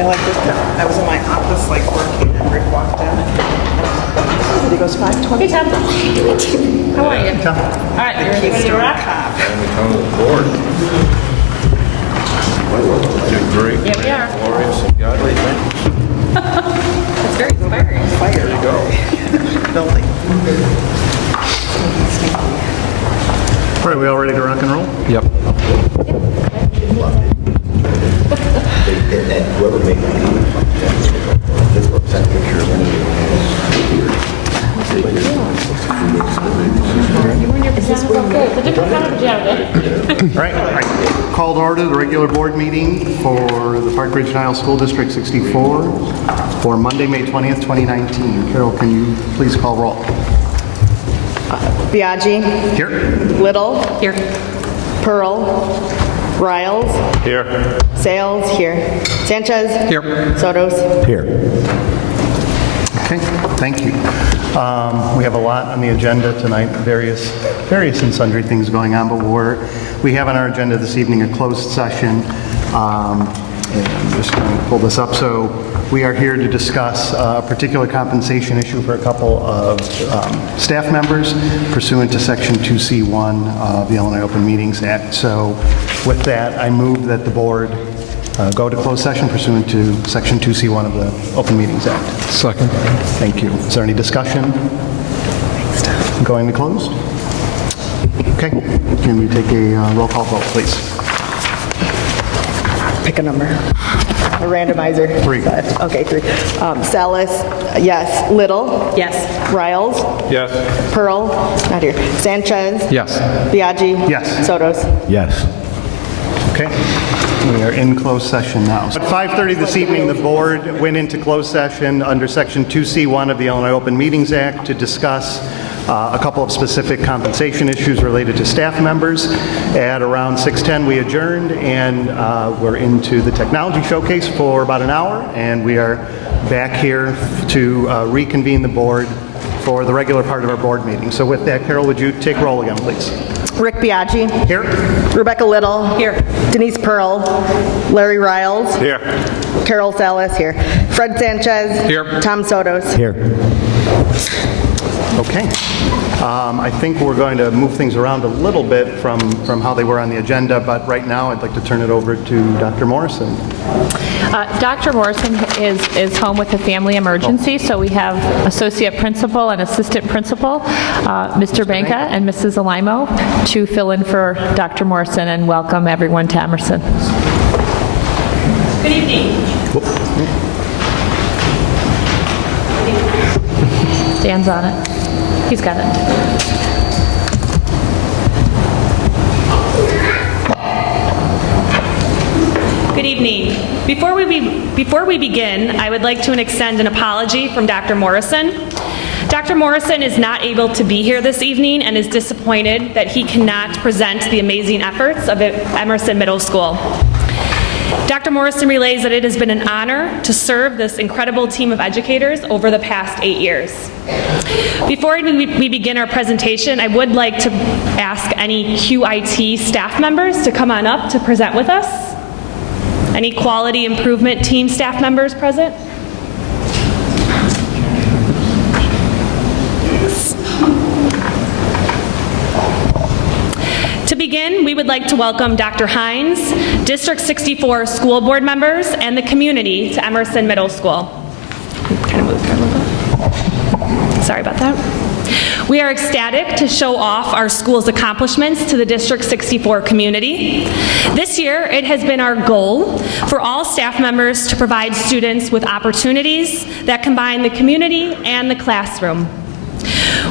I like this. I was in my office like working and Rick walked in. He goes 5:20. Hey, Tom. How are you? Tom. All right, you ready to rock? And we come to the board. Doing great. Yeah, we are. Glorious and godly. It's very inspiring. Fire. There you go. Building. All right, we all ready to rock and roll? Yep. Whoever made the You were in your pajamas all good. It's a different kind of pajama day. All right. Call to order the regular board meeting for the Ridge-Niles School District 64 for Monday, May 20th, 2019. Carol, can you please call roll? Biaggi. Here. Little. Here. Pearl. Riles. Here. Sales. Here. Sanchez. Here. Sotos. Here. Okay, thank you. We have a lot on the agenda tonight, various and sundry things going on, but we have on our agenda this evening a closed session. And I'm just going to pull this up. So we are here to discuss a particular compensation issue for a couple of staff members pursuant to Section 2C1 of the Illinois Open Meetings Act. So with that, I move that the board go to closed session pursuant to Section 2C1 of the Open Meetings Act. Second. Thank you. Is there any discussion? Going to closed? Okay. Can we take a roll call vote, please? Pick a number. A randomizer. 3. Okay, 3. Salas. Yes. Little. Yes. Riles. Yes. Pearl. Not here. Sanchez. Yes. Biaggi. Yes. Sotos. Yes. Okay. We are in closed session now. At 5:30 this evening, the board went into closed session under Section 2C1 of the Illinois Open Meetings Act to discuss a couple of specific compensation issues related to staff members. At around 6:10, we adjourned, and we're into the technology showcase for about an hour, and we are back here to reconvene the board for the regular part of our board meeting. So with that, Carol, would you take roll again, please? Rick Biaggi. Here. Rebecca Little. Here. Denise Pearl. Larry Riles. Here. Carol Salas. Here. Fred Sanchez. Here. Tom Sotos. Here. Okay. I think we're going to move things around a little bit from how they were on the agenda, but right now I'd like to turn it over to Dr. Morrison. Dr. Morrison is home with a family emergency, so we have associate principal and assistant principal, Mr. Banka and Mrs. Alimo, to fill in for Dr. Morrison and welcome everyone to Emerson. Good evening. Dan's on it. He's got it. Good evening. Before we begin, I would like to extend an apology from Dr. Morrison. Dr. Morrison is not able to be here this evening and is disappointed that he cannot present the amazing efforts of Emerson Middle School. Dr. Morrison relays that it has been an honor to serve this incredible team of educators over the past 8 years. Before we begin our presentation, I would like to ask any QIT staff members to come on up to present with us. Any quality improvement team staff members present? To begin, we would like to welcome Dr. Hines, District 64 school board members, and the community to Emerson Middle School. Kind of moved here a little bit. Sorry about that. We are ecstatic to show off our school's accomplishments to the District 64 community. This year, it has been our goal for all staff members to provide students with opportunities that combine the community and the classroom.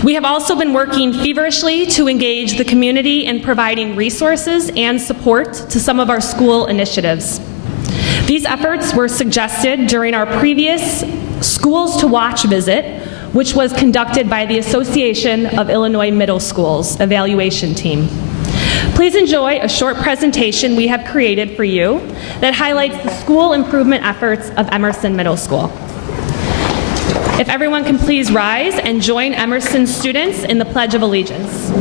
We have also been working feverishly to engage the community in providing resources and support to some of our school initiatives. These efforts were suggested during our previous Schools to Watch visit, which was conducted by the Association of Illinois Middle Schools evaluation team. Please enjoy a short presentation we have created for you that highlights the school improvement efforts of Emerson Middle School. If everyone can please rise and join Emerson students in the Pledge of Allegiance.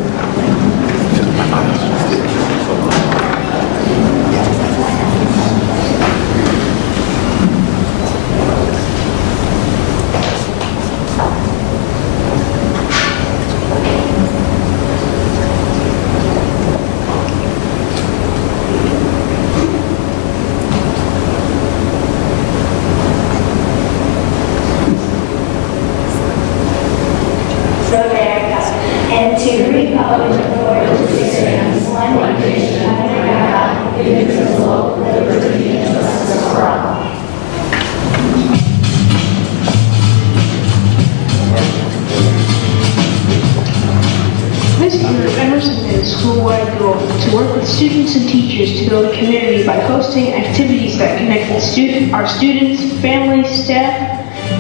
our students, families, staff,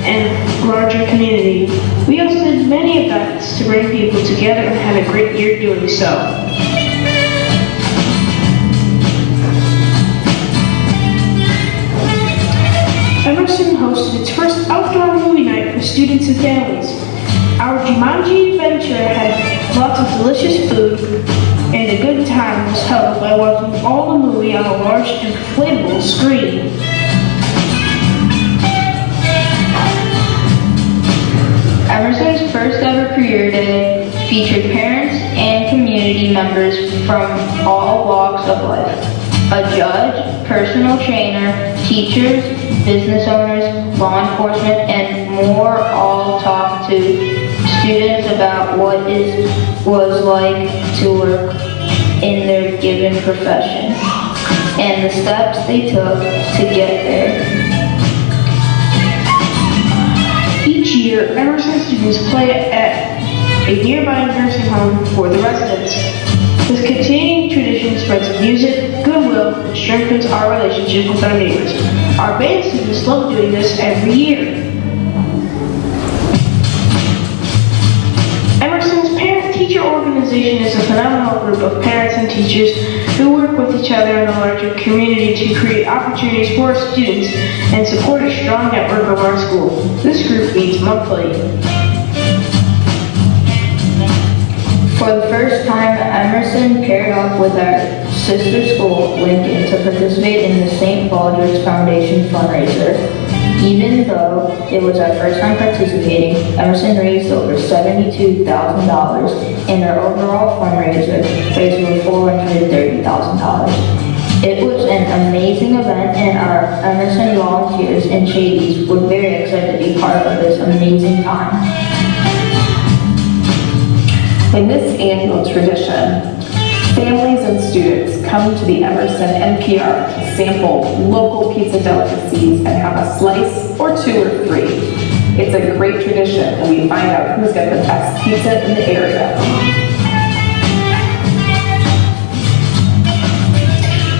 and larger community. We hosted many events to bring people together and had a great year doing so. Emerson hosted its first outdoor movie night for students and families. Our Jumanji adventure had lots of delicious food, and a good time was held by watching all the movie on a large inflatable screen. Emerson's first ever career day featured parents and community members from all walks of life. A judge, personal trainer, teachers, business owners, law enforcement, and more all talked to students about what it was like to work in their given profession and the steps they took to get there. Each year, Emerson students play at a nearby nursing home for the residents. This continuing tradition spreads music, goodwill, and strengthens our relationship with our neighbors. Our band students love doing this every year. Emerson's parent-teacher organization is a phenomenal group of parents and teachers who work with each other in the larger community to create opportunities for our students and support a strong network of our school. This group meets monthly. For the first time, Emerson paired up with our sister school, Lincoln, to participate in the St. Baldrick Foundation fundraiser. Even though it was our first time participating, Emerson raised over $72,000, and our overall fundraiser raised over $430,000. It was an amazing event, and our Emerson volunteers and Shadies were very excited to be part of this amazing time. In this annual tradition, families and students come to the Emerson NPR to sample local pizza delicacies and have a slice or 2 or 3. It's a great tradition, and we find out who's got the best pizza in the area.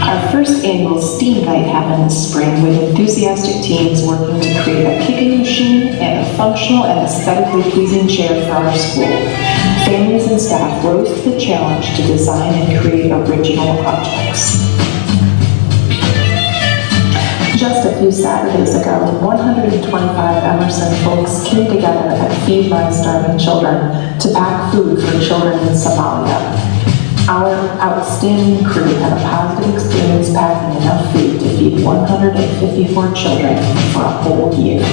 Our first annual STEAM night happened this spring with enthusiastic teams working to create a kicking machine and a functional and aesthetically pleasing chair for our school. Families and staff rose to the challenge to design and create original objects. Just a few Saturdays ago, 125 Emerson folks came together at Feed My Starving Children to pack food for children in Somalia. Our outstanding crew had a positive experience packing enough food to feed 154 children for a whole year.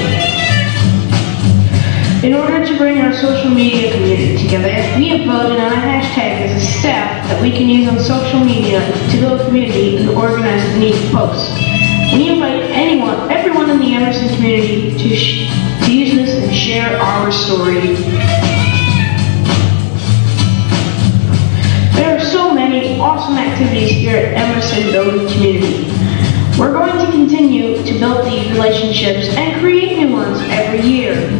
In order to bring our social media community together, we have voted on a hashtag as a staff that we can use on social media to build community and organize the needed posts. We invite everyone in the Emerson community to use this and share our story. There are so many awesome activities here at Emerson Building Community. We're going to continue to build these relationships and create new ones every year.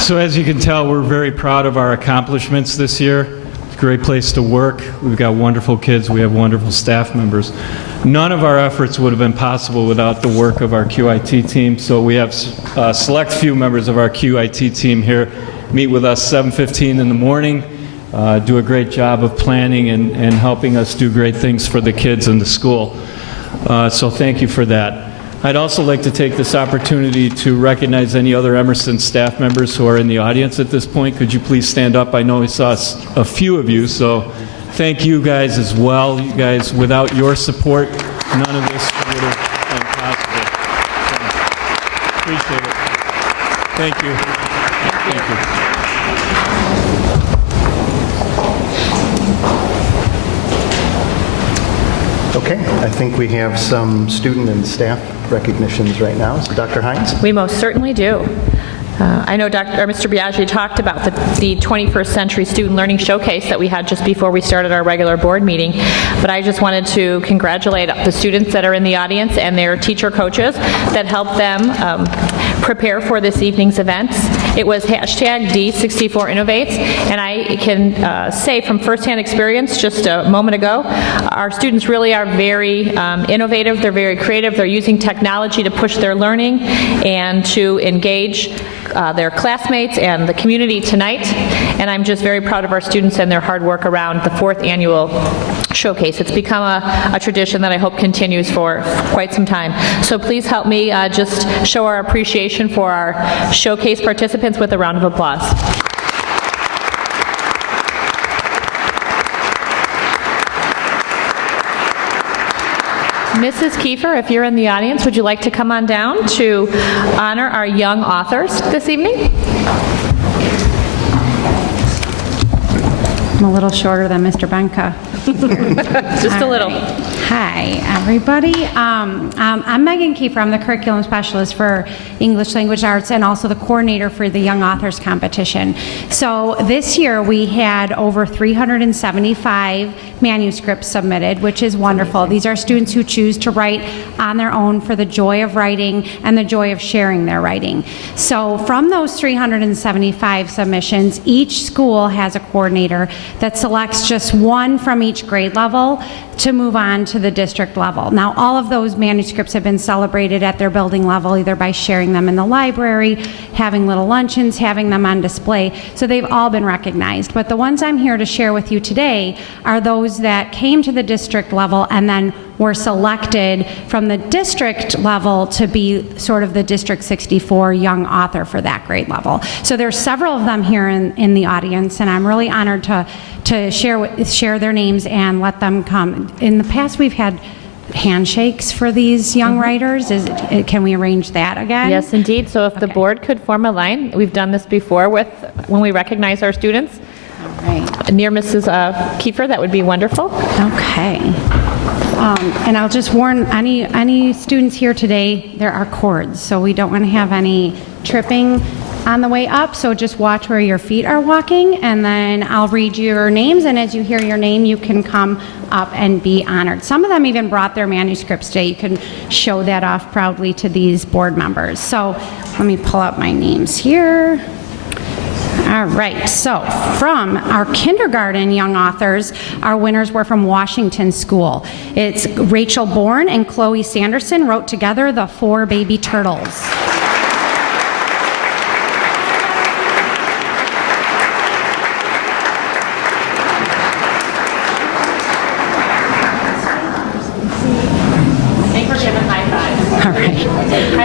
So as you can tell, we're very proud of our accomplishments this year. It's a great place to work. We've got wonderful kids. We have wonderful staff members. None of our efforts would have been possible without the work of our QIT team. So we have a select few members of our QIT team here meet with us 7:15 in the morning, do a great job of planning and helping us do great things for the kids in the school. So thank you for that. I'd also like to take this opportunity to recognize any other Emerson staff members who are in the audience at this point. Could you please stand up? I know we saw a few of you, so thank you guys as well. You guys, without your support, none of this would have been possible. So, appreciate it. Thank you. Thank you. Okay, I think we have some student and staff recognitions right now. So Dr. Hines? We most certainly do. I know Mr. Biaggi talked about the 21st Century Student Learning Showcase that we had just before we started our regular board meeting, but I just wanted to congratulate the students that are in the audience and their teacher coaches that helped them prepare for this evening's events. It was #D64Innovates, and I can say from firsthand experience just a moment ago, our students really are very innovative, they're very creative, they're using technology to push their learning and to engage their classmates and the community tonight, and I'm just very proud of our students and their hard work around the 4th annual showcase. It's become a tradition that I hope continues for quite some time. So please help me just show our appreciation for our showcase participants with a round of applause. Mrs. Kiefer, if you're in the audience, would you like to come on down to honor our young authors this evening? I'm a little shorter than Mr. Benka. Just a little. Hi, everybody. I'm Megan Kiefer. I'm the curriculum specialist for English Language Arts and also the coordinator for the Young Authors Competition. So this year we had over 375 manuscripts submitted, which is wonderful. These are students who choose to write on their own for the joy of writing and the joy of sharing their writing. So from those 375 submissions, each school has a coordinator that selects just one from each grade level to move on to the district level. Now, all of those manuscripts have been celebrated at their building level, either by sharing them in the library, having little luncheons, having them on display. So they've all been recognized. But the ones I'm here to share with you today are those that came to the district level and then were selected from the district level to be sort of the District 64 young author for that grade level. So there's several of them here in the audience, and I'm really honored to share their names and let them come. In the past, we've had handshakes for these young writers. Can we arrange that again? Yes, indeed. So if the board could form a line, we've done this before when we recognize our students. All right. Near Mrs. Kiefer, that would be wonderful. Okay. And I'll just warn any students here today, there are cords, so we don't want to have any tripping on the way up, so just watch where your feet are walking, and then I'll read your names, and as you hear your name, you can come up and be honored. Some of them even brought their manuscripts today. You can show that off proudly to these board members. So let me pull up my names here. All right, so from our kindergarten young authors, our winners were from Washington School. It's Rachel Bourne and Chloe Sanderson wrote together The Four Baby Turtles.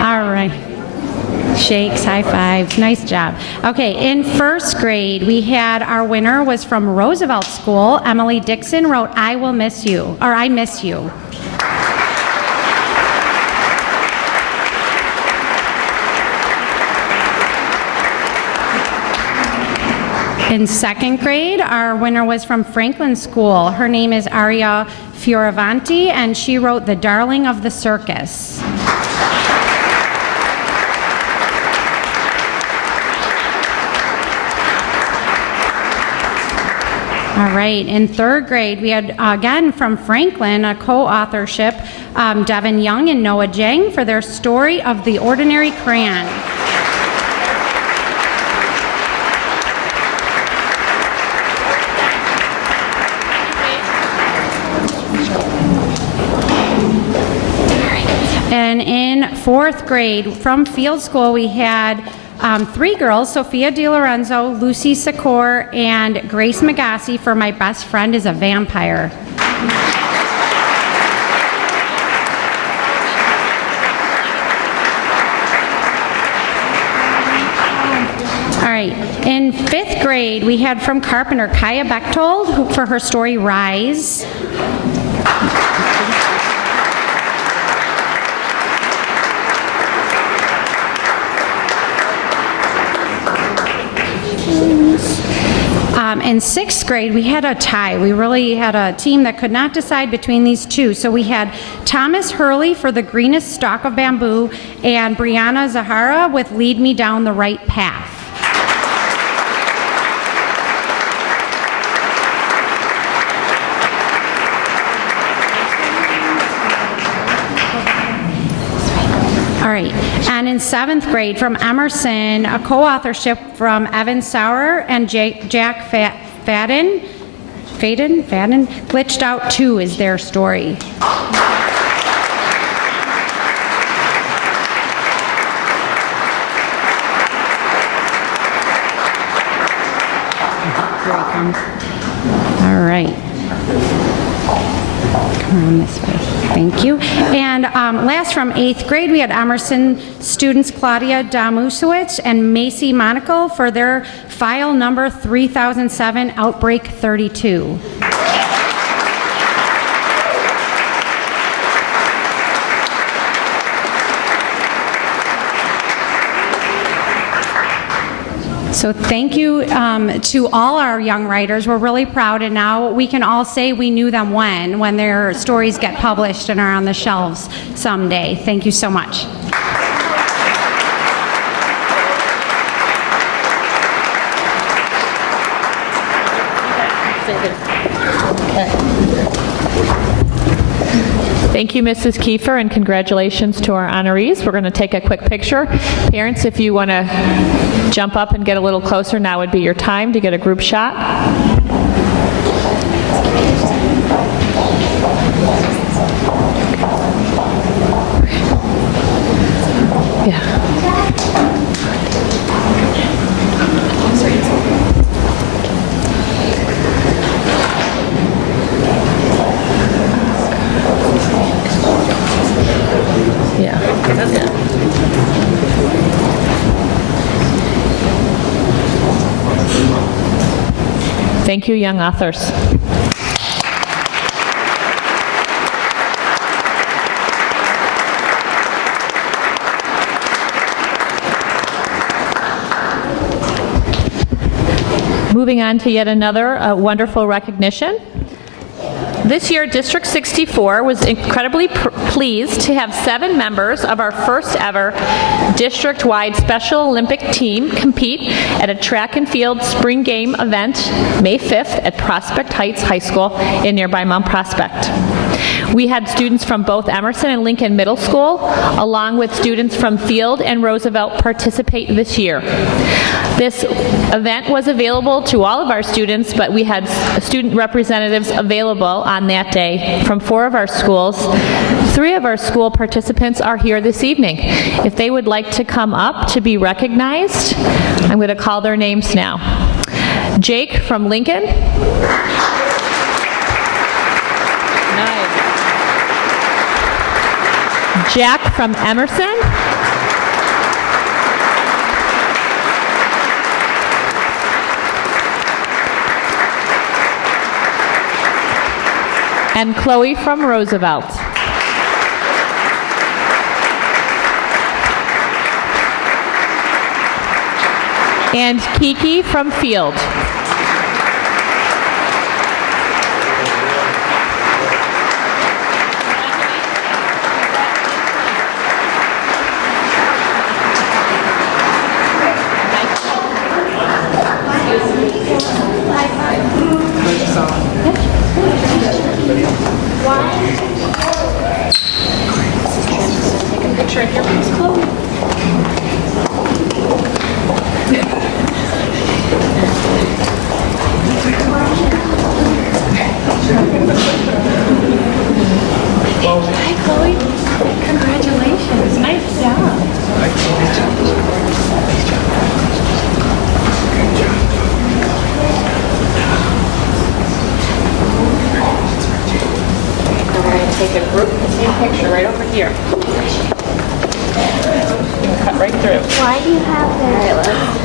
All right. Shakes, high fives, nice job. Okay, in first grade, we had our winner was from Roosevelt School. Emily Dixon wrote, I will miss you, or I miss you. In second grade, our winner was from Franklin School. Her name is Aria Fioravanti, and she wrote The Darling of the Circus. All right, in third grade, we had, again, from Franklin, a co-authorship, Devin Young and Noah Jang for their story of The Ordinary Crayon. And in fourth grade, from Field School, we had three girls, Sophia DiLorenzo, Lucy Secor, and Grace Magassi for My Best Friend is a Vampire. All right, in fifth grade, we had from Carpenter, Kaya Bechtold for her story Rise. In 6th grade, we had a tie. We really had a team that could not decide between these two. So we had Thomas Hurley for The Greenest Stalk of Bamboo and Brianna Zahara with Lead Me Down the Right Path. All right, and in 7th grade from Emerson, a co-authorship from Evan Sauer and Jack Fadden, Glitched Out 2 is their story. Here he comes. All right. Come on this way. Thank you. And last from 8th grade, we had Emerson students Claudia Damusowicz and Macy Monaco for their file number 3007, Outbreak 32. So thank you to all our young writers. We're really proud, and now we can all say we knew them when their stories get published and are on the shelves someday. Thank you so much. Thank you, Mrs. Kiefer, and congratulations to our honorees. We're going to take a quick picture. Parents, if you want to jump up and get a little closer, now would be your time to get a group shot. Yeah. Thank you, young authors. Moving on to yet another wonderful recognition. This year, District 64 was incredibly pleased to have 7 members of our first ever district-wide Special Olympic team compete at a track and field spring game event May 5th at Prospect Heights High School in nearby Mount Prospect. We had students from both Emerson and Lincoln Middle School, along with students from Field and Roosevelt, participate this year. This event was available to all of our students, but we had student representatives available on that day from 4 of our schools. 3 of our school participants are here this evening. If they would like to come up to be recognized, I'm going to call their names now. Jake from Lincoln. Jack from Emerson. And Chloe from Roosevelt. And Kiki from Field.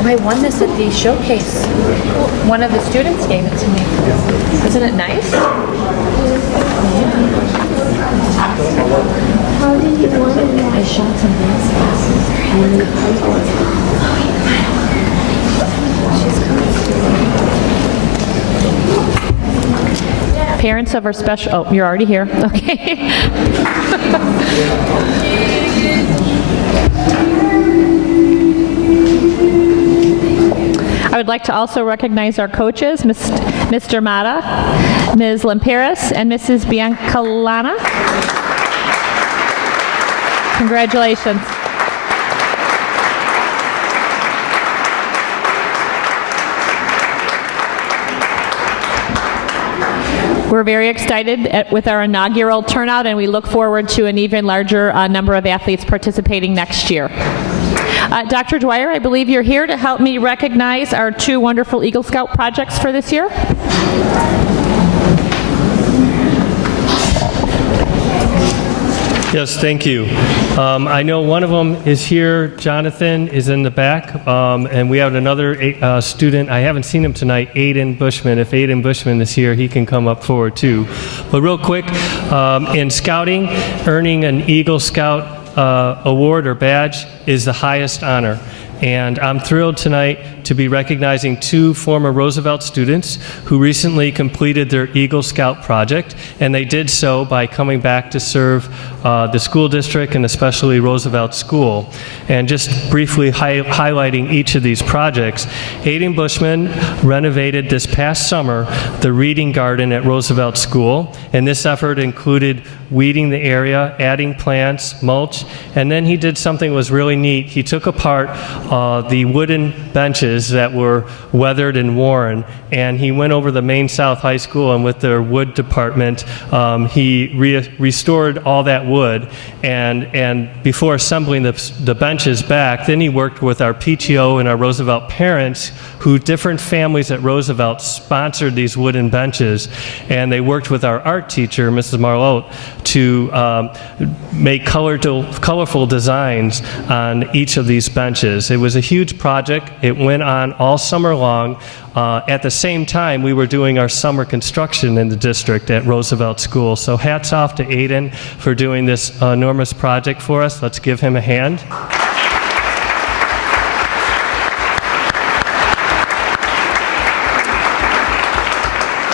I won this at the showcase. One of the students gave it to me. Isn't it nice? How did you win that? I shot some glasses. She's coming. Parents of our special, oh, you're already here, okay. I would like to also recognize our coaches, Mr. Mata, Ms. Lamperis, and Mrs. Biancalana. Congratulations. We're very excited with our inaugural turnout, and we look forward to an even larger number of athletes participating next year. Dr. Dwyer, I believe you're here to help me recognize our 2 wonderful Eagle Scout projects for this year. Yes, thank you. I know one of them is here. Jonathan is in the back, and we have another student. I haven't seen him tonight, Aiden Bushman. If Aiden Bushman is here, he can come up forward too. But real quick, in scouting, earning an Eagle Scout award or badge is the highest honor. And I'm thrilled tonight to be recognizing 2 former Roosevelt students who recently completed their Eagle Scout project, and they did so by coming back to serve the school district and especially Roosevelt School. And just briefly highlighting each of these projects, Aiden Bushman renovated this past summer the reading garden at Roosevelt School, and this effort included weeding the area, adding plants, mulch, and then he did something that was really neat. He took apart the wooden benches that were weathered and worn, and he went over the Maine South High School, and with their wood department, he restored all that wood, and before assembling the benches back, then he worked with our PTO and our Roosevelt parents, who different families at Roosevelt sponsored these wooden benches, and they worked with our art teacher, Mrs. Marlotte, to make colorful designs on each of these benches. It was a huge project. It went on all summer long. At the same time, we were doing our summer construction in the district at Roosevelt School. So hats off to Aiden for doing this enormous project for us. Let's give him a hand.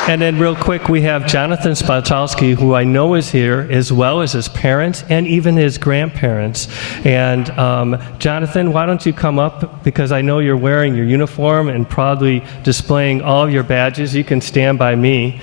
And then real quick, we have Jonathan Spaltowski, who I know is here, as well as his parents and even his grandparents. And Jonathan, why don't you come up, because I know you're wearing your uniform and proudly displaying all of your badges. You can stand by me.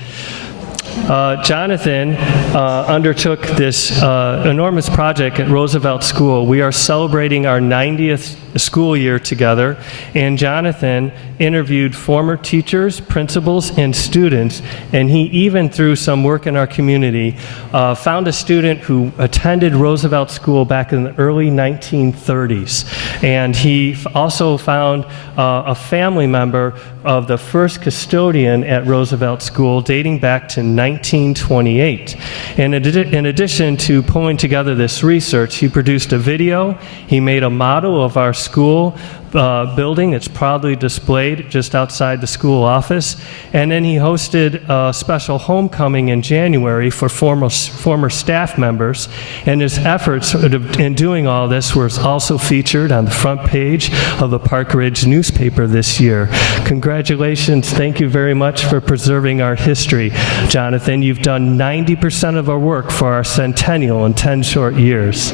Jonathan undertook this enormous project at Roosevelt School. We are celebrating our 90th school year together, and Jonathan interviewed former teachers, principals, and students, and he even, through some work in our community, found a student who attended Roosevelt School back in the early 1930s. And he also found a family member of the first custodian at Roosevelt School dating back to 1928. And in addition to pulling together this research, he produced a video, he made a model of our school building. It's proudly displayed just outside the school office. And then he hosted a special homecoming in January for former staff members. And his efforts in doing all this were also featured on the front page of the Park Ridge newspaper this year. Congratulations. Thank you very much for preserving our history, Jonathan. You've done 90% of our work for our centennial in 10 short years.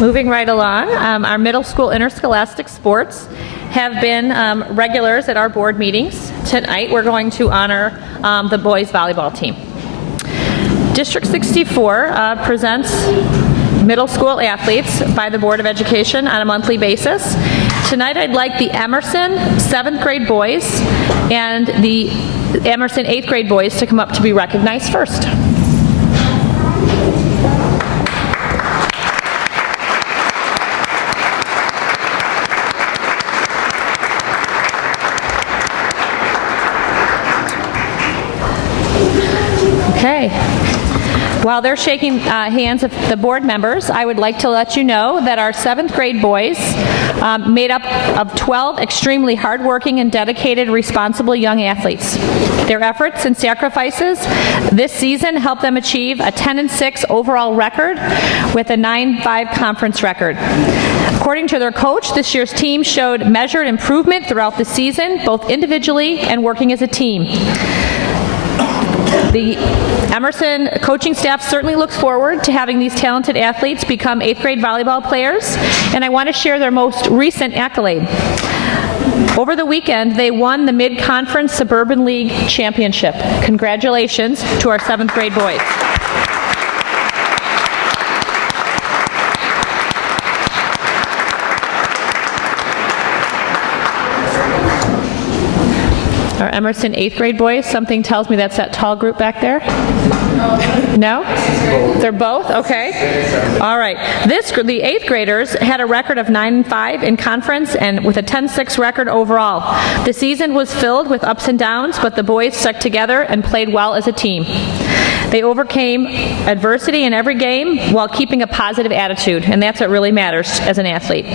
Moving right along, our middle school interscholastic sports have been regulars at our board meetings. Tonight we're going to honor the boys volleyball team. District 64 presents middle school athletes by the Board of Education on a monthly basis. Tonight I'd like the Emerson 7th grade boys and the Emerson 8th grade boys to come up to be recognized first. While they're shaking hands of the board members, I would like to let you know that our 7th grade boys, made up of 12 extremely hardworking and dedicated, responsible young athletes. Their efforts and sacrifices this season helped them achieve a 10-6 overall record with a 9-5 conference record. According to their coach, this year's team showed measured improvement throughout the season, both individually and working as a team. The Emerson coaching staff certainly looks forward to having these talented athletes become 8th grade volleyball players, and I want to share their most recent accolade. Over the weekend, they won the Mid-Conference Suburban League Championship. Congratulations to our 7th grade boys. Our Emerson 8th grade boys, something tells me that's that tall group back there? No? They're both? Okay. All right. The 8th graders had a record of 9-5 in conference and with a 10-6 record overall. The season was filled with ups and downs, but the boys stuck together and played well as a team. They overcame adversity in every game while keeping a positive attitude, and that's what really matters as an athlete.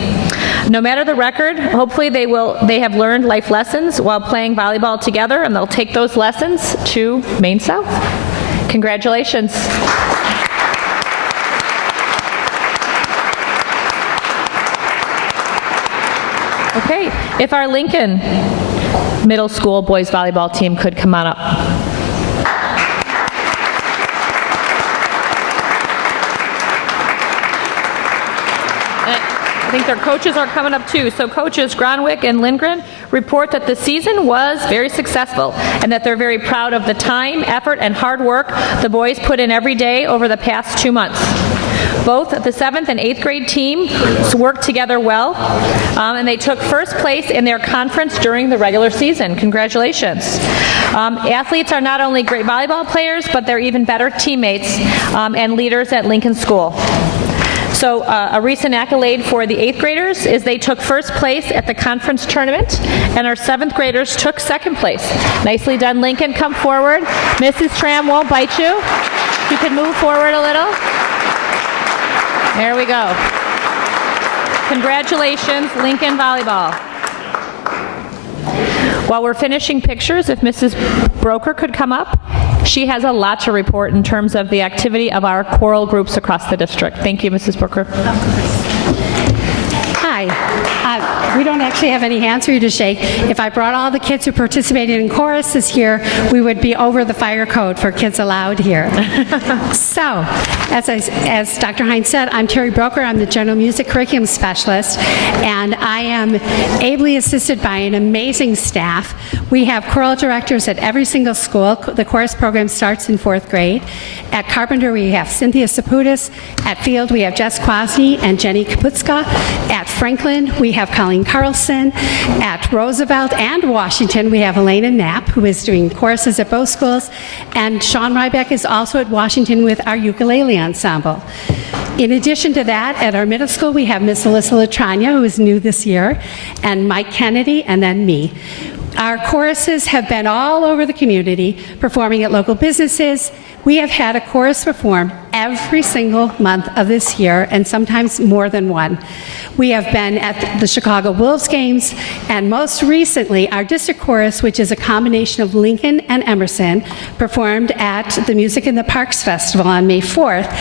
No matter the record, hopefully they have learned life lessons while playing volleyball together, and they'll take those lessons to Maine South. Congratulations. Okay, if our Lincoln Middle School boys volleyball team could come on up. I think their coaches are coming up too. So coaches Gronwick and Lindgren report that the season was very successful and that they're very proud of the time, effort, and hard work the boys put in every day over the past 2 months. Both the 7th and 8th grade teams worked together well, and they took first place in their conference during the regular season. Congratulations. Athletes are not only great volleyball players, but they're even better teammates and leaders at Lincoln School. So a recent accolade for the 8th graders is they took first place at the conference tournament, and our 7th graders took second place. Nicely done, Lincoln. Come forward. Mrs. Tram won't bite you. If you could move forward a little. There we go. Congratulations, Lincoln Volleyball. While we're finishing pictures, if Mrs. Broker could come up. She has a lot to report in terms of the activity of our choral groups across the district. Thank you, Mrs. Brooker. Hi. We don't actually have any hands for you to shake. If I brought all the kids who participated in chorus this year, we would be over the fire code for kids allowed here. So, as Dr. Hines said, I'm Terry Broker. I'm the General Music Curriculum Specialist, and I am ably assisted by an amazing staff. We have choral directors at every single school. The chorus program starts in 4th grade. At Carpenter, we have Cynthia Saputis. At Field, we have Jess Kwasny and Jenny Kaputska. At Franklin, we have Colleen Carlson. At Roosevelt and Washington, we have Elena Knapp, who is doing choruses at both schools. And Sean Rybeck is also at Washington with our ukulele ensemble. In addition to that, at our middle school, we have Miss Alyssa Latrania, who is new this year, and Mike Kennedy, and then me. Our choruses have been all over the community, performing at local businesses. We have had a chorus perform every single month of this year, and sometimes more than one. We have been at the Chicago Wolves games, and most recently, our district chorus, which is a combination of Lincoln and Emerson, performed at the Music in the Parks Festival on May 4th.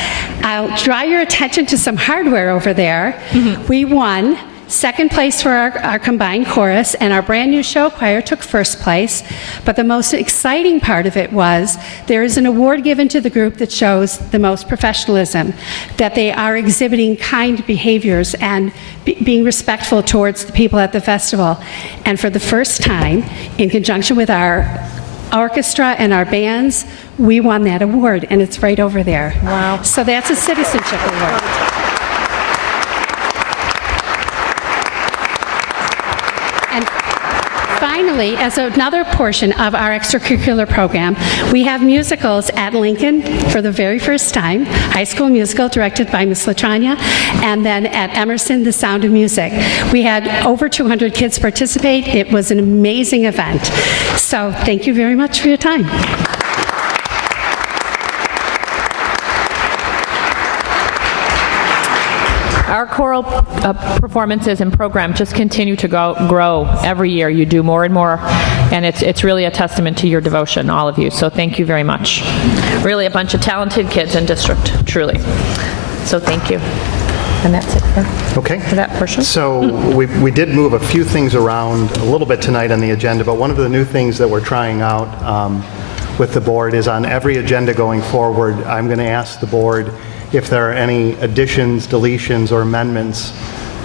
I'll draw your attention to some hardware over there. We won second place for our combined chorus, and our brand new show choir took first place. But the most exciting part of it was there is an award given to the group that shows the most professionalism, that they are exhibiting kind behaviors and being respectful towards the people at the festival. And for the first time, in conjunction with our orchestra and our bands, we won that award, and it's right over there. Wow. So that's a citizenship award. And finally, as another portion of our extracurricular program, we have musicals at Lincoln for the very first time, high school musical directed by Miss Latrania, and then at Emerson, The Sound of Music. We had over 200 kids participate. It was an amazing event. So thank you very much for your time. our choral performances and program just continue to grow every year. You do more and more, and it's really a testament to your devotion, all of you. So thank you very much. Really a bunch of talented kids in district, truly. So thank you. And that's it for that portion. So we did move a few things around a little bit tonight on the agenda, but one of the new things that we're trying out with the board is on every agenda going forward, I'm going to ask the board if there are any additions, deletions, or amendments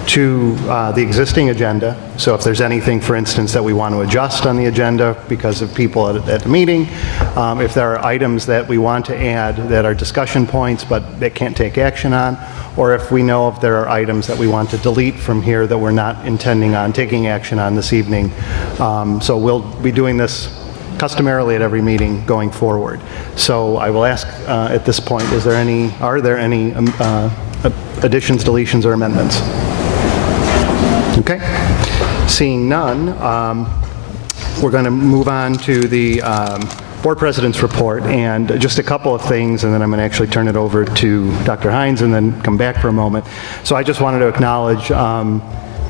to the existing agenda. So if there's anything, for instance, that we want to adjust on the agenda because of people at the meeting, if there are items that we want to add that are discussion points but they can't take action on, or if we know if there are items that we want to delete from here that we're not intending on taking action on this evening. So we'll be doing this customarily at every meeting going forward. So I will ask at this point, are there any additions, deletions, or amendments? Okay. Seeing none, we're going to move on to the Board President's report, and just a couple of things, and then I'm going to actually turn it over to Dr. Hines and then come back for a moment. So I just wanted to acknowledge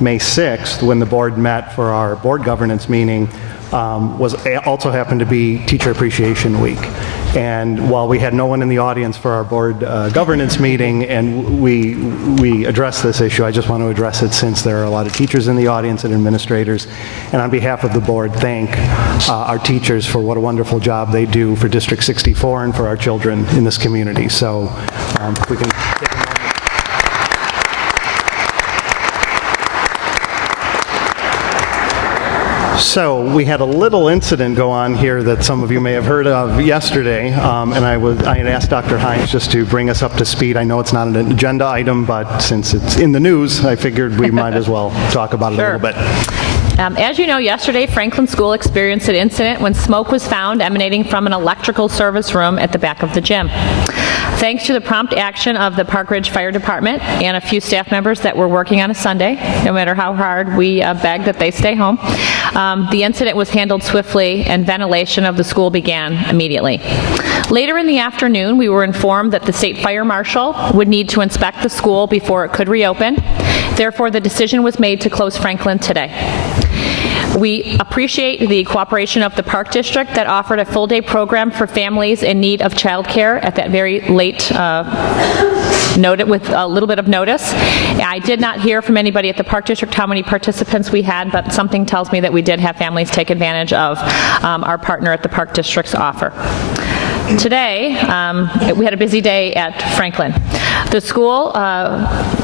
May 6th, when the board met for our board governance meeting, also happened to be Teacher Appreciation Week. And while we had no one in the audience for our board governance meeting and we addressed this issue, I just want to address it since there are a lot of teachers in the audience and administrators. And on behalf of the board, thank our teachers for what a wonderful job they do for District 64 and for our children in this community. So if we can take a moment. So we had a little incident go on here that some of you may have heard of yesterday, and I had asked Dr. Hines just to bring us up to speed. I know it's not an agenda item, but since it's in the news, I figured we might as well talk about it a little bit. As you know, yesterday, Franklin School experienced an incident when smoke was found emanating from an electrical service room at the back of the gym. Thanks to the prompt action of the Park Ridge Fire Department and a few staff members that were working on a Sunday, no matter how hard we begged that they stay home, the incident was handled swiftly and ventilation of the school began immediately. Later in the afternoon, we were informed that the State Fire Marshal would need to inspect the school before it could reopen. Therefore, the decision was made to close Franklin today. We appreciate the cooperation of the Park District that offered a full-day program for families in need of childcare at that very late with a little bit of notice. I did not hear from anybody at the Park District how many participants we had, but something tells me that we did have families take advantage of our partner at the Park District's offer. Today, we had a busy day at Franklin. The school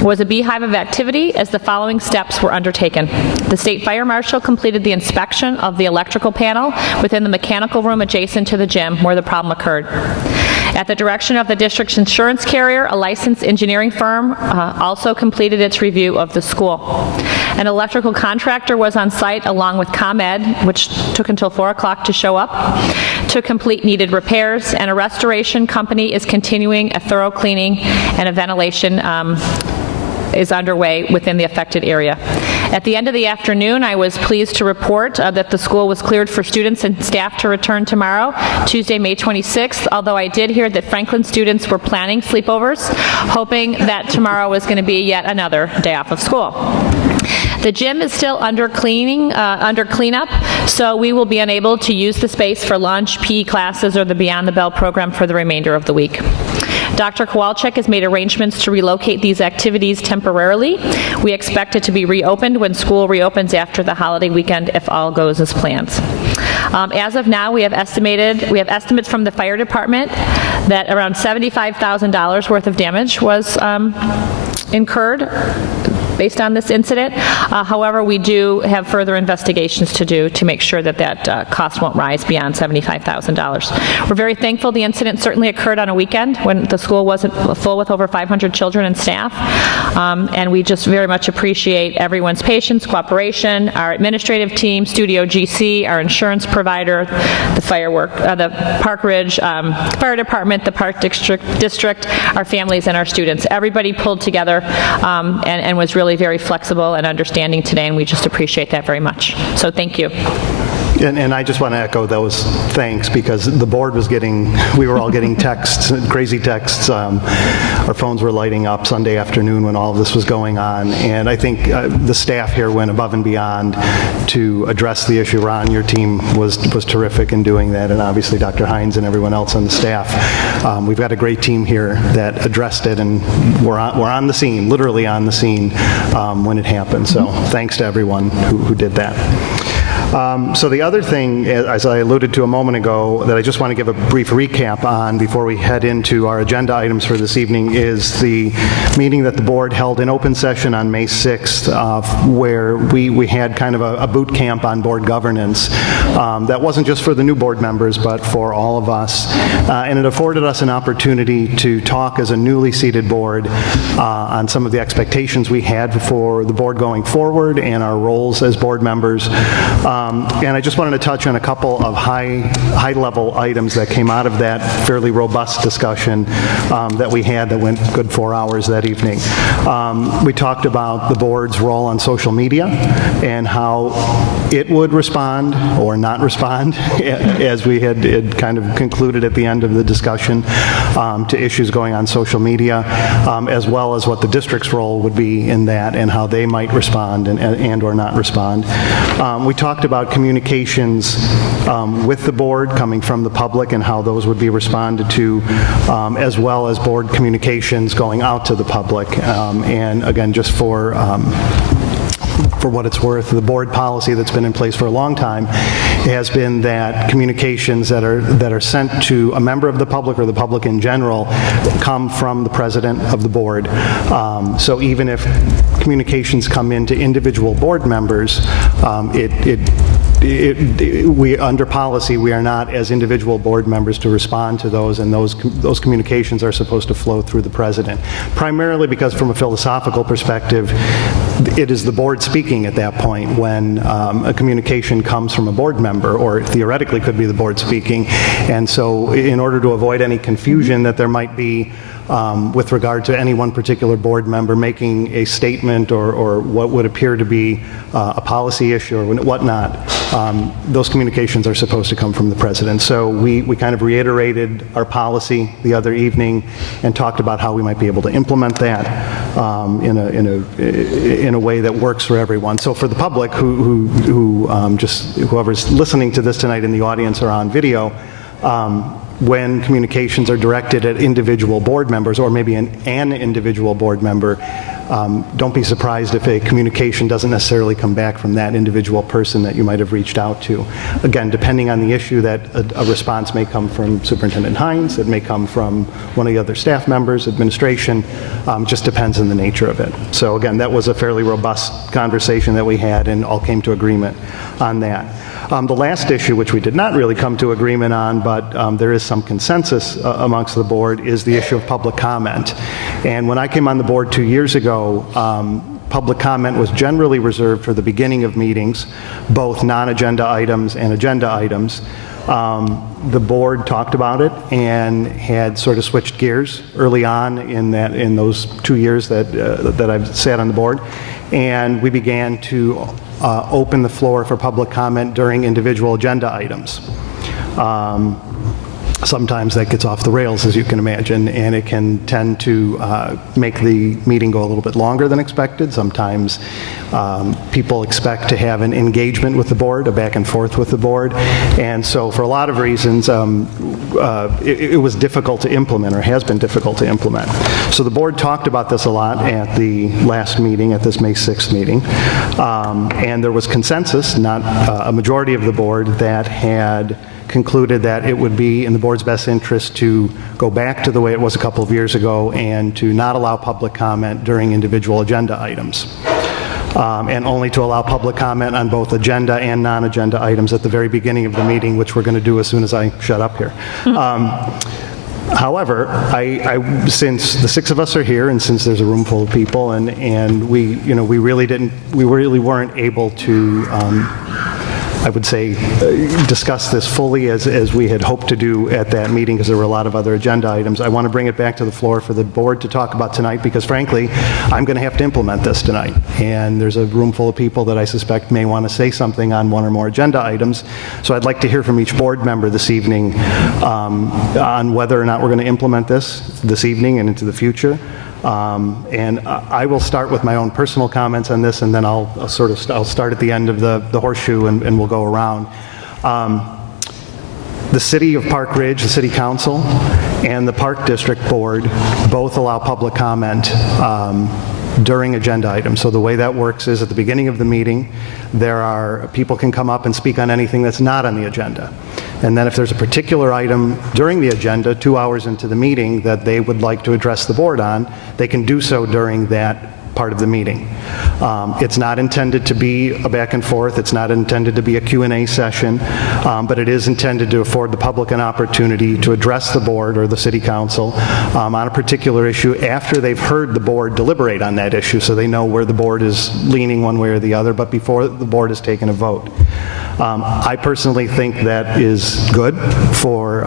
was a beehive of activity as the following steps were undertaken. The State Fire Marshal completed the inspection of the electrical panel within the mechanical room adjacent to the gym where the problem occurred. At the direction of the district's insurance carrier, a licensed engineering firm also completed its review of the school. An electrical contractor was on site along with ComEd, which took until 4 o'clock to show up, to complete needed repairs, and a restoration company is continuing a thorough cleaning and a ventilation is underway within the affected area. At the end of the afternoon, I was pleased to report that the school was cleared for students and staff to return tomorrow, Tuesday, May 26th, although I did hear that Franklin students were planning sleepovers, hoping that tomorrow was going to be yet another day off of school. The gym is still under cleanup, so we will be unable to use the space for lunch, PE classes, or the Beyond the Bell program for the remainder of the week. Dr. Kowalczyk has made arrangements to relocate these activities temporarily. We expect it to be reopened when school reopens after the holiday weekend if all goes as planned. As of now, we have estimates from the fire department that around $75,000 worth of damage was incurred based on this incident. However, we do have further investigations to do to make sure that that cost won't rise beyond $75,000. We're very thankful the incident certainly occurred on a weekend when the school wasn't full with over 500 children and staff, and we just very much appreciate everyone's patience, cooperation, our administrative team, Studio GC, our insurance provider, the Park Ridge Fire Department, the Park District, our families, and our students. Everybody pulled together and was really very flexible and understanding today, and we just appreciate that very much. So thank you. And I just want to echo those thanks, because the board was we were all getting texts, crazy texts. Our phones were lighting up Sunday afternoon when all of this was going on. And I think the staff here went above and beyond to address the issue. Ron, your team was terrific in doing that, and obviously Dr. Hines and everyone else on the staff. We've got a great team here that addressed it, and we're on the scene, literally on the scene when it happened. So thanks to everyone who did that. So the other thing, as I alluded to a moment ago, that I just want to give a brief recap on before we head into our agenda items for this evening is the meeting that the board held in open session on May 6th, where we had kind of a boot camp on board governance. That wasn't just for the new board members, but for all of us. And it afforded us an opportunity to talk as a newly seated board on some of the expectations we had for the board going forward and our roles as board members. And I just wanted to touch on a couple of high-level items that came out of that fairly robust discussion that we had that went good 4 hours that evening. We talked about the board's role on social media and how it would respond or not respond, as we had kind of concluded at the end of the discussion, to issues going on social media, as well as what the district's role would be in that and how they might respond and or not respond. We talked about communications with the board coming from the public and how those would be responded to, as well as board communications going out to the public. And again, just for what it's worth, the board policy that's been in place for a long time has been that communications that are sent to a member of the public or the public in general come from the president of the board. So even if communications come into individual board members, we under policy, we are not as individual board members to respond to those, and those communications are supposed to flow through the president, primarily because from a philosophical perspective, it is the board speaking at that point when a communication comes from a board member, or theoretically could be the board speaking. And so in order to avoid any confusion that there might be with regard to any one particular board member making a statement or what would appear to be a policy issue or whatnot, those communications are supposed to come from the president. So we kind of reiterated our policy the other evening and talked about how we might be able to implement that in a way that works for everyone. So for the public whoever's listening to this tonight in the audience or on video, when communications are directed at individual board members or maybe an individual board member, don't be surprised if a communication doesn't necessarily come back from that individual person that you might have reached out to. Again, depending on the issue, that a response may come from Superintendent Hines, it may come from one of the other staff members, administration, just depends on the nature of it. So again, that was a fairly robust conversation that we had and all came to agreement on that. The last issue, which we did not really come to agreement on, but there is some consensus amongst the board, is the issue of public comment. And when I came on the board 2 years ago, public comment was generally reserved for the beginning of meetings, both non-agenda items and agenda items. The board talked about it and had sort of switched gears early on in those 2 years that I've sat on the board, and we began to open the floor for public comment during individual agenda items. Sometimes that gets off the rails, as you can imagine, and it can tend to make the meeting go a little bit longer than expected. Sometimes people expect to have an engagement with the board, a back and forth with the board, and so for a lot of reasons, it was difficult to implement, or has been difficult to implement. So the board talked about this a lot at the last meeting, at this May 6th meeting, and there was consensus, not a majority of the board, that had concluded that it would be in the board's best interest to go back to the way it was a couple of years ago and to not allow public comment during individual agenda items. And only to allow public comment on both agenda and non-agenda items at the very beginning of the meeting, which we're going to do as soon as I shut up here. However, since the six of us are here, and since there's a room full of people, and we really weren't able to I would say, discuss this fully as we had hoped to do at that meeting, because there were a lot of other agenda items. I want to bring it back to the floor for the board to talk about tonight, because frankly, I'm going to have to implement this tonight. And there's a room full of people that I suspect may want to say something on one or more agenda items. So I'd like to hear from each board member this evening on whether or not we're going to implement this evening and into the future. And I will start with my own personal comments on this, and then I'll start at the end of the horseshoe, and we'll go around. The City of Park Ridge, the City Council, and the Park District Board both allow public comment during agenda items. So the way that works is at the beginning of the meeting, people can come up and speak on anything that's not on the agenda. And then if there's a particular item during the agenda, 2 hours into the meeting, that they would like to address the board on, they can do so during that part of the meeting. It's not intended to be a back and forth. It's not intended to be a Q&A session, but it is intended to afford the public an opportunity to address the board or the city council on a particular issue after they've heard the board deliberate on that issue, so they know where the board is leaning one way or the other, but before the board has taken a vote. I personally think that is good for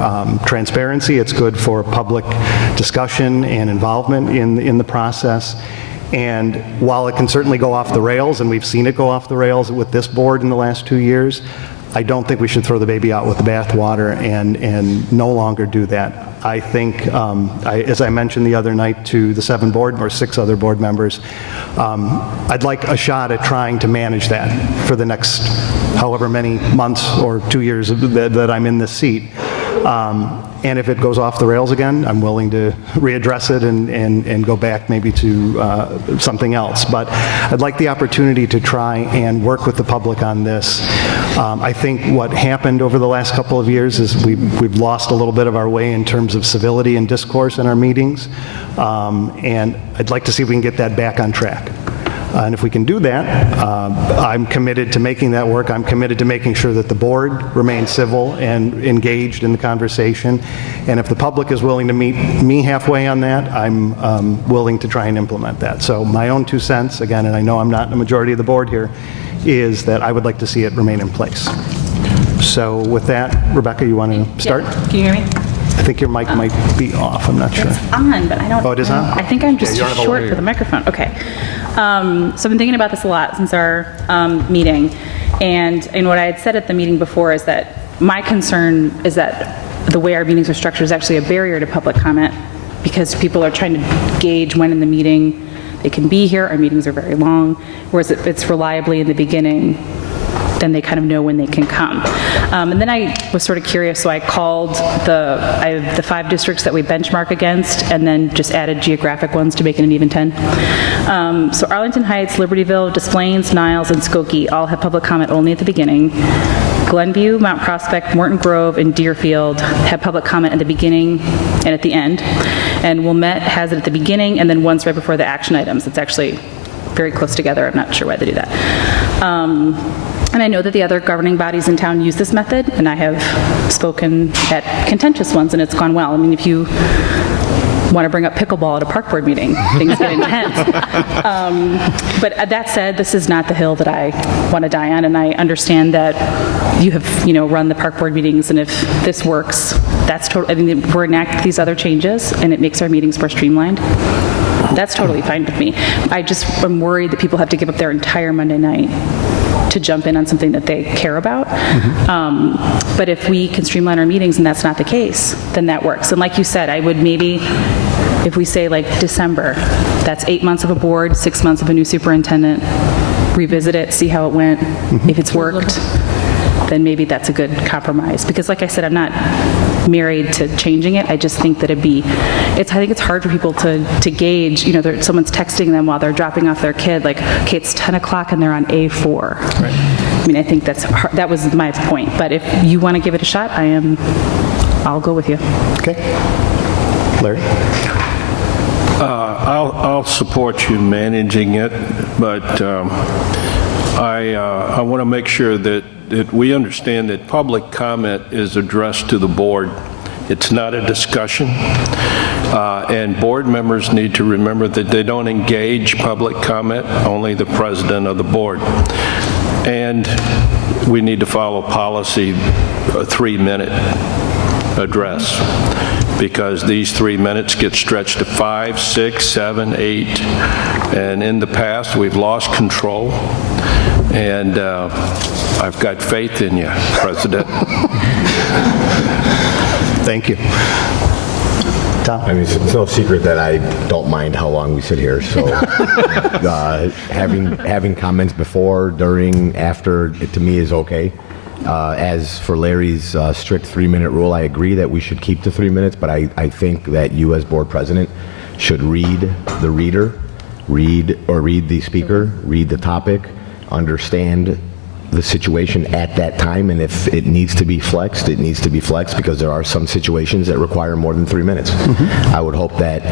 transparency. It's good for public discussion and involvement in the process. And while it can certainly go off the rails, and we've seen it go off the rails with this board in the last 2 years, I don't think we should throw the baby out with the bathwater and no longer do that. I think, as I mentioned the other night to the 6 other board members, I'd like a shot at trying to manage that for the next however many months or 2 years that I'm in this seat. And if it goes off the rails again, I'm willing to readdress it and go back maybe to something else. But I'd like the opportunity to try and work with the public on this. I think what happened over the last couple of years is we've lost a little bit of our way in terms of civility and discourse in our meetings. And I'd like to see if we can get that back on track. And if we can do that, I'm committed to making that work. I'm committed to making sure that the board remains civil and engaged in the conversation. And if the public is willing to meet me halfway on that, I'm willing to try and implement that. So my own 2 cents, again, and I know I'm not the majority of the board here, is that I would like to see it remain in place. So with that, Rebecca, you want to start? Yeah. Can you hear me? I think your mic might be off. I'm not sure. It's on, but I don't. Oh, it is on? I think I'm just Okay, too short for the microphone. Okay. So I've been thinking about this a lot since our meeting, and what I had said at the meeting before is that my concern is that the way our meetings are structured is actually a barrier to public comment, because people are trying to gauge when in the meeting they can be here. Our meetings are very long, whereas if it's reliably in the beginning, then they kind of know when they can come. And then I was sort of curious, so I called I have the 5 districts that we benchmark against, and then just added geographic ones to make it an even 10. So Arlington Heights, Libertyville, Des Plaines, Niles, and Skokie all have public comment only at the beginning. Glenview, Mount Prospect, Morton Grove, and Deerfield have public comment at the beginning and at the end. And Wilmette has it at the beginning and then once right before the action items. It's actually very close together. I'm not sure why they do that. And I know that the other governing bodies in town use this method, and I have spoken at contentious ones, and it's gone well. I mean, if you want to bring up pickleball at a park board meeting, things get intense. But that said, this is not the hill that I want to die on, and I understand that you have, run the park board meetings, and if this works, that's totally. I mean, we're enacting these other changes, and it makes our meetings more streamlined. That's totally fine with me. I just am worried that people have to give up their entire Monday night to jump in on something that they care about. But if we can streamline our meetings and that's not the case, then that works. And like you said, I would maybe, if we say like December, that's 8 months of a board, 6 months of a new superintendent, revisit it, see how it went. If it's worked, then maybe that's a good compromise. Because like I said, I'm not married to changing it. I just think that I think it's hard for people to gauge, someone's texting them while they're dropping off their kid, like, okay, it's 10 o'clock and they're on A4. Right. I mean, I think that was my point. But if you want to give it a shot, I'll go with you. Okay. Larry? I'll support you managing it, but I want to make sure that we understand that public comment is addressed to the board. It's not a discussion. And board members need to remember that they don't engage public comment, only the president of the board. And we need to follow policy, a 3-minute address, because these 3 minutes get stretched to 5, 6, 7, 8, and in the past we've lost control, and I've got faith in you, President. Thank you. Tom? I mean, it's no secret that I don't mind how long we sit here, so having comments before, during, after, it to me is okay. As for Larry's strict 3-minute rule, I agree that we should keep the 3 minutes, but I think that you as board president should read the reader, read the speaker, read the topic, understand the situation at that time, and if it needs to be flexed, it needs to be flexed, because there are some situations that require more than 3 minutes. I would hope that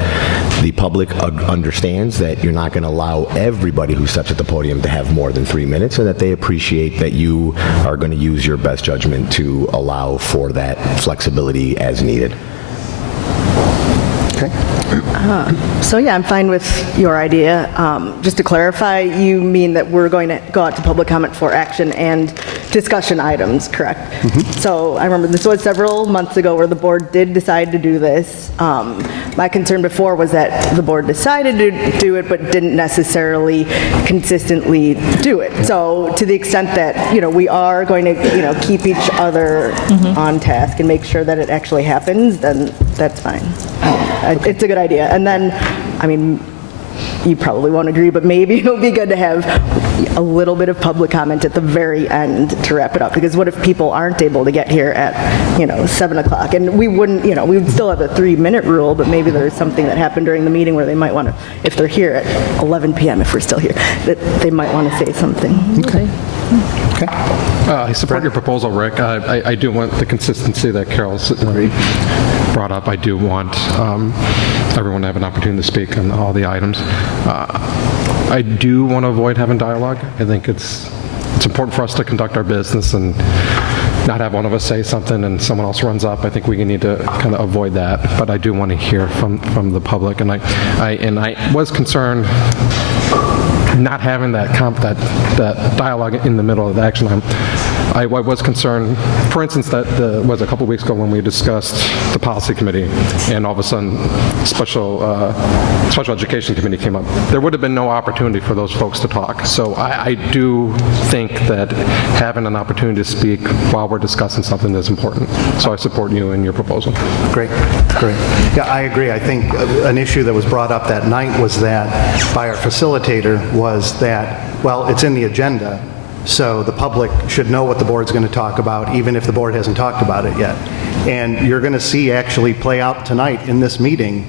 the public understands that you're not going to allow everybody who steps at the podium to have more than 3 minutes, and that they appreciate that you are going to use your best judgment to allow for that flexibility as needed. Okay. So yeah, I'm fine with your idea. Just to clarify, you mean that we're going to go out to public comment for action and discussion items, correct? So I remember this was several months ago where the board did decide to do this. My concern before was that the board decided to do it but didn't necessarily consistently do it. So to the extent that, we are going to, keep each other on task and make sure that it actually happens, then that's fine. It's a good idea. And then, you probably won't agree, but maybe it'll be good to have a little bit of public comment at the very end to wrap it up. Because what if people aren't able to get here at, 7 o'clock? And we wouldn't, we would still have a 3-minute rule, but maybe there's something that happened during the meeting where they might want to, if they're here at 11 p.m., if we're still here, that they might want to say something. Okay. I support your proposal, Rick. I do want the consistency that Carol's brought up. I do want everyone to have an opportunity to speak on all the items. I do want to avoid having dialogue. I think it's important for us to conduct our business and not have one of us say something and someone else runs up. I think we need to kind of avoid that. But I do want to hear from the public, and I was concerned not having that dialogue in the middle of the action item. I was concerned, for instance, that was a couple weeks ago when we discussed the policy committee, and all of a sudden, special education committee came up. There would have been no opportunity for those folks to talk. So I do think that having an opportunity to speak while we're discussing something is important. So I support you and your proposal. Great. Yeah, I agree. I think an issue that was brought up that night was that by our facilitator was that, well, it's in the agenda, so the public should know what the board's going to talk about, even if the board hasn't talked about it yet. And you're going to see actually play out tonight in this meeting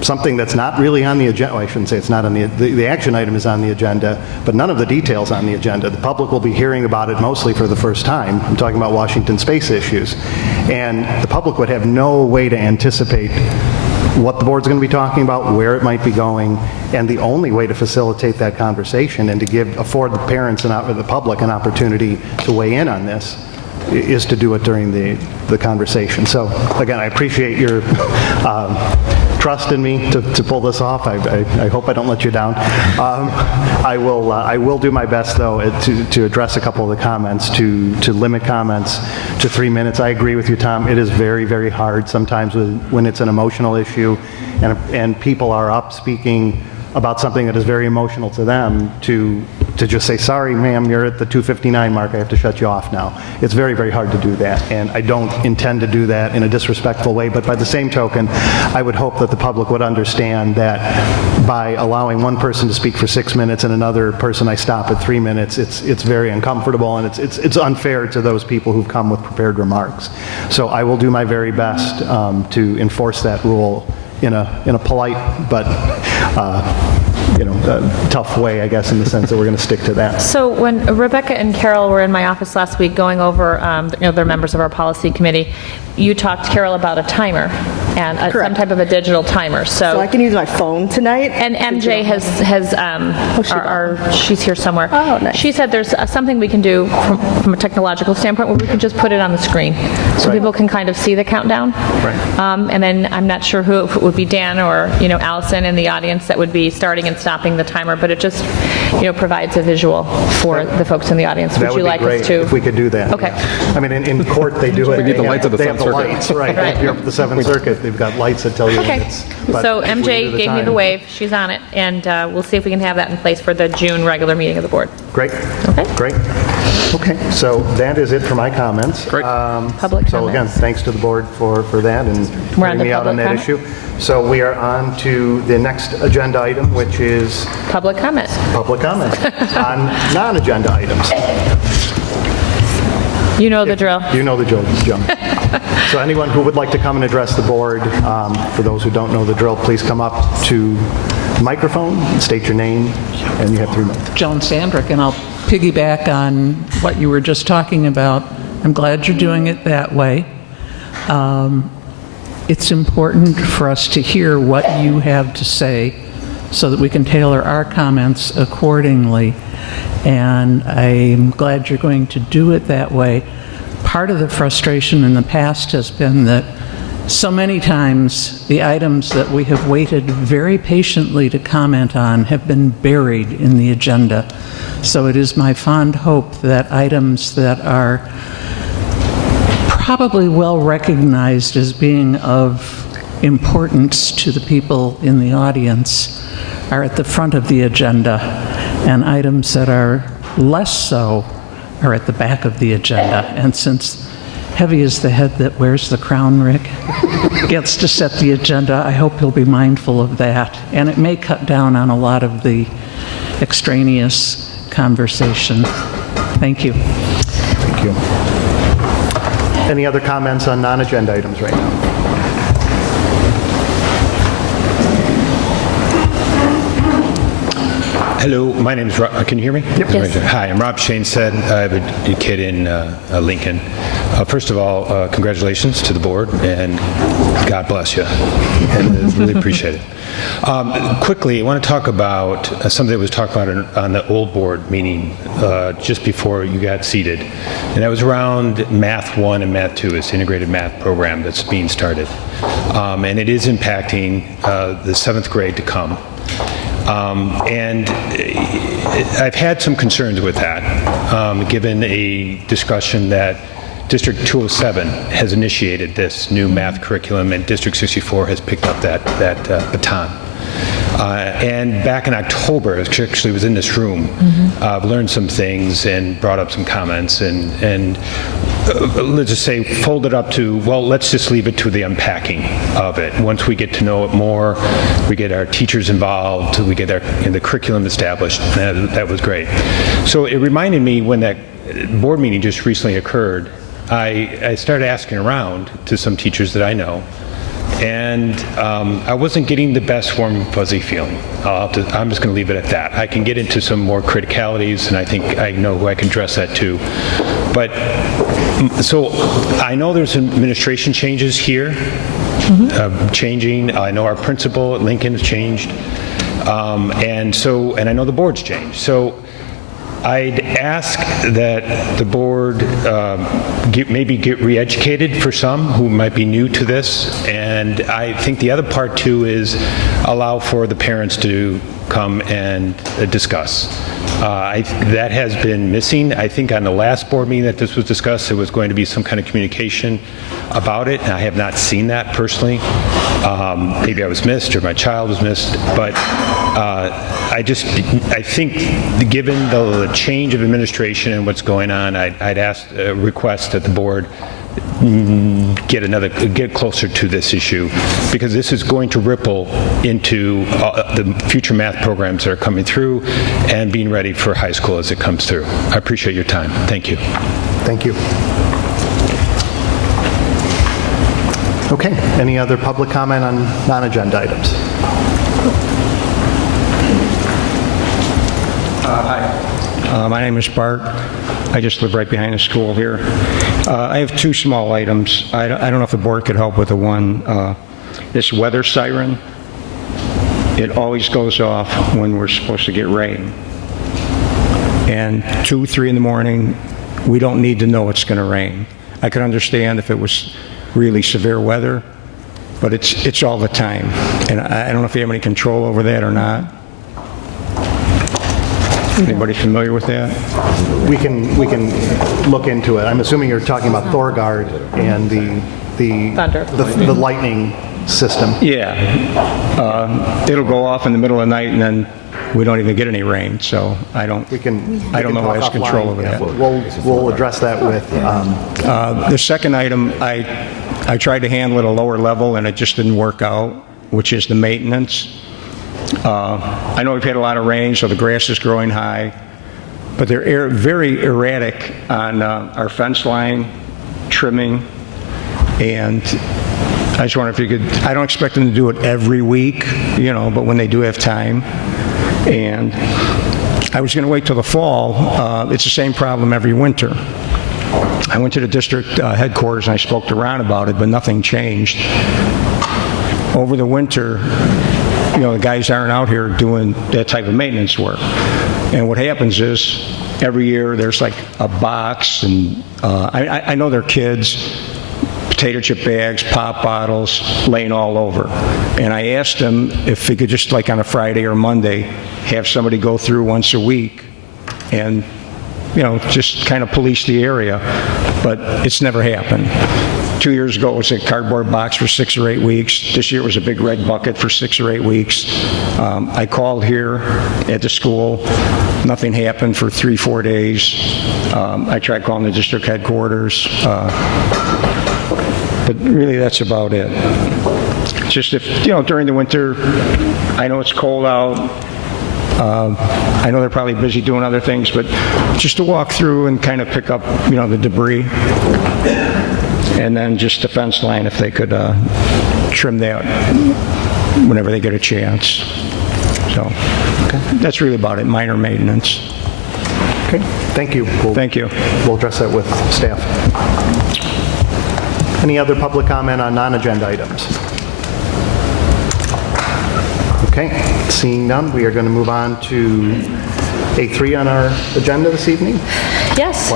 something that's not really on the agenda. Well, I shouldn't say it's not on the action item is on the agenda, but none of the details on the agenda. The public will be hearing about it mostly for the first time. I'm talking about Washington space issues. And the public would have no way to anticipate what the board's going to be talking about, where it might be going, and the only way to facilitate that conversation and to afford the parents and the public an opportunity to weigh in on this is to do it during the conversation. So again, I appreciate your trust in me to pull this off. I hope I don't let you down. I will do my best, though, to address a couple of the comments, to limit comments to 3 minutes. I agree with you, Tom. It is very, very hard sometimes when it's an emotional issue and people are up speaking about something that is very emotional to them to just say, sorry, ma'am, you're at the 2:59 mark, I have to shut you off now. It's very, very hard to do that, and I don't intend to do that in a disrespectful way, but by the same token, I would hope that the public would understand that by allowing one person to speak for 6 minutes and another person I stop at 3 minutes, it's very uncomfortable, and it's unfair to those people who've come with prepared remarks. So I will do my very best to enforce that rule in a polite but tough way, I guess, in the sense that we're going to stick to that. So when Rebecca and Carol were in my office last week going over, they're members of our policy committee, you talked, Carol, about a timer and some type of a digital timer. So I can use my phone tonight. And MJ she's here somewhere. Oh, nice. She said there's something we can do from a technological standpoint where we can just put it on the screen so people can kind of see the countdown. Right. And then I'm not sure if it would be Dan or Allison in the audience that would be starting and stopping the timer, but it just, provides a visual for the folks in the audience. That Would you be like great us to? if we could do that. Okay. Yeah. I mean, in court, they do it. We need the lights of the They have the Seventh Circuit. lights, right. If you're up at the Seventh Circuit, they've got lights that tell you when Okay, it's. but so if we do MJ gave me the time- wave, she's on it, and we'll see if we can have that in place for the June regular meeting of the board. Great. Okay. Great. Okay, so that is it for my comments. Great. Public So again, comments. thanks to the board for that and We're on hearing to me out on public that comment? issue. So we are on to the next agenda item, which is Public comment. public comment on non-agenda items. You know the drill. You know the drill, Joe. So anyone who would like to come and address the board, for those who don't know the drill, please come up to the microphone, state your name, and you have 3 minutes. Joan Sandrick, and I'll piggyback on what you were just talking about. I'm glad you're doing it that way. It's important for us to hear what you have to say so that we can tailor our comments accordingly. And I'm glad you're going to do it that way. Part of the frustration in the past has been that so many times the items that we have waited very patiently to comment on have been buried in the agenda. So it is my fond hope that items that are probably well recognized as being of importance to the people in the audience are at the front of the agenda, and items that are less so are at the back of the agenda. And since heavy is the head that wears the crown, Rick, gets to set the agenda, I hope you'll be mindful of that. And it may cut down on a lot of the extraneous conversation. Thank you. Thank you. Any other comments on non-agenda items right now? Hello, my name is Rob. Can you hear me? Yep. Yes. Hi, I'm Rob Shainstead. I have a kid in Lincoln. First of all, congratulations to the board, and God bless you. And really appreciate it. Quickly, I want to talk about something that was talked about on the old board meeting just before you got seated. And that was around Math 1 and Math 2, this integrated math program that's being started. And it is impacting the 7th grade to come. And I've had some concerns with that, given a discussion that District 207 has initiated this new math curriculum, and District 64 has picked up that baton. And back in October, actually was in this room, I've learned some things and brought up some comments, and let's just say folded up to, well, let's just leave it to the unpacking of it. Once we get to know it more, we get our teachers involved, we get the curriculum established, that was great. So it reminded me when that board meeting just recently occurred, I started asking around to some teachers that I know, and I wasn't getting the best warm and fuzzy feeling. I'm just going to leave it at that. I can get into some more criticalities, and I think I know who I can address that to. But so I know there's administration changes here, changing. I know our principal at Lincoln has changed, and I know the board's changed. So I'd ask that the board maybe get re-educated for some who might be new to this, and I think the other part too is allow for the parents to come and discuss. That has been missing. I think on the last board meeting that this was discussed, there was going to be some kind of communication about it, and I have not seen that personally. Maybe I was missed or my child was missed, but I think given the change of administration and what's going on, I'd request that the board get closer to this issue, because this is going to ripple into the future math programs that are coming through and being ready for high school as it comes through. I appreciate your time. Thank you. Thank you. Okay, any other public comment on non-agenda items? Hi, my name is Bart. I just live right behind the school here. I have two small items. I don't know if the board could help with the one. This weather siren, it always goes off when we're supposed to get rain. And 2, 3 in the morning, we don't need to know it's going to rain. I could understand if it was really severe weather, but it's all the time. And I don't know if you have any control over that or not. Anybody familiar with that? We can look into it. I'm assuming you're talking about Thorgard and the lightning system. Yeah. It'll go off in the middle of the night and then we don't even get any rain, so I don't know who has control over that. We'll address that with... The second item, I tried to handle at a lower level and it just didn't work out, which is the maintenance. I know we've had a lot of rain, so the grass is growing high, but they're very erratic on our fence line, trimming, and I just wonder if you could, I don't expect them to do it every week, but when they do have time. And I was going to wait till the fall. It's the same problem every winter. I went to the district headquarters and I spoke to Ron about it, but nothing changed. Over the winter, the guys aren't out here doing that type of maintenance work. And what happens is every year there's like a box, and I know they're kids, potato chip bags, pop bottles, laying all over. And I asked them if we could just, like on a Friday or Monday, have somebody go through once a week and, just kind of police the area. But it's never happened. 2 years ago, it was a cardboard box for 6 or 8 weeks. This year it was a big red bucket for 6 or 8 weeks. I called here at the school. Nothing happened for 3-4 days. I tried calling the district headquarters. But really, that's about it. Just if, during the winter, I know it's cold out. I know they're probably busy doing other things, but just to walk through and kind of pick up, the debris. And then just the fence line, if they could trim that whenever they get a chance. So that's really about it, minor maintenance. Okay, thank you. Thank you. We'll address that with staff. Any other public comment on non-agenda items? Okay, seeing none, we are going to move on to A3 on our agenda this evening. Yes,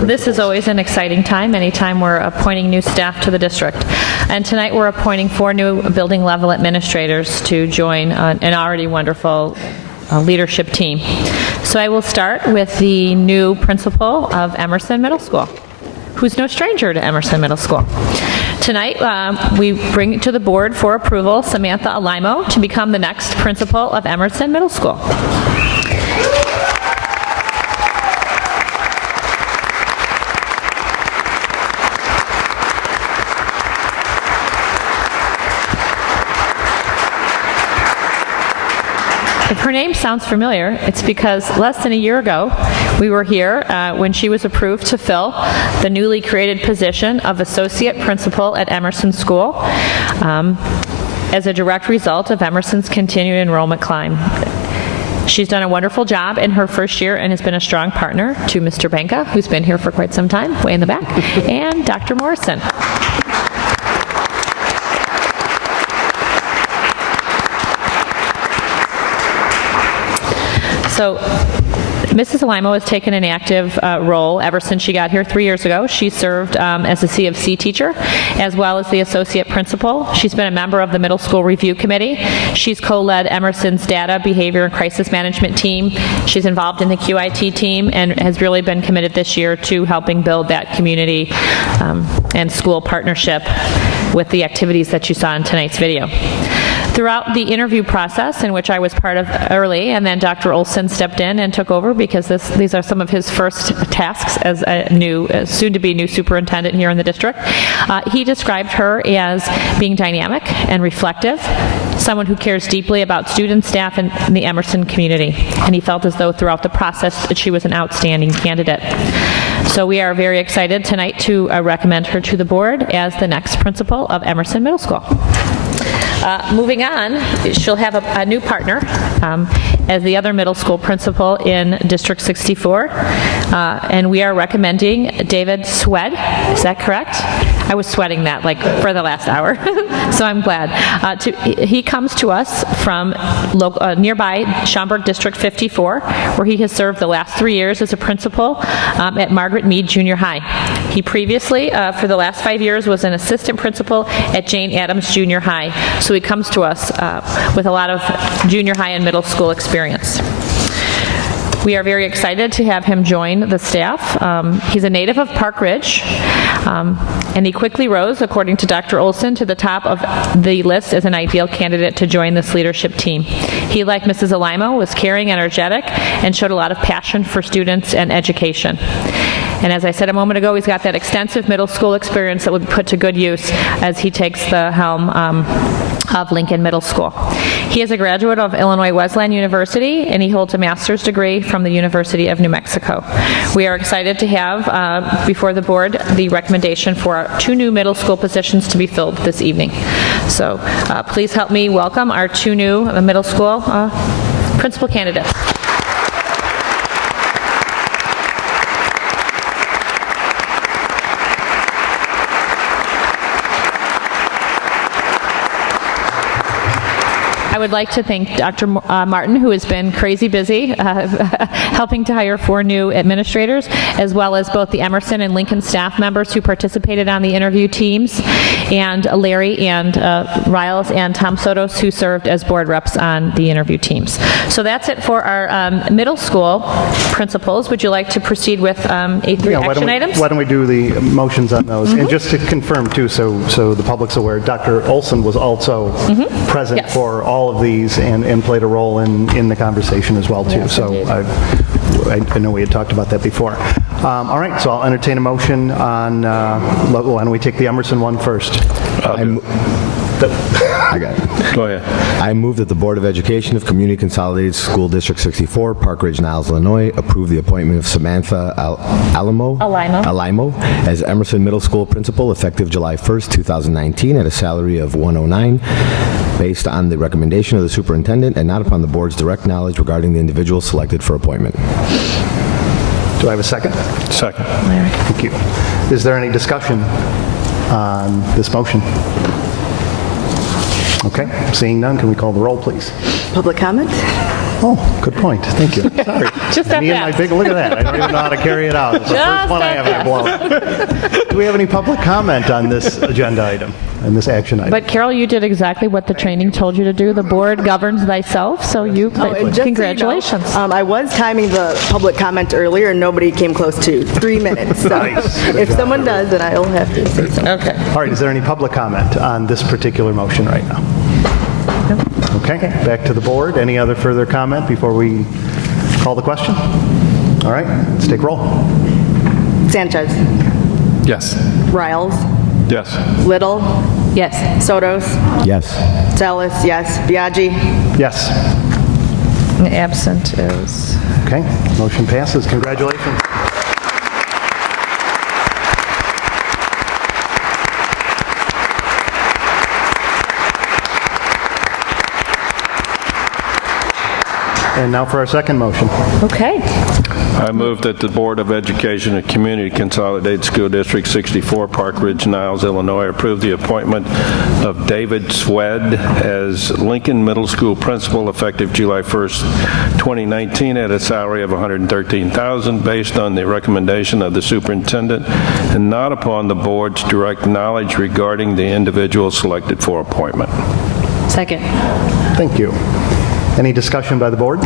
this is always an exciting time, anytime we're appointing new staff to the district. And tonight we're appointing 4 new building level administrators to join an already wonderful leadership team. So I will start with the new principal of Emerson Middle School, who's no stranger to Emerson Middle School. Tonight, we bring to the board for approval Samantha Alimo to become the next principal of Emerson Middle School. If her name sounds familiar, it's because less than a year ago, we were here when she was approved to fill the newly created position of Associate Principal at Emerson School as a direct result of Emerson's continued enrollment climb. She's done a wonderful job in her first year and has been a strong partner to Mr. Benka, who's been here for quite some time, way in the back, and Dr. Morrison. So Mrs. Alimo has taken an active role ever since she got here 3 years ago. She served as a C of C teacher as well as the associate principal. She's been a member of the middle school review committee. She's co-led Emerson's data, behavior, and crisis management team. She's involved in the QIT team and has really been committed this year to helping build that community and school partnership with the activities that you saw in tonight's video. Throughout the interview process, in which I was part of early, and then Dr. Olson stepped in and took over because these are some of his first tasks as a soon-to-be new superintendent here in the district. He described her as being dynamic and reflective, someone who cares deeply about students, staff, and the Emerson community. And he felt as though throughout the process that she was an outstanding candidate. So we are very excited tonight to recommend her to the board as the next principal of Emerson Middle School. Moving on, she'll have a new partner as the other middle school principal in District 64, and we are recommending David Swed. Is that correct? I was sweating that like for the last hour, so I'm glad. He comes to us from nearby Schaumburg District 54, where he has served the last 3 years as a principal at Margaret Mead Junior High. He previously, for the last 5 years, was an assistant principal at Jane Addams Junior High. So he comes to us with a lot of junior high and middle school experience. We are very excited to have him join the staff. He's a native of Park Ridge, and he quickly rose, according to Dr. Olson, to the top of the list as an ideal candidate to join this leadership team. He, like Mrs. Alaimo, was caring, energetic, and showed a lot of passion for students and education. And as I said a moment ago, he's got that extensive middle school experience that will be put to good use as he takes the helm of Lincoln Middle School. He is a graduate of Illinois Wesleyan University, and he holds a master's degree from the University of New Mexico. We are excited to have before the board the recommendation for our 2 new middle school positions to be filled this evening. So please help me welcome our 2 new middle school principal candidates. I would like to thank Dr. Martin, who has been crazy busy helping to hire 4 new administrators, as well as both the Emerson and Lincoln staff members who participated on the interview teams, and Larry and Riles and Tom Sotos, who served as board reps on the interview teams. So that's it for our middle school principals. Would you like to proceed with A3 action items? Why don't we do the motions on those? And just to confirm, too, so the public's aware, Dr. Olson was also present for all of these and played a role in the conversation as well, too. Yes, so I know we had talked about that before. All right, so I'll entertain a motion on, why don't we take the Emerson one first? I got it. Go ahead. I move that the Board of Education of Community Consolidated School District 64, Park Ridge-Niles, Illinois, approve the appointment of Samantha Alaimo as Emerson Middle School Principal effective July 1st, 2019 at a salary of $109 based on the recommendation of the superintendent and not upon the board's direct knowledge regarding the individual selected for appointment. Do I have a second? Second. Thank you. Is there any discussion on this motion? Okay, seeing none, can we call the roll, please? Public comment? Oh, good point. Thank you. Sorry. Just that Me and my fast. big, look at that. I don't even know how to carry it out. It's the Just first one I that have blown. Do we have any public comment on this agenda item, on this action item? But Carol, you did exactly what the training told you to do. The board governs thyself, so you, And just so congratulations. you know, I was timing the public comment earlier, and nobody came close to 3 minutes. So Nice. Good if job. someone does, then I'll have to say something. Okay. All right, is there any public comment on this particular motion right now? Okay, back to the board. Any other further comment before we call the question? All right, let's take roll. Sanchez. Yes. Riles. Yes. Little. Yes. Sotos. Yes. Salas, yes. Biaggi. Yes. Absent is... Okay, motion passes. Congratulations. And now for our second motion. Okay. I move that the Board of Education and Community Consolidated School District 64, Park Ridge-Niles, Illinois, approve the appointment of David Swed as Lincoln Middle School Principal effective July 1st, 2019 at a salary of $113,000 based on the recommendation of the superintendent and not upon the board's direct knowledge regarding the individual selected for appointment. Second. Thank you. Any discussion by the board?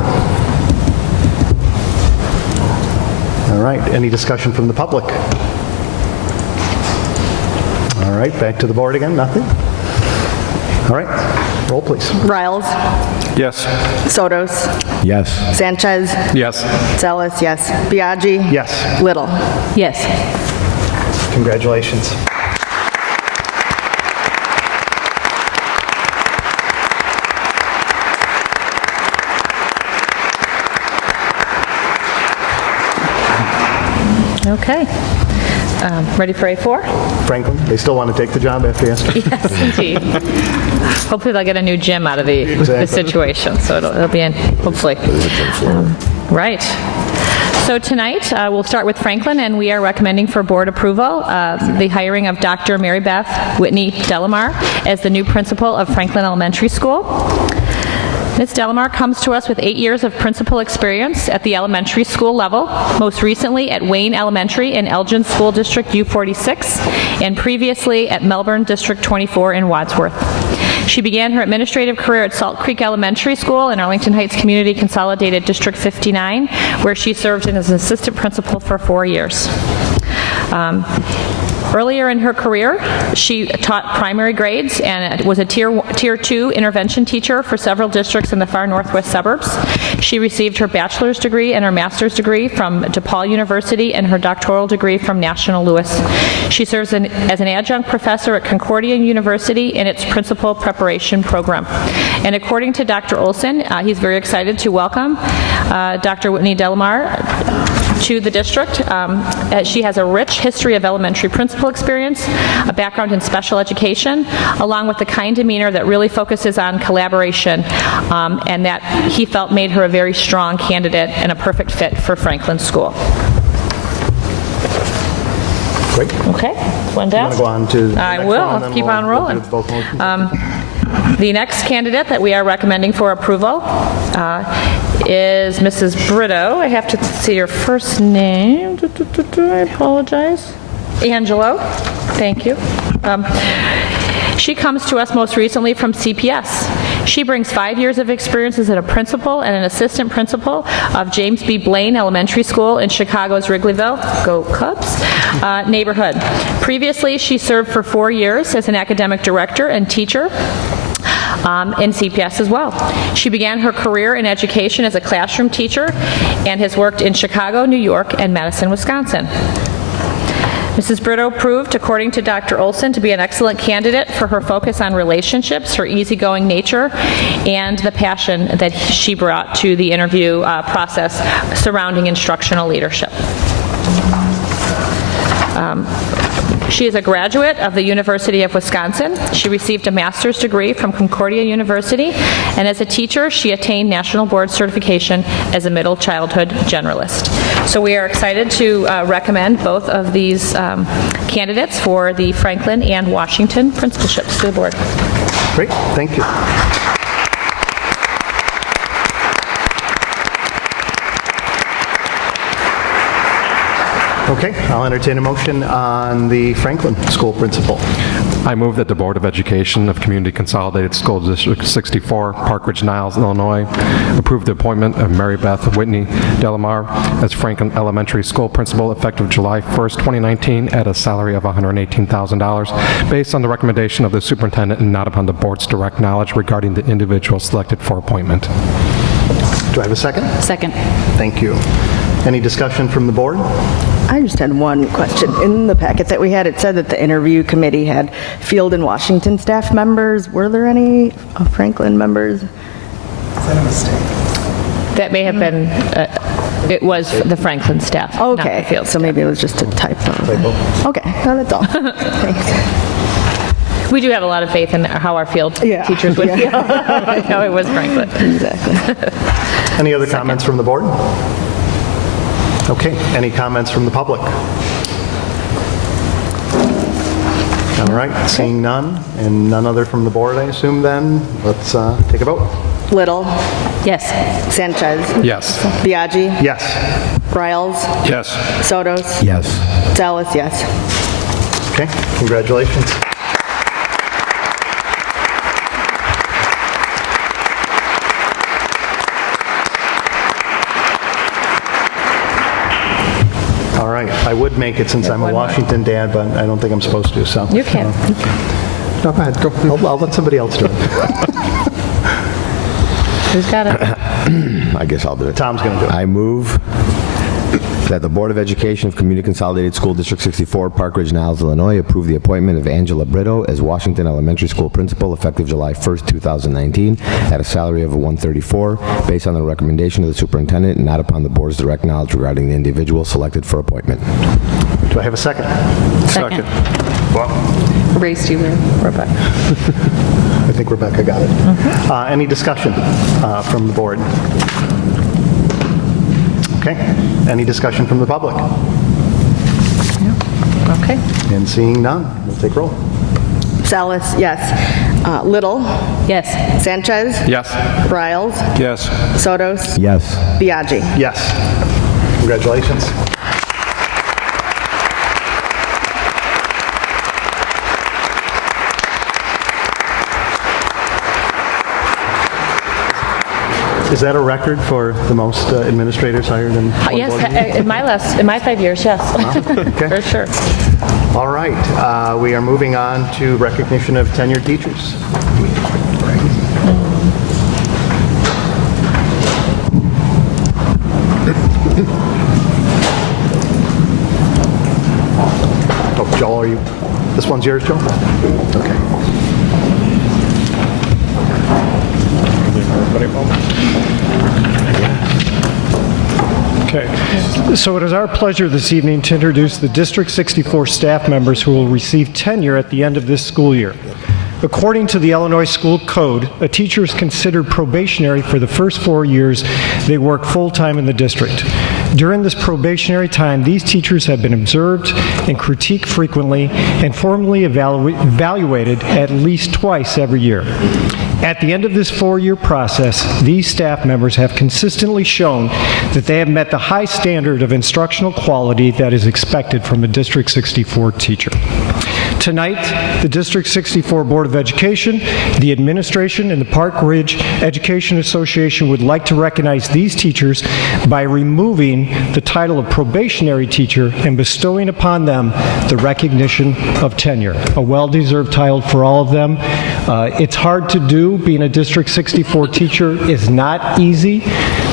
All right, any discussion from the public? All right, back to the board again, nothing? All right, roll please. Riles. Yes. Sotos. Yes. Sanchez. Yes. Salas, yes. Biaggi. Yes. Little. Yes. Congratulations. Okay. Ready for A4? Franklin, they still want to take the job after yesterday? Yes, indeed. Hopefully they'll get a new gym out of the situation, so it'll be in, hopefully. Right. So tonight, we'll start with Franklin, and we are recommending for board approval the hiring of Dr. Mary Beth Whitney Delamar as the new principal of Franklin Elementary School. Ms. Delamar comes to us with 8 years of principal experience at the elementary school level, most recently at Wayne Elementary in Elgin School District U46, and previously at Melbourne District 24 in Wadsworth. She began her administrative career at Salt Creek Elementary School in Arlington Heights Community Consolidated District 59, where she served as an assistant principal for 4 years. Earlier in her career, she taught primary grades and was a Tier 2 intervention teacher for several districts in the far northwest suburbs. She received her bachelor's degree and her master's degree from DePaul University and her doctoral degree from National Louis. She serves as an adjunct professor at Concordia University in its principal preparation program. And according to Dr. Olson, he's very excited to welcome Dr. Whitney Delamar to the district. She has a rich history of elementary principal experience, a background in special education, along with the kind demeanor that really focuses on collaboration, and that he felt made her a very strong candidate and a perfect fit for Franklin School. Great. Okay, one down. You want to go on to the I next will. one, and then Let's keep on we'll rolling. do both motions? The next candidate that we are recommending for approval is Mrs. Brito. I have to see your first name. I apologize. Angelo. Thank you. She comes to us most recently from CPS. She brings 5 years of experience as a principal and an assistant principal of James B. Blaine Elementary School in Chicago's Wrigleyville, go Cubs, neighborhood. Previously, she served for 4 years as an academic director and teacher in CPS as well. She began her career in education as a classroom teacher and has worked in Chicago, New York, and Madison, Wisconsin. Mrs. Brito proved, according to Dr. Olson, to be an excellent candidate for her focus on relationships, her easygoing nature, and the passion that she brought to the interview process surrounding instructional leadership. She is a graduate of the University of Wisconsin. She received a master's degree from Concordia University, and as a teacher, she attained National Board certification as a middle childhood generalist. So we are excited to recommend both of these candidates for the Franklin and Washington principalships to the board. Great, thank you. Okay, I'll entertain a motion on the Franklin School Principal. I move that the Board of Education of Community Consolidated School District 64, Park Ridge-Niles, Illinois, approve the appointment of Mary Beth Whitney Delamar as Franklin Elementary School Principal effective July 1st, 2019 at a salary of $118,000 based on the recommendation of the superintendent and not upon the board's direct knowledge regarding the individual selected for appointment. Do I have a second? Second. Thank you. Any discussion from the board? I just had one question. In the packet that we had, it said that the interview committee had Field and Washington staff members. Were there any Franklin members? Is that a mistake? That may have been, it was the Franklin staff, not the Okay, Field so staff. maybe it was just a typo. Okay, no, that's all. Thanks. We do have a lot of faith in how our field teachers would feel. No, it was Franklin. Exactly. Any other comments from the board? Okay, any comments from the public? All right, seeing none, and none other from the board, I assume then, let's take a vote. Little. Yes. Sanchez. Yes. Biaggi. Yes. Riles. Yes. Sotos. Yes. Salas, yes. Okay, congratulations. All right, I would make it since I'm a Washington dad, but I don't think I'm supposed to, so. You can. No, go ahead, go. I'll let somebody else do it. Who's got it? I guess I'll do it. Tom's going to do it. I move that the Board of Education of Community Consolidated School District 64, Park Ridge-Niles, Illinois, approve the appointment of Angela Brito as Washington Elementary School Principal effective July 1st, 2019, at a salary of $134,000, based on the recommendation of the superintendent and not upon the board's direct knowledge regarding the individual selected for appointment. Do I have a second? Second. Erased you there, Rebecca. I think Rebecca got it. Any discussion from the board? Okay. Any discussion from the public? Okay. And seeing none, we'll take roll. Salas, yes. Little. Yes. Sanchez. Yes. Riles. Yes. Sotos. Yes. Biaggi. Yes. Congratulations. Is that a record for the most administrators hired in one board meeting? Yes, in my 5 years, yes. Okay. For sure. All right, we are moving on to recognition of tenured teachers. Oh, Joel, are you? This one's yours, Joel? Okay. Okay, so it is our pleasure this evening to introduce the District 64 staff members who will receive tenure at the end of this school year. According to the Illinois School Code, a teacher is considered probationary for the first 4 years they work full-time in the district. During this probationary time, these teachers have been observed and critiqued frequently and formally evaluated at least twice every year. At the end of this 4-year process, these staff members have consistently shown that they have met the high standard of instructional quality that is expected from a District 64 teacher. Tonight, the District 64 Board of Education, the administration, and the Park Ridge Education Association would like to recognize these teachers by removing the title of probationary teacher and bestowing upon them the recognition of tenure, a well-deserved title for all of them. It's hard to do. Being a District 64 teacher is not easy.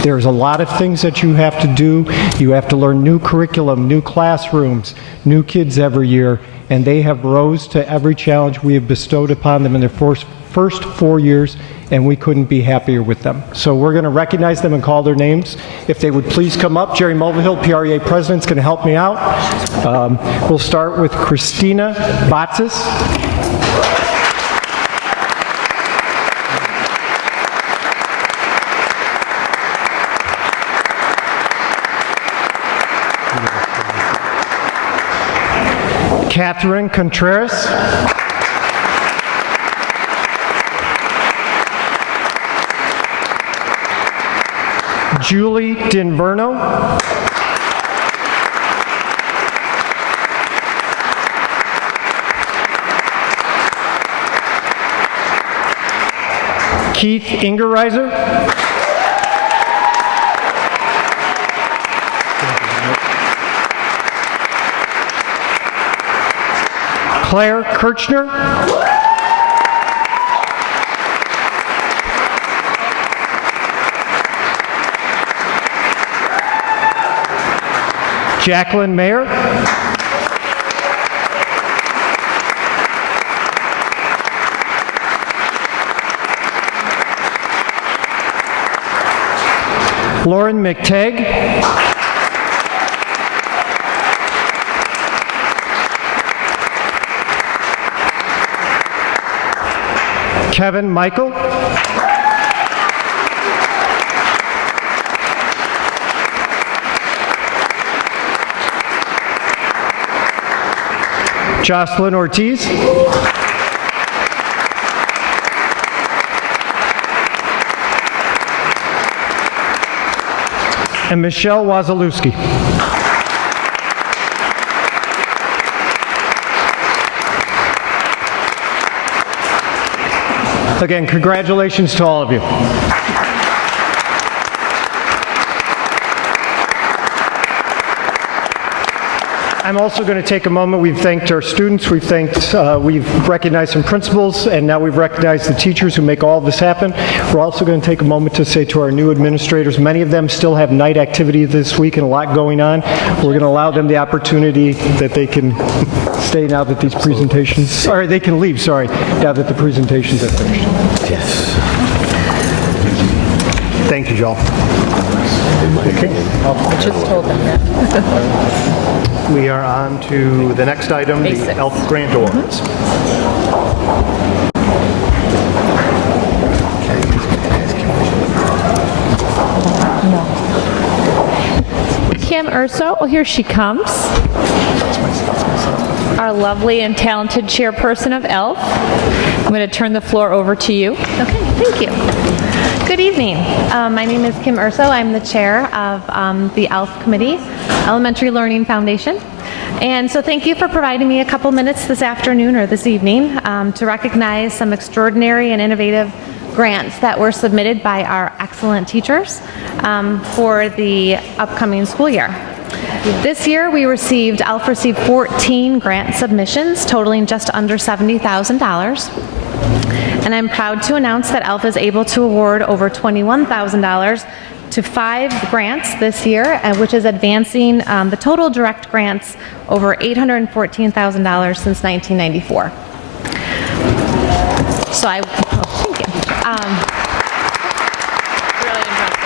There's a lot of things that you have to do. You have to learn new curriculum, new classrooms, new kids every year, and they have rose to every challenge we have bestowed upon them in their first 4 years, and we couldn't be happier with them. So we're going to recognize them and call their names. If they would please come up. Jerry Mulvihill, PREA President, is going to help me out. We'll start with Christina Batsis. Catherine Contreras. Julie Dinverno. Keith Ingerreiser. Claire Kirchner. Jacqueline Mayer. Lauren McTagg. Kevin Michael. Jocelyn Ortiz. And Michelle Wazalewski. Again, congratulations to all of you. I'm also going to take a moment. We've thanked our students, we've recognized some principals, and now we've recognized the teachers who make all of this happen. We're also going to take a moment to say to our new administrators, many of them still have night activity this week and a lot going on. We're going to allow them the opportunity that they can stay now that these presentations, or they can leave, sorry, now that the presentations are finished. Yes. Thank you, Joel. Okay. I just told them that. We are on to the next item, the ELF grant awards. Kim Urso, well, here she comes. Our lovely and talented chairperson of ELF. I'm going to turn the floor over to you. Okay, thank you. Good evening. My name is Kim Urso. I'm the chair of the ELF Committee, Elementary Learning Foundation. And so thank you for providing me a couple minutes this afternoon or this evening to recognize some extraordinary and innovative grants that were submitted by our excellent teachers for the upcoming school year. This year, ELF received 14 grant submissions totaling just under $70,000. And I'm proud to announce that ELF is able to award over $21,000 to 5 grants this year, which is advancing the total direct grants over $814,000 since 1994. So thank you. Really impressive.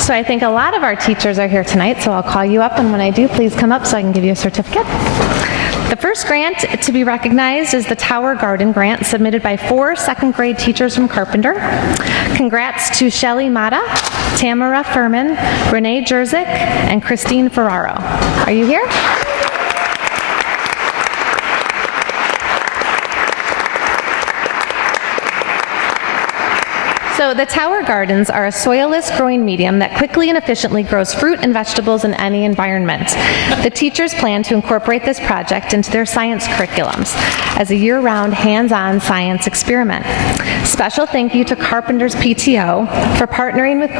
So I think a lot of our teachers are here tonight, so I'll call you up, and when I do, please come up so I can give you a certificate. The first grant to be recognized is the Tower Garden Grant, submitted by 4 second-grade teachers from Carpenter. Congrats to Shelly Mata, Tamara Furman, Renee Jerzik, and Christine Ferraro. Are you here? So the Tower Gardens are a soilless growing medium that quickly and efficiently grows fruit and vegetables in any environment. The teachers plan to incorporate this project into their science curriculums as a year-round hands-on science experiment. Special thank you to Carpenter's PTO for partnering with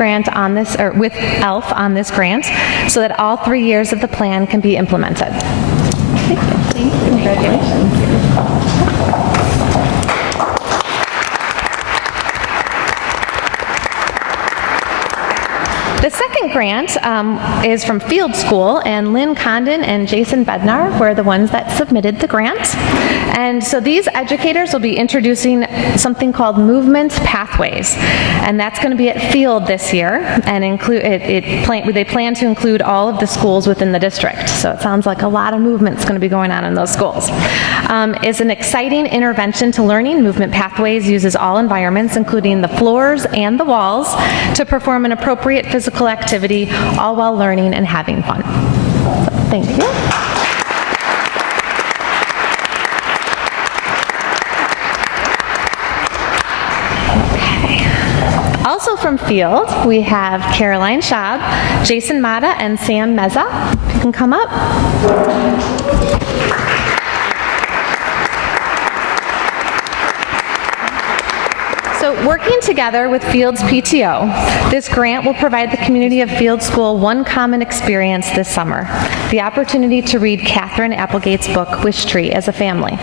with ELF on this grant so that all 3 years of the plan can be implemented. Thank you. Thank you. Congratulations. The second grant is from Field School, and Lynn Condon and Jason Bednar were the ones that submitted the grant. And so these educators will be introducing something called Movement Pathways, and that's going to be at Field this year, and they plan to include all of the schools within the district. So it sounds like a lot of movement's going to be going on in those schools. It's an exciting intervention to learning. Movement Pathways uses all environments, including the floors and the walls, to perform an appropriate physical activity, all while learning and having fun. So, thank you. Okay. Also from Field, we have Caroline Schaub, Jason Mata, and Sam Meza. If you can come up. So working together with Field's PTO, this grant will provide the community of Field School one common experience this summer, the opportunity to read Katherine Applegate's book, Wish Tree, as a family.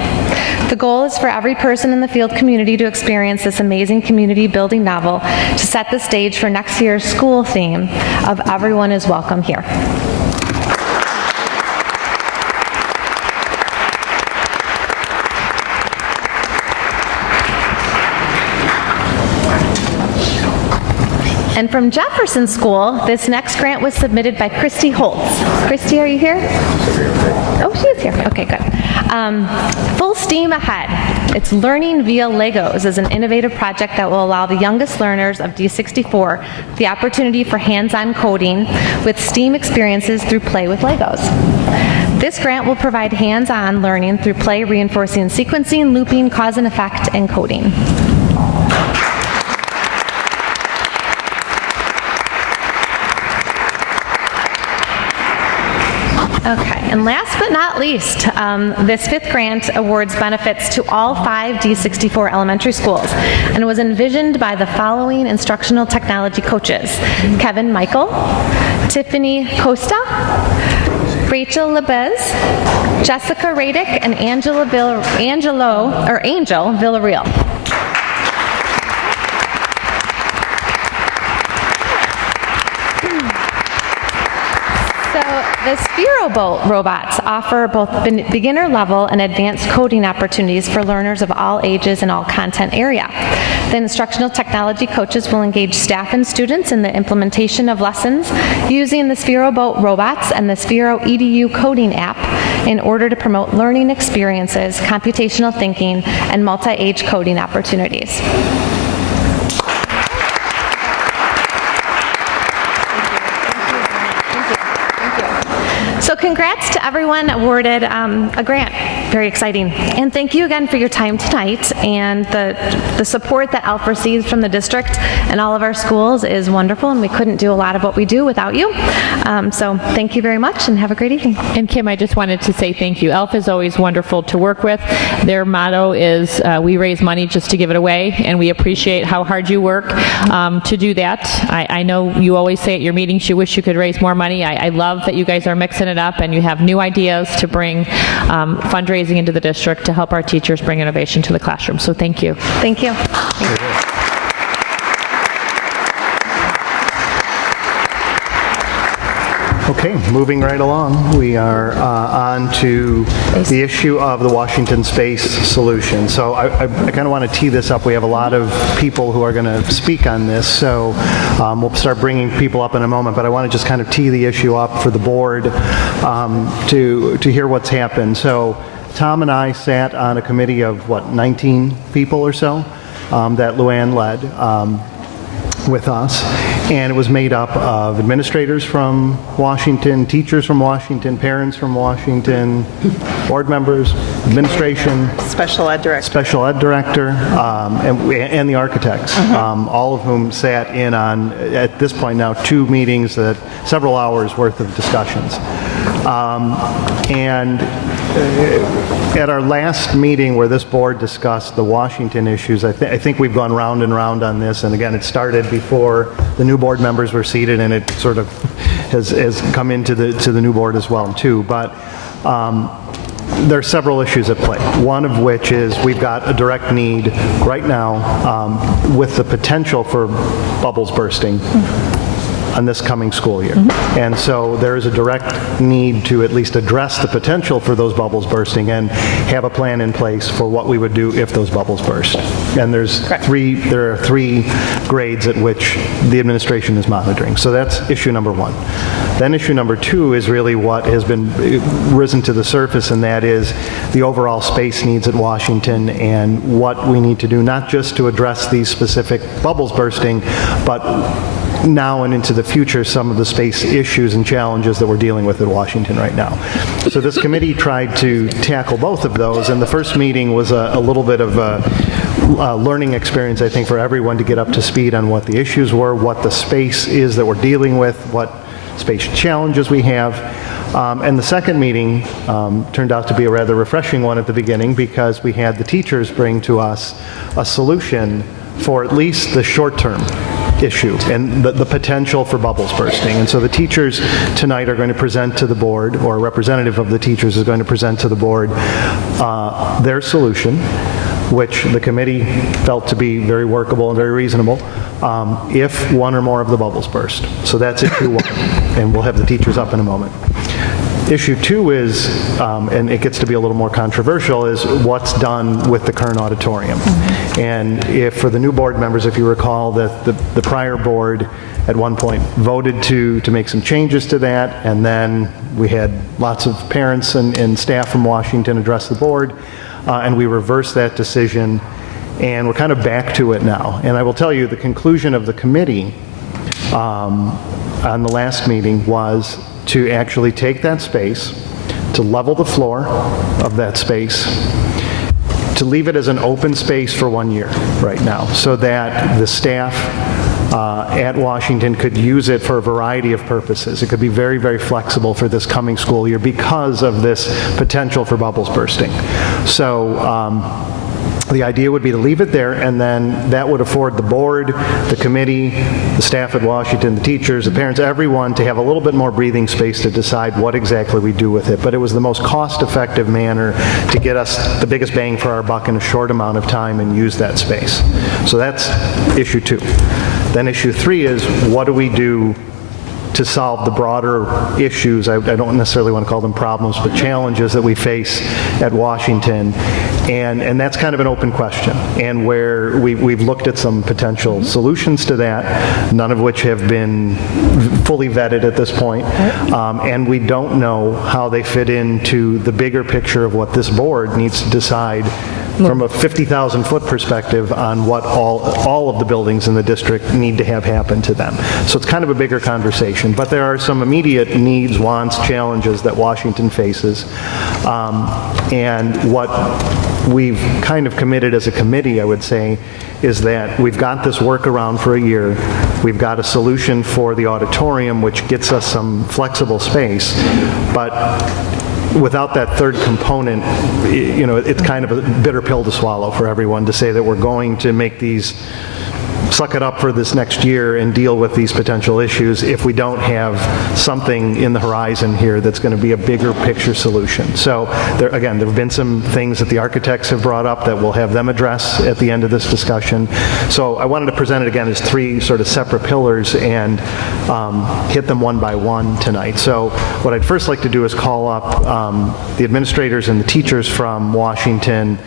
The goal is for every person in the Field community to experience this amazing community building novel to set the stage for next year's school theme of Everyone is Welcome Here. And from Jefferson School, this next grant was submitted by Christy Holtz. Christy, are you here? Oh, she is here. Okay, good. Full steam ahead. It's Learning via Legos is an innovative project that will allow the youngest learners of D64 the opportunity for hands-on coding with STEAM experiences through play with Legos. This grant will provide hands-on learning through play, reinforcing sequencing, looping, cause and effect, and coding. Okay, and last but not least, this 5th grant awards benefits to all 5 D64 elementary schools and was envisioned by the following instructional technology coaches: Kevin Michael, Tiffany Costa, Rachel Lebez, Jessica Radick, and Angel Villarreal. The Spherobolt robots offer both beginner level and advanced coding opportunities for learners of all ages and all content area. The instructional technology coaches will engage staff and students in the implementation of lessons using the Spherobolt robots and the Sphero EDU coding app in order to promote learning experiences, computational thinking, and multi-age coding opportunities. So congrats to to everyone awarded a grant. Very exciting. And thank you again for your time tonight. And the support that ALF receives from the district and all of our schools is wonderful, and we couldn't do a lot of what we do without you. So thank you very much, and have a great evening. And Kim, I just wanted to say thank you. ALF is always wonderful to work with. Their motto is we raise money just to give it away, and we appreciate how hard you work to do that. I know you always say at your meetings you wish you could raise more money. I love that you guys are mixing it up and you have new ideas to bring fundraising into the district to help our teachers bring innovation to the classroom. So thank you. Thank you. Okay, moving right along, we are on to the issue of the Washington Space Solution. So I kind of want to tee this up. We have a lot of people who are going to speak on this, so we'll start bringing people up in a moment, but I want to just kind of tee the issue up for the board to hear what's happened. So Tom and I sat on a committee of, 19 people or so that Luann led with us, and it was made up of administrators from Washington, teachers from Washington, parents from Washington, board members, administration, Special ed director, and the architects, all of whom sat in on, at this point now, 2 meetings, several hours worth of discussions. And at our last meeting where this board discussed the Washington issues, I think we've gone round and round on this, and again, it started before the new board members were seated, and it sort of has come into the new board as well, too. But there are several issues at play, one of which is we've got a direct need right now with the potential for bubbles bursting on this coming school year. And so there is a direct need to at least address the potential for those bubbles bursting and have a plan in place for what we would do if those bubbles burst. And there are 3 grades at which the administration is monitoring. So that's issue number 1. Then issue number 2 is really what has been risen to the surface, and that is the overall space needs at Washington and what we need to do, not just to address these specific bubbles bursting, but now and into the future, some of the space issues and challenges that we're dealing with at Washington right now. So this committee tried to tackle both of those, and the first meeting was a little bit of a learning experience, I think, for everyone to get up to speed on what the issues were, what the space is that we're dealing with, what space challenges we have. And the second meeting turned out to be a rather refreshing one at the beginning, because we had the teachers bring to us a solution for at least the short-term issue and the potential for bubbles bursting. And so the teachers tonight are going to present to the board, or a representative of the teachers is going to present to the board their solution, which the committee felt to be very workable and very reasonable, if one or more of the bubbles burst. So that's issue 1, and we'll have the teachers up in a moment. Issue 2 is, and it gets to be a little more controversial, is what's done with the current auditorium. And if, for the new board members, if you recall that the prior board at one point voted to make some changes to that, and then we had lots of parents and staff from Washington address the board, and we reversed that decision, and we're kind of back to it now. And I will tell you, the conclusion of the committee on the last meeting was to actually take that space, to level the floor of that space, to leave it as an open space for 1 year right now, so that the staff at Washington could use it for a variety of purposes. It could be very, very flexible for this coming school year because of this potential for bubbles bursting. So the idea would be to leave it there, and then that would afford the board, the committee, the staff at Washington, the teachers, the parents, everyone to have a little bit more breathing space to decide what exactly we do with it. But it was the most cost-effective manner to get us the biggest bang for our buck in a short amount of time and use that space. So that's issue 2. Then issue 3 is, what do we do to solve the broader issues, I don't necessarily want to call them problems, but challenges that we face at Washington. And that's kind of an open question, and where we've looked at some potential solutions to that, none of which have been fully vetted at this point. And we don't know how they fit into the bigger picture of what this board needs to decide from a 50,000-foot perspective on what all of the buildings in the district need to have happen to them. So it's kind of a bigger conversation, but there are some immediate needs, wants, challenges that Washington faces. And what we've kind of committed as a committee, I would say, is that we've got this workaround for a year. We've got a solution for the auditorium, which gets us some flexible space, but without that third component, you know, it's kind of a bitter pill to swallow for everyone to say that we're going to make these, suck it up for this next year and deal with these potential issues if we don't have something in the horizon here that's going to be a bigger picture solution. So there have been some things that the architects have brought up that we'll have them address at the end of this discussion. So I wanted to present it again as three sort of separate pillars and hit them one by one tonight. So what I'd first like to do is call up the administrators and the teachers from Washington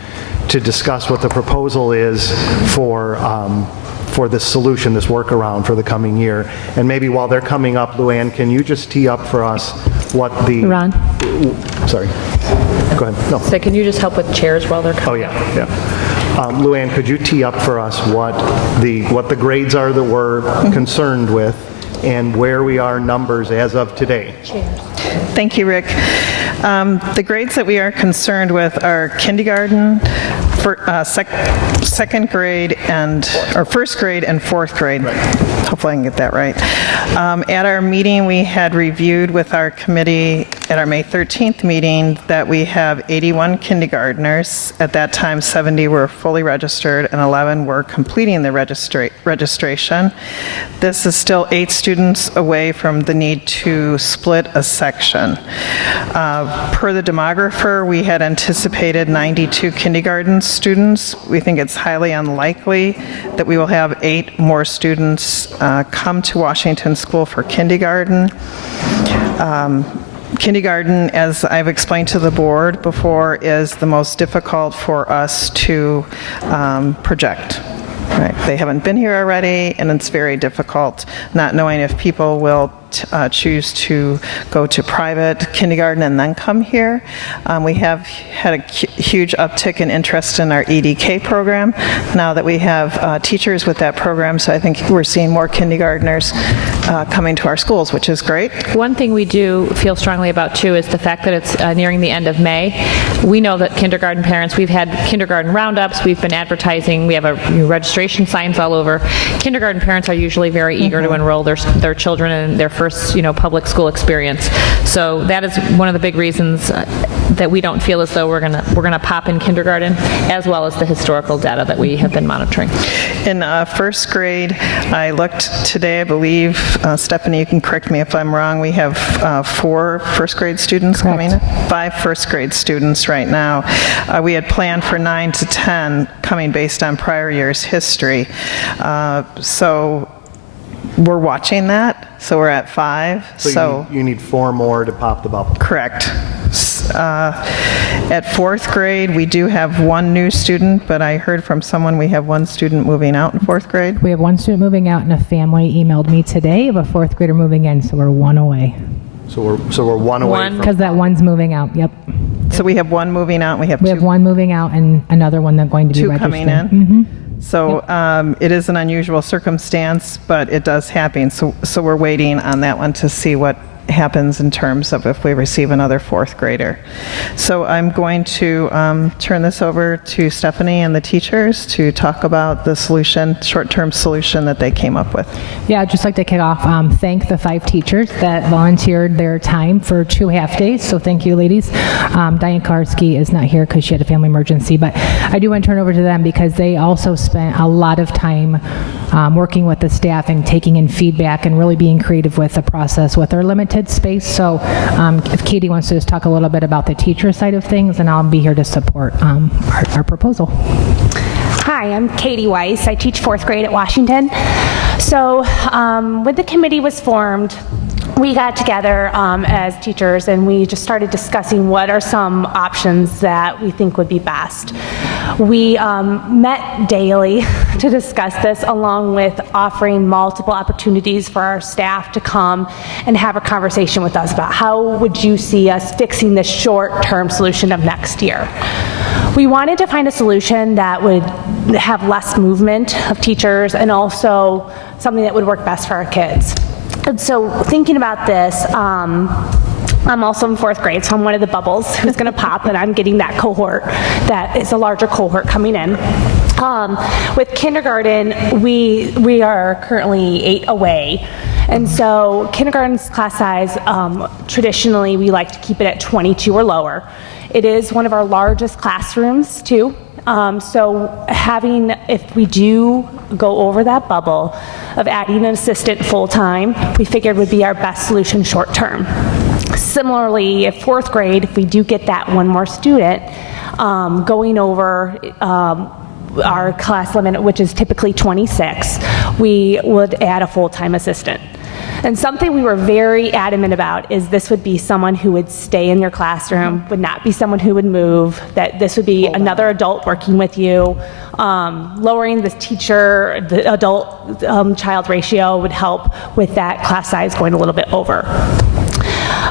to discuss what the proposal is for this solution, this workaround for the coming year. And maybe while they're coming up, Luann, can you just tee up for us what the... Ron? Sorry. Go ahead. No. So can you just help with chairs while they're coming? Oh, yeah. Luann, could you tee up for us what the grades are that we're concerned with and where we are numbers as of today? Chairs. Thank you, Rick. The grades that we are concerned with are kindergarten, second grade or first grade and fourth grade. Right. Hopefully I can get that right. At our meeting, we had reviewed with our committee at our May 13th meeting that we have 81 kindergartners. At that time, 70 were fully registered and 11 were completing the registration. This is still 8 students away from the need to split a section. Per the demographer, we had anticipated 92 kindergarten students. We think it's highly unlikely that we will have 8 more students come to Washington School for kindergarten. Kindergarten, as I've explained to the board before, is the most difficult for us to project. Right. They haven't been here already, and it's very difficult not knowing if people will choose to go to private kindergarten and then come here. We have had a huge uptick in interest in our EDK program now that we have teachers with that program, so I think we're seeing more kindergartners coming to our schools, which is great. One thing we do feel strongly about too is the fact that it's nearing the end of May. We know that kindergarten parents, we've had kindergarten roundups, we've been advertising, we have registration signs all over. Kindergarten parents are usually very eager to enroll their children in their first public school experience. So that is one of the big reasons that we don't feel as though we're gonna pop in kindergarten, as well as the historical data that we have been monitoring. In first grade, I looked today, I believe, Stephanie, you can correct me if I'm wrong, we have 4 first grade students coming in? 5 first grade students right now. We had planned for 9 to 10 coming based on prior year's history. So we're watching that. So we're at 5. So you need 4 more to pop the bubble. Correct. At 4th grade, we do have 1 new student, but I heard from someone we have 1 student moving out in 4th grade. We have 1 student moving out, and a family emailed me today of a 4th grader moving in, so we're 1 away. So we're 1 away from... Because that 1's moving out, yep. So we have 1 moving out, and we have 2. We have 1 moving out and another one that's going to be 2 registered. coming in. Mm-hmm. So it is an unusual circumstance, but it does happen. So we're waiting on that one to see what happens in terms of if we receive another 4th grader. So I'm going to turn this over to Stephanie and the teachers to talk about the solution, short-term solution that they came up with. Yeah, I'd just like to kick off, thank the 5 teachers that volunteered their time for 2 half-days, so thank you, ladies. Diane Karski is not here because she had a family emergency, but I do want to turn over to them because they also spent a lot of time working with the staff and taking in feedback and really being creative with the process with our limited space. So if Katie wants to just talk a little bit about the teacher side of things, and I'll be here to support our proposal. Hi, I'm Katie Weiss. I teach 4th grade at Washington. So when the committee was formed, we got together as teachers and we just started discussing what are some options that we think would be best. We met daily to discuss this, along with offering multiple opportunities for our staff to come and have a conversation with us about how would you see us fixing this short-term solution of next year. we wanted to find a solution that would have less movement of teachers and also something that would work best for our kids. And so thinking about this, I'm also in 4th grade, so I'm one of the bubbles who's going to pop, and I'm getting that cohort that is a larger cohort coming in. With kindergarten, we are currently 8 away. And so kindergarten's class size, traditionally, we like to keep it at 22 or lower. It is one of our largest classrooms, too. So if we do go over that bubble of adding an assistant full-time, we figured would be our best solution short-term. Similarly, at 4th grade, if we do get that one more student, going over our class limit, which is typically 26, we would add a full-time assistant. And something we were very adamant about is this would be someone who would stay in your classroom, would not be someone who would move, that this would be another adult working with you. Lowering the adult-child ratio would help with that class size going a little bit over.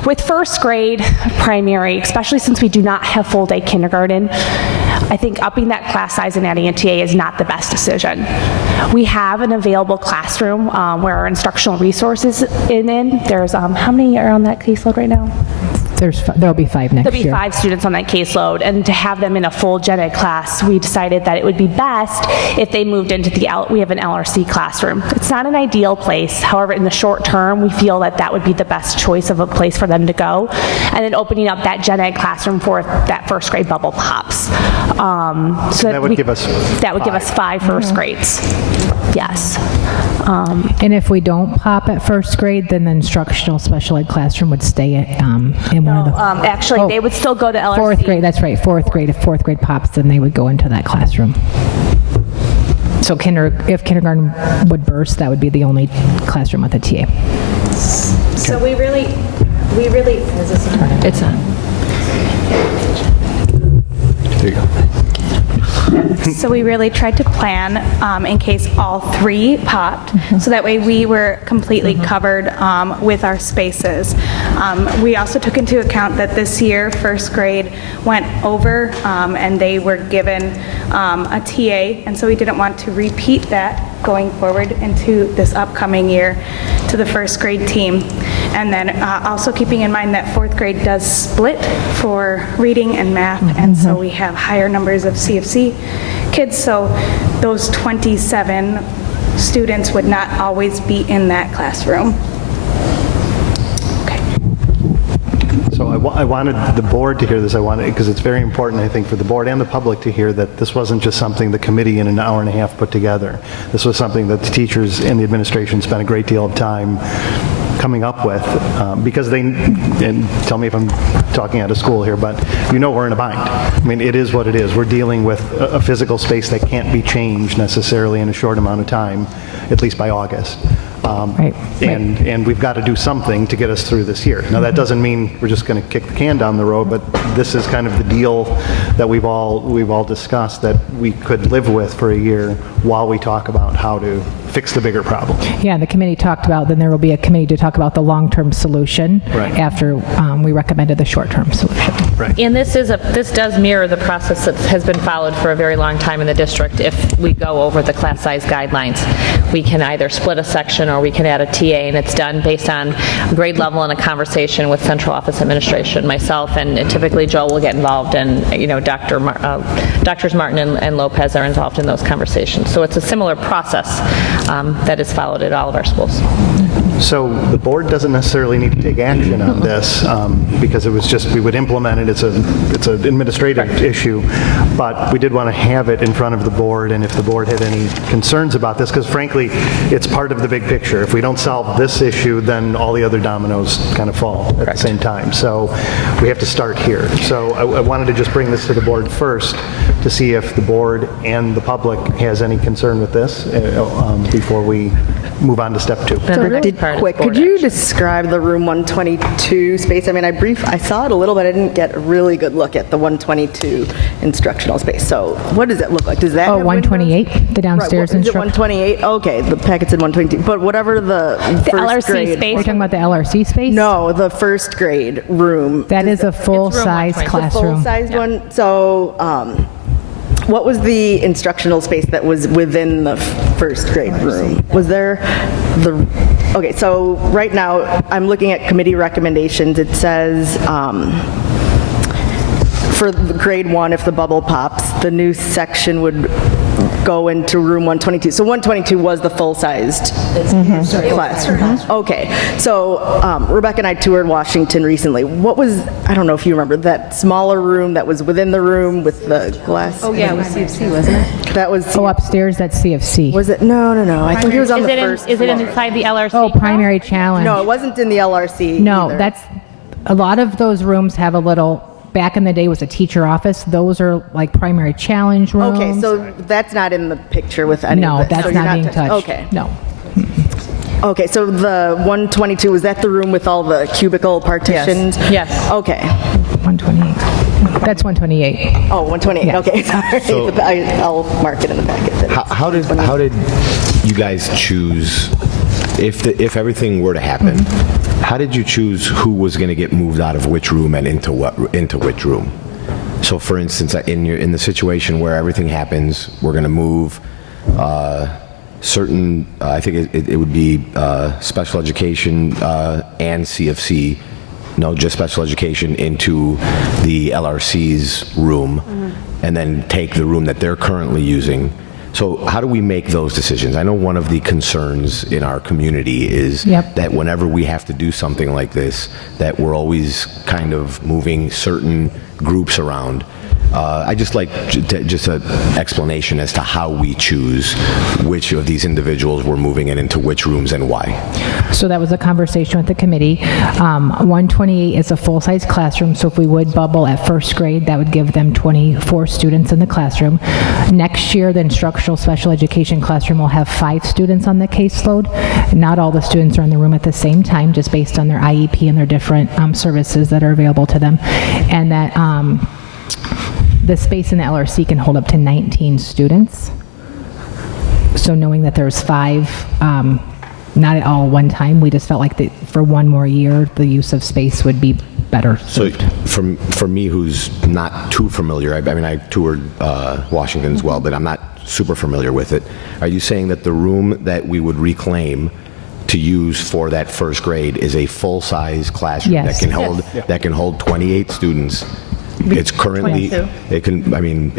With 1st grade primary, especially since we do not have full-day kindergarten, I think upping that class size and adding a TA is not the best decision. We have an available classroom where our instructional resources in. There's, how many are on that caseload right now? There'll be 5 next year. There'll be 5 students on that caseload, and to have them in a full gen ed class, we decided that it would be best if they moved into we have an LRC classroom. It's not an ideal place. However, in the short term, we feel that that would be the best choice of a place for them to go. And then opening up that gen ed classroom for that 1st grade bubble pops. So that would give us 5 1st grades. Yes. And if we don't pop at 1st grade, then the instructional special ed classroom would stay in one of the... Actually, they would still go to LRC. 4th grade, that's right, 4th grade. If 4th grade pops, then they would go into that classroom. So if kindergarten would burst, that would be the only classroom with a TA. So we really, is this on? It's on. There you go. So we really tried to plan in case all 3 popped, so that way we were completely covered with our spaces. We also took into account that this year 1st grade went over and they were given a TA, and so we didn't want to repeat that going forward into this upcoming year to the 1st grade team. And then also keeping in mind that 4th grade does split for reading and math, and so we have higher numbers of CFC kids, so those 27 students would not always be in that classroom. So I wanted the board to hear this. I wanted, because it's very important, I think, for the board and the public to hear that this wasn't just something the committee in an hour and a half put together. This was something that the teachers and the administration spent a great deal of time coming up with, because and tell me if I'm talking out of school here, but we're in a bind. I mean, it is what it is. We're dealing with a physical space that can't be changed necessarily in a short amount of time, at least by August. And we've got to do something to get us through this year. Now, that doesn't mean we're just going to kick the can down the road, but this is kind of the deal that we've all discussed that we could live with for a year while we talk about how to fix the bigger problem. Yeah, the committee talked about, then there will be a committee to talk about the long-term solution after we recommended the short-term solution. Right. And this does mirror the process that has been followed for a very long time in the district. If we go over the class size guidelines, we can either split a section or we can add a TA, and it's done based on grade level and a conversation with central office administration, myself, and typically Joe will get involved, and Drs. Martin and Lopez are involved in those conversations. So it's a similar process that is followed at all of our schools. So the board doesn't necessarily need to take action on this because it was just, we would implement it. It's an administrative issue, but we did want to have it in front of the board, and if the board had any concerns about this, because frankly, it's part of the big picture. If we don't solve this issue, then all the other dominoes kind of fall at the same time. So we have to start here. So I wanted to just bring this to the board first to see if the board and the public has any concern with this before we move on to step 2. So did real quick, could you describe the room 122 space? I mean, I saw it a little bit. I didn't get a really good look at the 122 instructional space. So what does it look like? Does that have 128, windows? the downstairs Is it instruction. 128? Okay, the packet's in 122. But whatever the first LRC grade. space? You're talking about the LRC space? No, the first grade room. That is a full-size classroom. Full-size one. So what was the instructional space that was within the first grade room? Was there okay, so right now I'm looking at committee recommendations. It says for the grade 1, if the bubble pops, the new section would go into room 122. So 122 was the full-sized classroom. Okay. So Rebecca and I toured Washington recently. What was, I don't know if you remember, that smaller room that was within the room with the glass? Oh, yeah, it was CFC, wasn't it? That was upstairs, that's CFC. Was it? No. I think it was on the first Is it floor. inside the LRC? Oh, primary challenge. No, it wasn't in the LRC No, either. that's, a lot of those rooms have a little, back in the day was a teacher office. Those are like primary challenge rooms. Okay, so that's not in the picture with any No, of this. that's So you're not being touched. Okay. No. Okay, so the 122, was that the room with all the cubicle partitions? Yes. Okay. 128. That's 128. Oh, 128, Yeah. okay, sorry. So- I'll mark it in the packet. that it's How did you guys choose, if everything were to happen, how did you choose who was going to get moved out of which room and into which room? So for instance, in the situation where everything happens, we're going to move certain, I think it would be special education and CFC, no, just special education, into the LRC's room, and then take the room that they're currently using. So how do we make those decisions? I know one of the concerns in our community is that whenever we have to do something like this, that we're always kind of moving certain groups around. I just like just an explanation as to how we choose which of these individuals we're moving into which rooms and why. So that was a conversation with the committee. 128 is a full-size classroom, so if we would bubble at first grade, that would give them 24 students in the classroom. Next year, the instructional special education classroom will have 5 students on the caseload. Not all the students are in the room at the same time, just based on their IEP and their different services that are available to them. And that the space in the LRC can hold up to 19 students. So knowing that there's 5, not at all one time, we just felt like for one more year, the use of space would be better. So for me, who's not too familiar, I mean, I toured Washington as well, but I'm not super familiar with it. Are you saying that the room that we would reclaim to use for that first grade is a full-size classroom Yes. that can hold 28 students? It's currently 22. it can. I mean,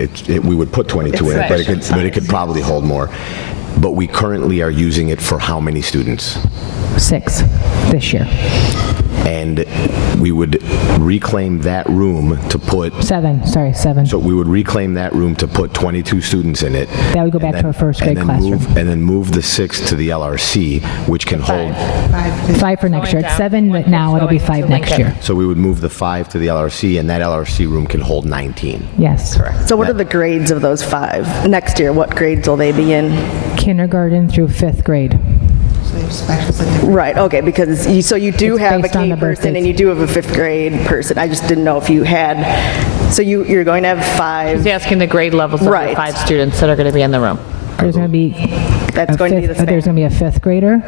we would put 22 in it, but it could probably hold more. But we currently are using it for how many students? 6 this year. And we would reclaim that room to put 7. So we would reclaim that room to put 22 students in it. That would go back to a first grade classroom. And then move the 6 to the LRC, which can hold. 5 for next year. It's 7 now, it'll be 5 next year. So we would move the 5 to the LRC, and that LRC room can hold 19. Yes. Correct. So what are the grades of those 5? Next year, what grades will they be in? Kindergarten through 5th grade. Right, okay, because you do It's have a based on K the person birthdays. and you do have a 5th grade person. I just didn't know if you had, so you're going to have 5. He's asking the grade levels of the Right. 5 students that are going to be in the room. There's going to be That's going to be the same. There's going to be a 5th grader,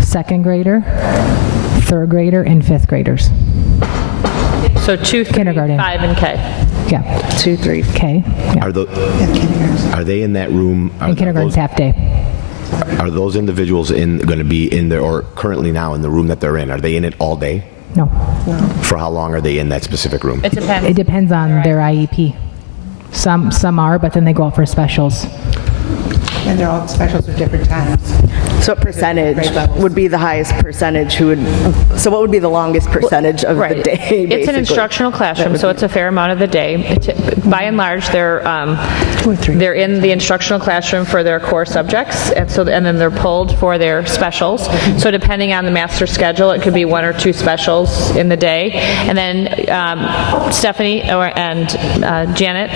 2nd grader, 3rd grader, and 5th graders. So 2, 3, Kindergarten. 5, and K. Yeah. 2, 3. Okay. Yeah. Are they in that room? And kindergarten's half day. Are those individuals going to be in there, or currently now in the room that they're in? Are they in it all day? No. For how long are they in that specific room? It depends. It depends on their IEP. Some are, but then they go out for specials. And they're all specials at different times. So what percentage would be the highest percentage so what would be the longest percentage of the day, It's an basically? instructional classroom, so it's a fair amount of the day. by and large, they're in the instructional classroom for their core subjects, and then they're pulled for their specials. So depending on the master schedule, it could be 1 or 2 specials in the day. And then Stephanie and Janet,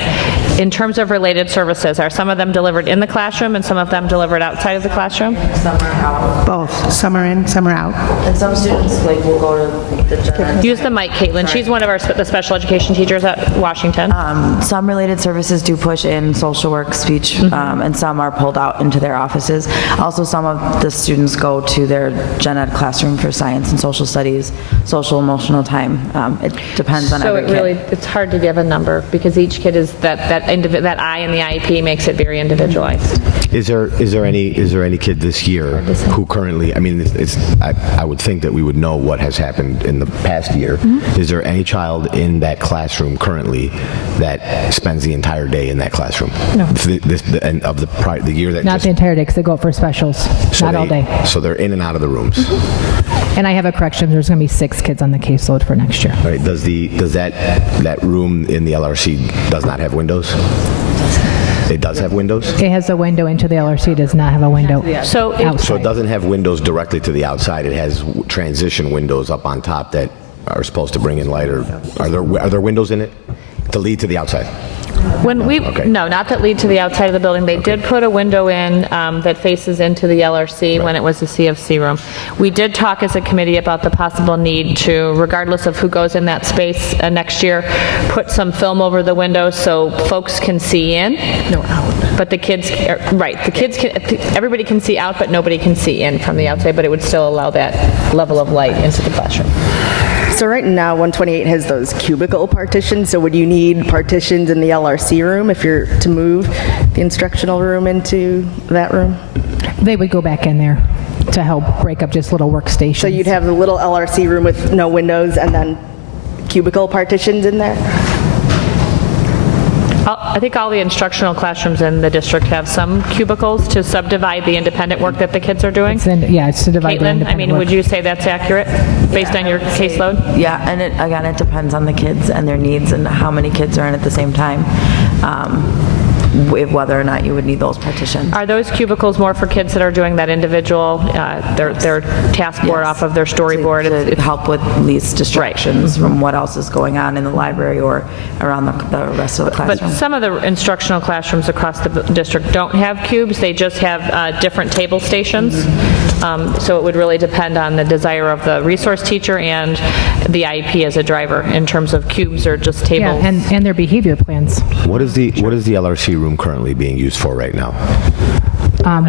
in terms of related services, are some of them delivered in the classroom and some of them delivered outside of the classroom? Some are out. Both. Some are in, some are out. And some students will go to the general. Use the mic, Caitlin. She's one of the special education teachers at Washington. Some related services do push in social work, speech, and some are pulled out into their offices. Also, some of the students go to their gen ed classroom for science and social studies, social emotional time. It depends on every kid. So it's hard to give a number because each kid is that I in the IEP makes it very individualized. Is there any kid this year who currently, I mean, I would think that we would know what has happened in the past year. Is there any child in that classroom currently that spends the entire day in that classroom? No. The year that Not the entire day, because they go out for specials, not all day. So they're in and out of the rooms. And I have a correction, there's going to be 6 kids on the caseload for next year. All right, does that room in the LRC does not have windows? It does have windows? It has a window into the LRC, it does not have a window outside. So it doesn't have windows directly to the outside, it has transition windows up on top that are supposed to bring in light, or are there windows in it to lead to the outside? No, not that lead to the outside of the building. They did put a window in that faces into the LRC when it was the CFC room. We did talk as a committee about the possible need to, regardless of who goes in that space next year, put some film over the windows so folks can see in. No, out. But the kids, everybody can see out, but nobody can see in from the outside, but it would still allow that level of light into the classroom. So right now, 128 has those cubicle partitions, so would you need partitions in the LRC room if you're to move the instructional room into that room? They would go back in there to help break up just little workstations. So you'd have the little LRC room with no windows and then cubicle partitions in there? I think all the instructional classrooms in the district have some cubicles to subdivide the independent work that the kids are doing. It's to divide the Caitlin, independent work. would you say that's accurate based on your caseload? Yeah, and it depends on the kids and their needs and how many kids are in at the same time. Whether or not you would need those partitions. Are those cubicles more for kids that are doing that individual, their task board off of their storyboard? To help with least distractions from what else is going on in the library or around the rest of the classroom. But some of the instructional classrooms across the district don't have cubes. They just have different table stations. So it would really depend on the desire of the resource teacher and the IEP as a driver in terms of cubes or just tables. Yeah, and their behavior plans. What is the LRC room currently being used for right now?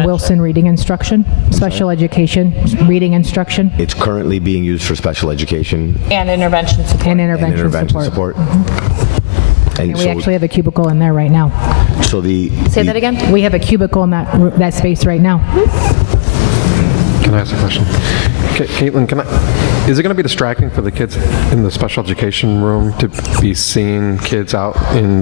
Wilson reading instruction, special education reading instruction. It's currently being used for special education and intervention support. And intervention support. And we actually have a cubicle in there right now. So Say that again? We have a cubicle in that space right now. Can I ask a question? Caitlin, is it going to be distracting for the kids in the special education room to be seeing kids out in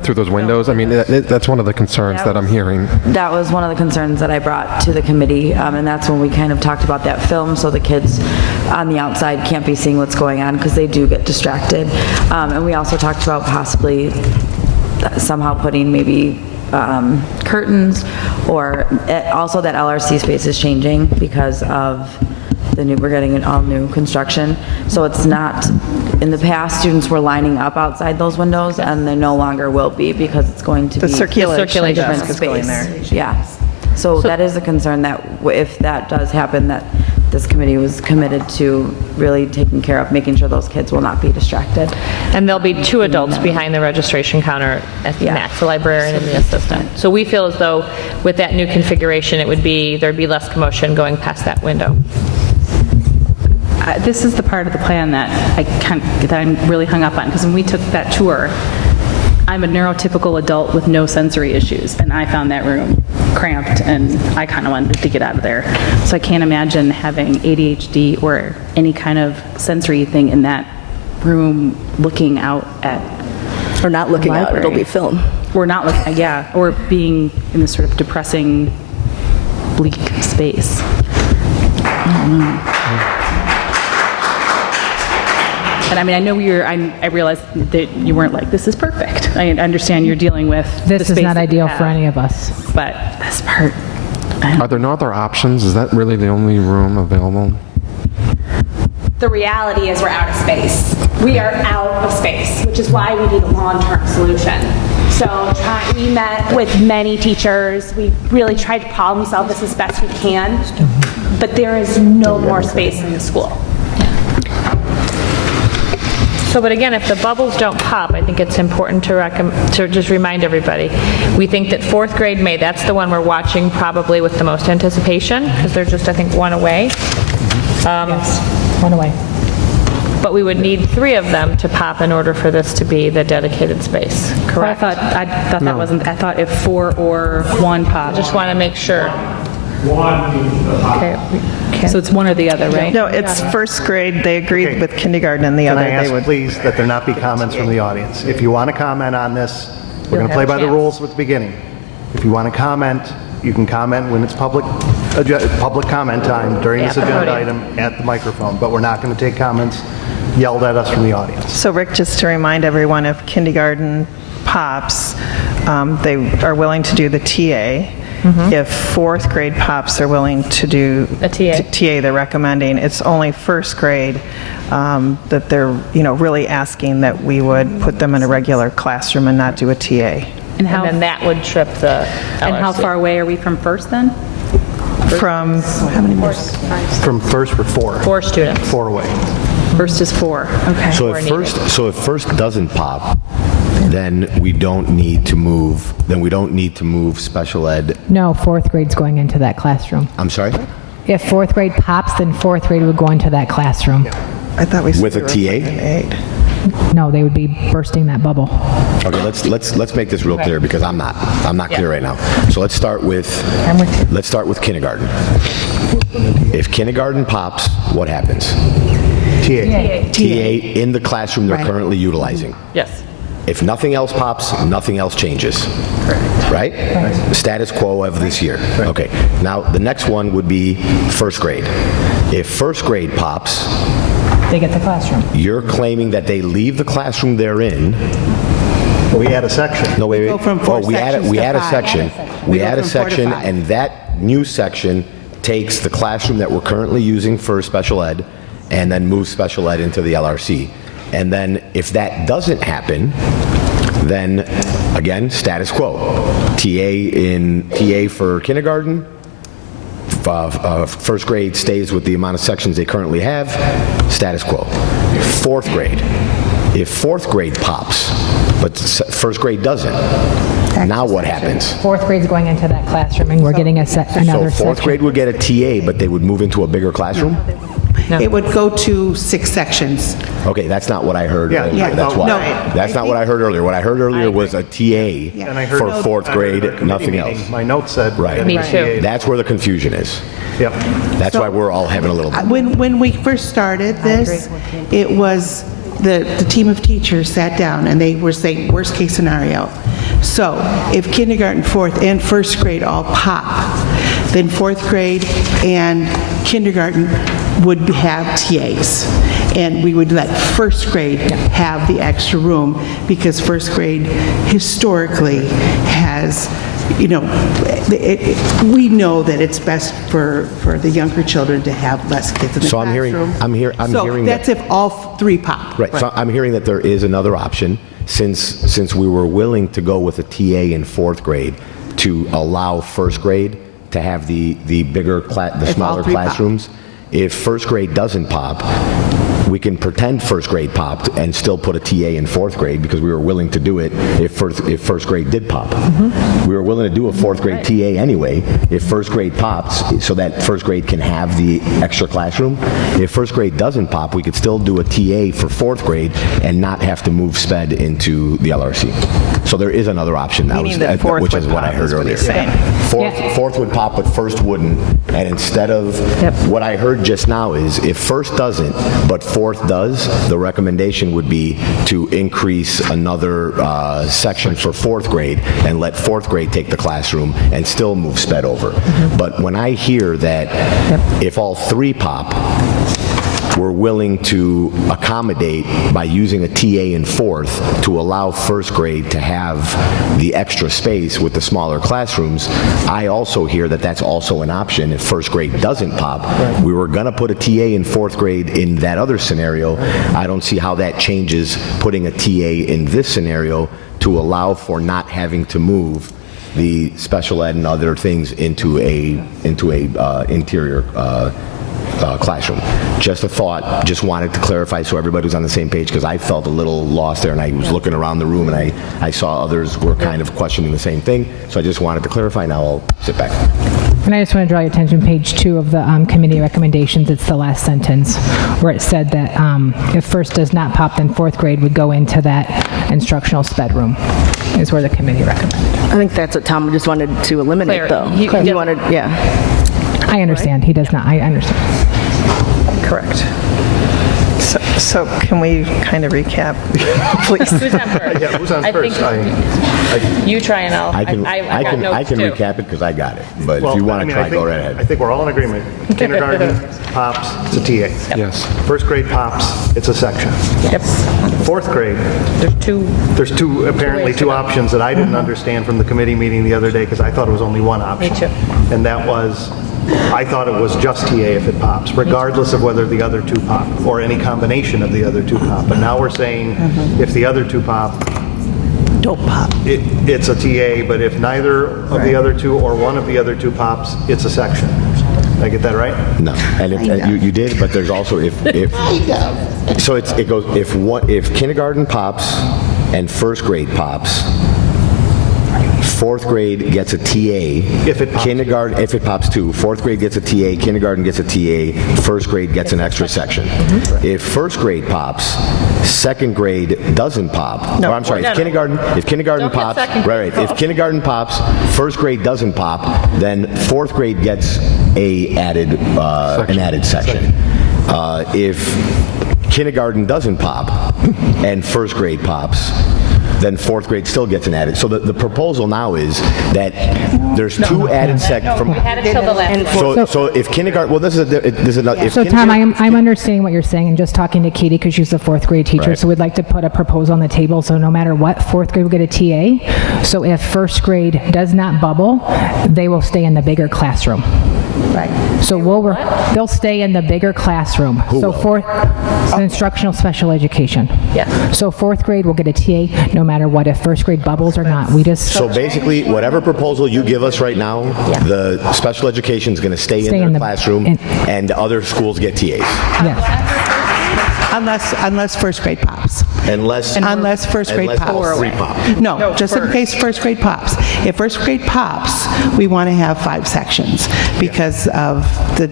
through those windows? I mean, that's one of the concerns that I'm hearing. That was one of the concerns that I brought to the committee, and that's when we kind of talked about that film, so the kids on the outside can't be seeing what's going on because they do get distracted. And we also talked about possibly somehow putting maybe curtains, or also that LRC space is changing because of we're getting an all new construction. So it's not, in the past students were lining up outside those windows and they no longer will be because it's going to be circulation different is going there. Yeah. So that is a concern that if that does happen, that this committee was committed to really taking care of making sure those kids will not be distracted. And there'll be 2 adults behind the registration counter at Max, the librarian and the assistant. So we feel as though with that new configuration, there'd be less commotion going past that window. This is the part of the plan that I'm really hung up on, because when we took that tour, I'm a neurotypical adult with no sensory issues, and I found that room cramped, and I kind of wanted to get out of there. So I can't imagine having ADHD or any kind of sensory thing in that room looking out at or not looking out, it'll be film. Or not looking, or being in this sort of depressing, bleak space. And I mean, I know I realized that you weren't like, this is perfect. I understand you're dealing with the This is space not that you ideal have, for any of us. But this part, Are there no other options? Is that really the only room available? The reality is we're out of space. We are out of space, which is why we need a long-term solution. So we met with many teachers. We really tried to problem solve this as best we can, but there is no more space in the school. So, but again, if the bubbles don't pop, I think it's important to just remind everybody. We think that fourth grade May, that's the one we're watching probably with the most anticipation, because they're just, I think, one away. One away. But we would need 3 of them to pop in order for this to be the dedicated space, correct? I thought that wasn't, I thought if 4 or 1 pop. I just want to make sure. Okay. So it's one or the other, right? No, it's first grade. They agreed with kindergarten, and the Can other I they ask, would. please, that there not be comments from the audience? If you want to comment on this, we're going to play by the rules with the beginning. If you want to comment, you can comment when it's public comment time during this agenda item at the microphone, but we're not going to take comments yelled at us from the audience. So Rick, just to remind everyone, if kindergarten pops, they are willing to do the TA. If fourth grade pops, they're willing to do a TA. They're recommending. It's only first grade that they're really asking that we would put them in a regular classroom and not do a TA. And then that would trip the LRC. And how far away are we from first then? From how many more? From first, we're 4. 4 students. 4 away. First is 4. Okay. So if first doesn't pop, then we don't need to move. Then we don't need to move special ed. No, fourth grade's going into that classroom. I'm sorry. If fourth grade pops, then fourth grade would go into that classroom. I thought we said With a TA. No, they would be bursting that bubble. Okay, let's make this real clear because I'm not clear right now. So let's start with kindergarten. If kindergarten pops, what happens? TA in the classroom they're currently utilizing. Yes. If nothing else pops, nothing else changes. Correct. Right? Status quo of this year. Okay. Now the next one would be first grade. If first grade pops, they get the classroom. You're claiming that they leave the classroom they're in. We add a section. No, wait. Go from 4 we add a sections to 5. section. We add a section, and that new section takes the classroom that we're currently using for special ed and then moves special ed into the LRC. And then if that doesn't happen, then again, status quo. TA for kindergarten, first grade stays with the amount of sections they currently have, status quo. Fourth grade. If fourth grade pops, but first grade doesn't, now what happens? Fourth grade's going into that classroom, and we're getting another So fourth section. grade would get a TA, but they would move into a bigger classroom? It would go to 6 sections. Okay, that's not what I heard earlier. yeah. That's why. No. That's not what I heard earlier. What I heard earlier was a TA And I heard for fourth grade, nothing else. My note said. Right. Me too. That's where the confusion is. Yep. That's why we're all having a little. When we first started this, it was the team of teachers sat down and they were saying worst case scenario. So if kindergarten, fourth, and first grade all pop, then fourth grade and kindergarten would have TAs. And we would let first grade have the extra room because first grade historically has, we know that it's best for the younger children to have less kids in the So classroom. I'm hearing that's that. if all 3 pop. Right. So I'm hearing that there is another option since we were willing to go with a TA in fourth grade to allow first grade to have the bigger the smaller all 3 pop. classrooms. If first grade doesn't pop, we can pretend first grade popped and still put a TA in fourth grade because we were willing to do it if first grade did pop. We were willing to do a fourth grade TA anyway if first grade pops so that first grade can have the extra classroom. If first grade doesn't pop, we could still do a TA for fourth grade and not have to move SPED into the LRC. So there is another option, Meaning that fourth which would is what I pop heard is what earlier. he's saying. Fourth would pop, but first wouldn't. And instead of what I heard just now is if first doesn't, but fourth does, the recommendation would be to increase another section for fourth grade and let fourth grade take the classroom and still move SPED over. But when I hear that if all 3 pop, we're willing to accommodate by using a TA in fourth to allow first grade to have the extra space with the smaller classrooms. I also hear that that's also an option if first grade doesn't pop. We were going to put a TA in fourth grade in that other scenario. I don't see how that changes putting a TA in this scenario to allow for not having to move the special ed and other things into a interior classroom. Just a thought, just wanted to clarify so everybody was on the same page, because I felt a little lost there, and I was looking around the room and I saw others were kind of questioning the same thing, so I just wanted to clarify. Now I'll sit back. And I just want to draw your attention, page 2 of the committee recommendations, it's the last sentence where it said that if first does not pop, then fourth grade would go into that instructional sped room, is where the committee recommended. I think that's what Tom just wanted to eliminate, though. He wanted, I understand, he does not, I understand. Correct. So can we kind of recap, please? Who's on first? Yeah, who's on first? You try and I can too. recap it because I got it, but Well, if you want I mean, to try, I think- go right ahead. I think we're all in agreement. Kindergarten pops, it's a TA. Yes. First grade pops, it's a section. Yep. Fourth grade, there's apparently two options that I didn't understand from the committee meeting the other day, because I thought it was only one option. Me too. And that was, I thought it was just TA if it pops, regardless of whether the other two pop, or any combination of the other two pop. But now we're saying if the other two pop, Don't pop. it's a TA, but if neither of the other two or one of the other two pops, it's a section. Did I get that right? No, and you did, but there's also if so it goes if kindergarten pops and first grade pops, fourth grade gets a TA. If it pops. Kindergarten, if it pops too, fourth grade gets a TA, kindergarten gets a TA, first grade gets an extra section. If first grade pops, second grade doesn't pop. No, Or, I'm sorry, no, if no. kindergarten Don't get pops, second grade. right, if kindergarten pops, first grade doesn't pop, then fourth grade gets an added section. If kindergarten doesn't pop and first grade pops, then fourth grade still gets an added. So the proposal now is that there's two added sections. We had it till the last. So if kindergarten, well, this is if So Tom, I'm understanding what you're saying and just talking to Katie because she's a fourth grade teacher. Right. So we'd like to put a proposal on the table. So no matter what, fourth grade will get a TA. So if first grade does not bubble, they will stay in the bigger classroom. Right. So they'll stay in the bigger classroom. So fourth, instructional special education. Yes. So fourth grade will get a TA no matter what, if first grade bubbles or not. We just So basically, whatever proposal you give us right now, the special education is going to stay in their classroom, and other schools get TAs. Yes. Unless first grade pops. Unless first grade pops. three pop. No, just in case first grade pops. If first grade pops, we want to have 5 sections because of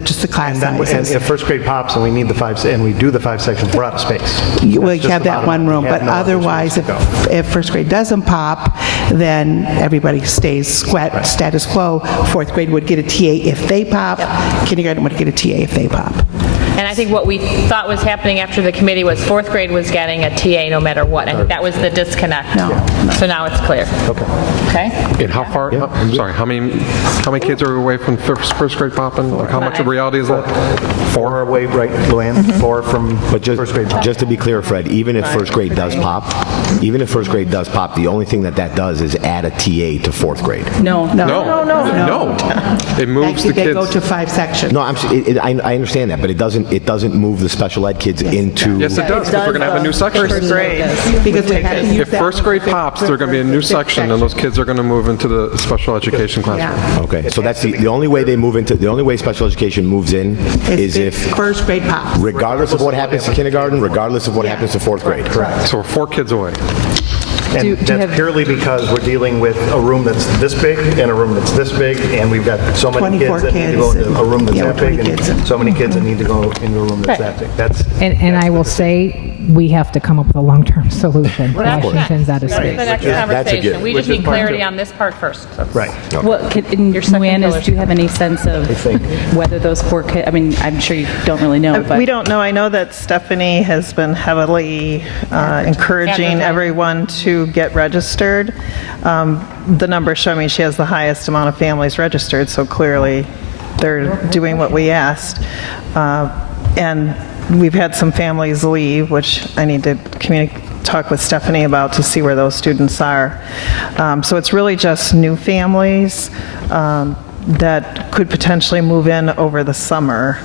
just the class And sizes. if first grade pops and we need the 5, and we do the 5 sections, we're out of space. Well, That's you just have the that bottom one line. room, We have but no other otherwise, space to go. if first grade doesn't pop, then everybody stays status quo. Fourth grade would get a TA if they pop. Kindergarten would get a TA if they pop. And I think what we thought was happening after the committee was fourth grade was getting a TA no matter what. I think that was the disconnect. No. So now it's clear. Okay? And how far, I'm sorry, how many kids are away from first grade popping? Like how much of reality is that? 4 away, right, Luann? 4 from first grade pop. Just to be clear, Fred, even if first grade does pop, the only thing that does is add a TA to fourth grade. No. No. It moves the They go kids. to 5 sections. No, I understand that, but it doesn't move the special ed kids into. Yes, it does, because we're going to have a new section. First grade. Because we had to use If that first grade pops, they're going to be a new section, and those kids are going to move into the special education classroom. Okay, so that's the only way they move into, the only way special education moves in is if, first grade pops. regardless of what happens to kindergarten, regardless of what happens to fourth grade. Correct. So we're 4 kids away. And that's purely because we're dealing with a room that's this big and a room that's this big, and we've got so many 24 kids that need to go kids. into a room that's Yeah, that big, 20 kids. and so many kids that need to go into a room that's that big. And I will say, we have to come up with a long-term solution. Washington's out of That's the space. next conversation. We just need clarity on this part first. Right. Luann, do you have any sense of whether those 4 kids, I mean, I'm sure you don't really know, but. We don't know. I know that Stephanie has been heavily encouraging everyone to get registered. The numbers show me she has the highest amount of families registered, so clearly they're doing what we asked. And we've had some families leave, which I need to talk with Stephanie about to see where those students are. So it's really just new families that could potentially move in over the summer.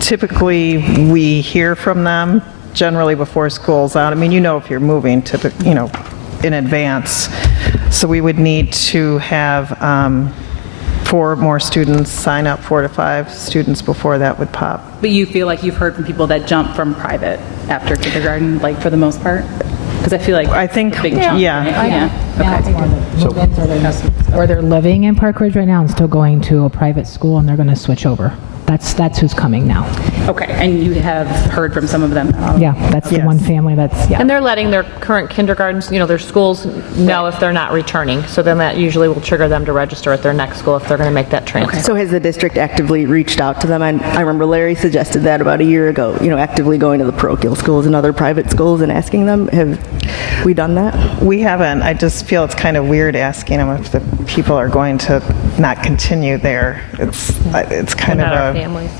Typically, we hear from them generally before school's out. I mean, if you're moving, in advance. So we would need to have 4 more students sign up, 4 to 5 students before that would pop. But you feel like you've heard from people that jump from private after kindergarten, like for the most part? Because I feel like I think, a big jump. yeah. Or they're living in Park Ridge right now and still going to a private school, and they're going to switch over. That's who's coming now. Okay, and you have heard from some of them? Yeah, that's the one family that's, And they're letting their current kindergartens, their schools know if they're not returning. So then that usually will trigger them to register at their next school if they're going to make that transfer. So has the district actively reached out to them? I remember Larry suggested that about a year ago, actively going to the parochial schools and other private schools and asking them. Have we done that? We haven't. I just feel it's kind of weird asking them if the people are going to not continue there. It's kind of a... families.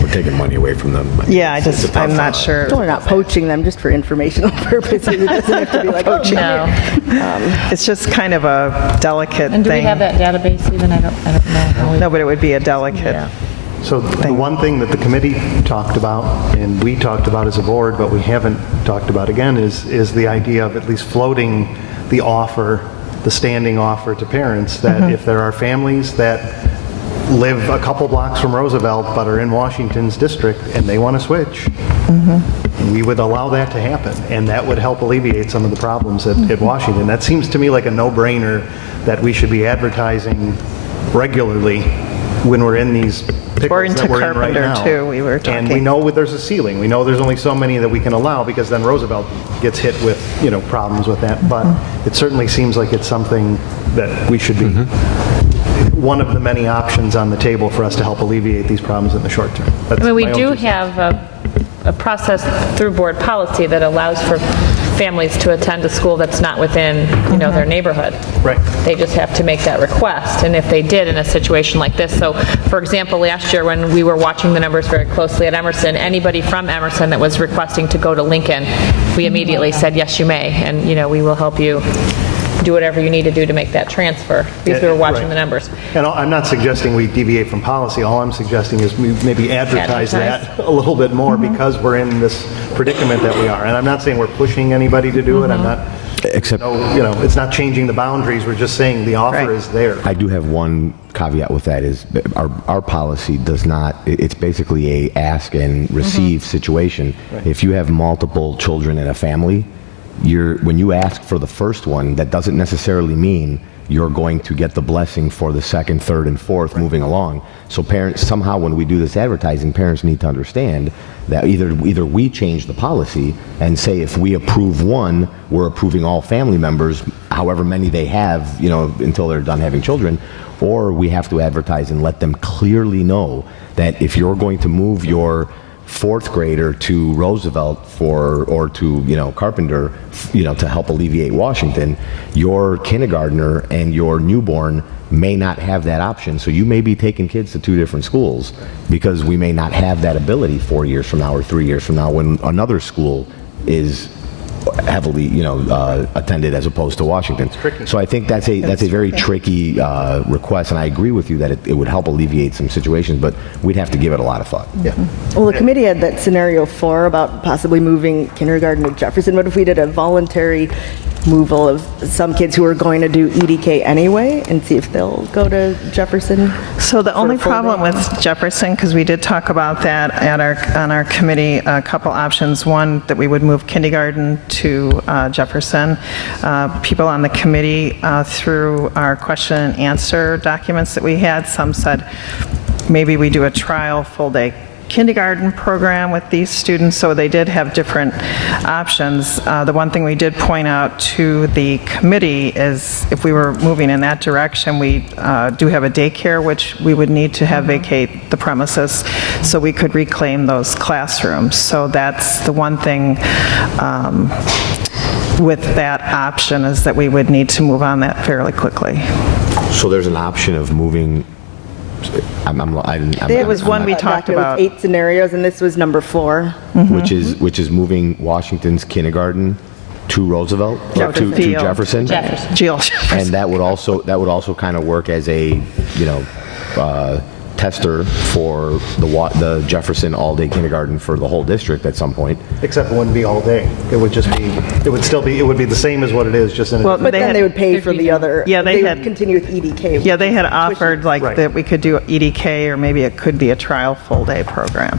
We're taking money away from them. Yeah, I'm not sure. So we're not poaching them just for informational purposes. It doesn't have to be like poaching. No. It's just kind of a delicate thing. And do we have that database even? I don't know. No, but it would be a delicate. So the one thing that the committee talked about, and we talked about as a board, but we haven't talked about again, is the idea of at least floating the offer, the standing offer to parents that if there are families that live a couple blocks from Roosevelt but are in Washington's district and they want to switch, we would allow that to happen, and that would help alleviate some of the problems at Washington. That seems to me like a no-brainer that we should be advertising regularly when we're in these pickles that we're in right now. Carpenter, too, we were talking. And we know there's a ceiling. We know there's only so many that we can allow, because then Roosevelt gets hit with, problems with that. But it certainly seems like it's something that we should be one of the many options on the table for us to help alleviate these problems in the short term. We do have a process through board policy that allows for families to attend a school that's not within, their neighborhood. Right. They just have to make that request. And if they did in a situation like this, so for example, last year when we were watching the numbers very closely at Emerson, anybody from Emerson that was requesting to go to Lincoln, we immediately said, yes, you may. And, we will help you do whatever you need to do to make that transfer, because we were watching the numbers. And I'm not suggesting we deviate from policy. All I'm suggesting is we maybe advertise that a little bit more, because we're in this predicament that we are. And I'm not saying we're pushing anybody to do it. I'm not, except, it's not changing the boundaries. We're just saying the offer is there. I do have one caveat with that, is our policy does not, it's basically a ask and receive situation. If you have multiple children in a family, when you ask for the first one, that doesn't necessarily mean you're going to get the blessing for the second, third, and fourth moving along. So parents, somehow when we do this advertising, parents need to understand that either we change the policy and say if we approve one, we're approving all family members, however many they have, until they're done having children, or we have to advertise and let them clearly know that if you're going to move your fourth grader to Roosevelt or to Carpenter, to help alleviate Washington, your kindergartner and your newborn may not have that option. So you may be taking kids to 2 different schools because we may not have that ability 4 years from now or 3 years from now when another school is heavily, attended as opposed to Washington. So I think that's a very tricky request, and I agree with you that it would help alleviate some situations, but we'd have to give it a lot of thought. Yeah. Well, the committee had that scenario 4 about possibly moving kindergarten to Jefferson. What if we did a voluntary removal of some kids who are going to do EDK anyway and see if they'll go to Jefferson? So the only problem with Jefferson, because we did talk about that on our committee, a couple options. One, that we would move kindergarten to Jefferson. People on the committee, through our question and answer documents that we had, some said maybe we do a trial full-day kindergarten program with these students, so they did have different options. The one thing we did point out to the committee is if we were moving in that direction, we do have a daycare which we would need to have vacate the premises so we could reclaim those classrooms. So that's the one thing with that option, is that we would need to move on that fairly quickly. So there's an option of moving There was one we talked about. 8 scenarios, and this was number 4. which is moving Washington's kindergarten to Roosevelt or to Jefferson. Jill Jefferson. And that would also kind of work as a tester for the Jefferson all-day kindergarten for the whole district at some point. Except it wouldn't be all day. It would just be, it would be the same as what it is, just in a But then they would pay for the other. Yeah, they would continue with EDK. Yeah, they had offered that we could do EDK, or maybe it could be a trial full-day program.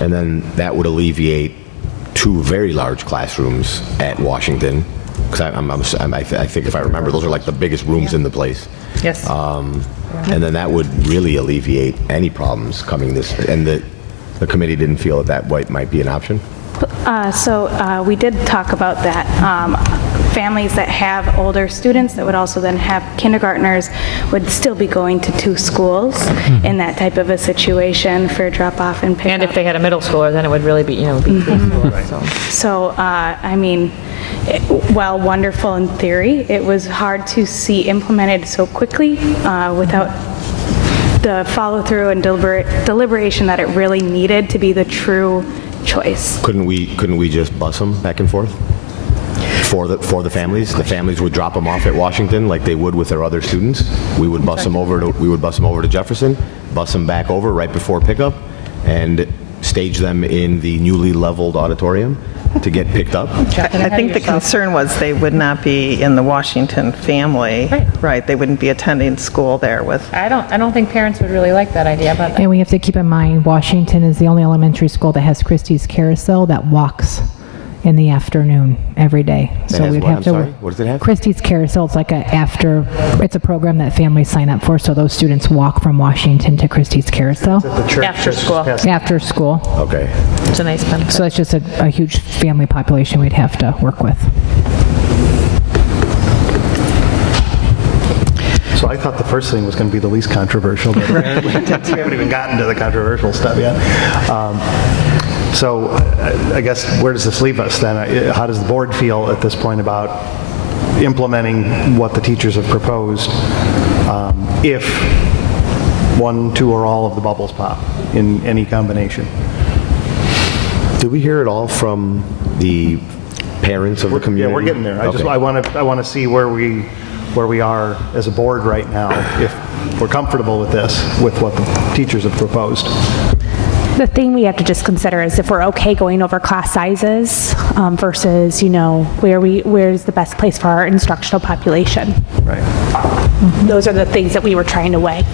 And then that would alleviate 2 very large classrooms at Washington. Because I think if I remember, those are like the biggest rooms in the place. Yes. And then that would really alleviate any problems coming this. And the committee didn't feel that might be an option. So we did talk about that. Families that have older students that would also then have kindergartners would still be going to 2 schools in that type of a situation for drop off and pick up. And if they had a middle schooler, then it would really be, be 3 schools. So, I mean, while wonderful in theory, it was hard to see implemented so quickly without the follow-through and deliberation that it really needed to be the true choice. Couldn't we just bus them back and forth for the families? The families would drop them off at Washington like they would with their other students. We would bus them over to Jefferson, bus them back over right before pickup, and stage them in the newly leveled auditorium to get picked up. I think the concern was they would not be in the Washington family, right? They wouldn't be attending school there with. I don't think parents would really like that idea, but And we have to keep in mind, Washington is the only elementary school that has Christie's Carousel that walks in the afternoon every day. So we'd have to. What does it have? Christie's Carousel. It's like it's a program that families sign up for. So those students walk from Washington to Christie's Carousel. After school. After school. Okay. It's a nice benefit. So that's just a huge family population we'd have to work with. So I thought the first thing was going to be the least controversial, but apparently we haven't even gotten to the controversial stuff yet. So I guess where does this leave us then? How does the board feel at this point about implementing what the teachers have proposed if 1, 2, or all of the bubbles pop in any combination? Did we hear it all from the parents of the community? Yeah, we're getting there. Okay. I want to see where we are as a board right now, if we're comfortable with this, with what the teachers have proposed. The thing we have to just consider is if we're okay going over class sizes versus, where's the best place for our instructional population. Right. Those are the things that we were trying to weigh.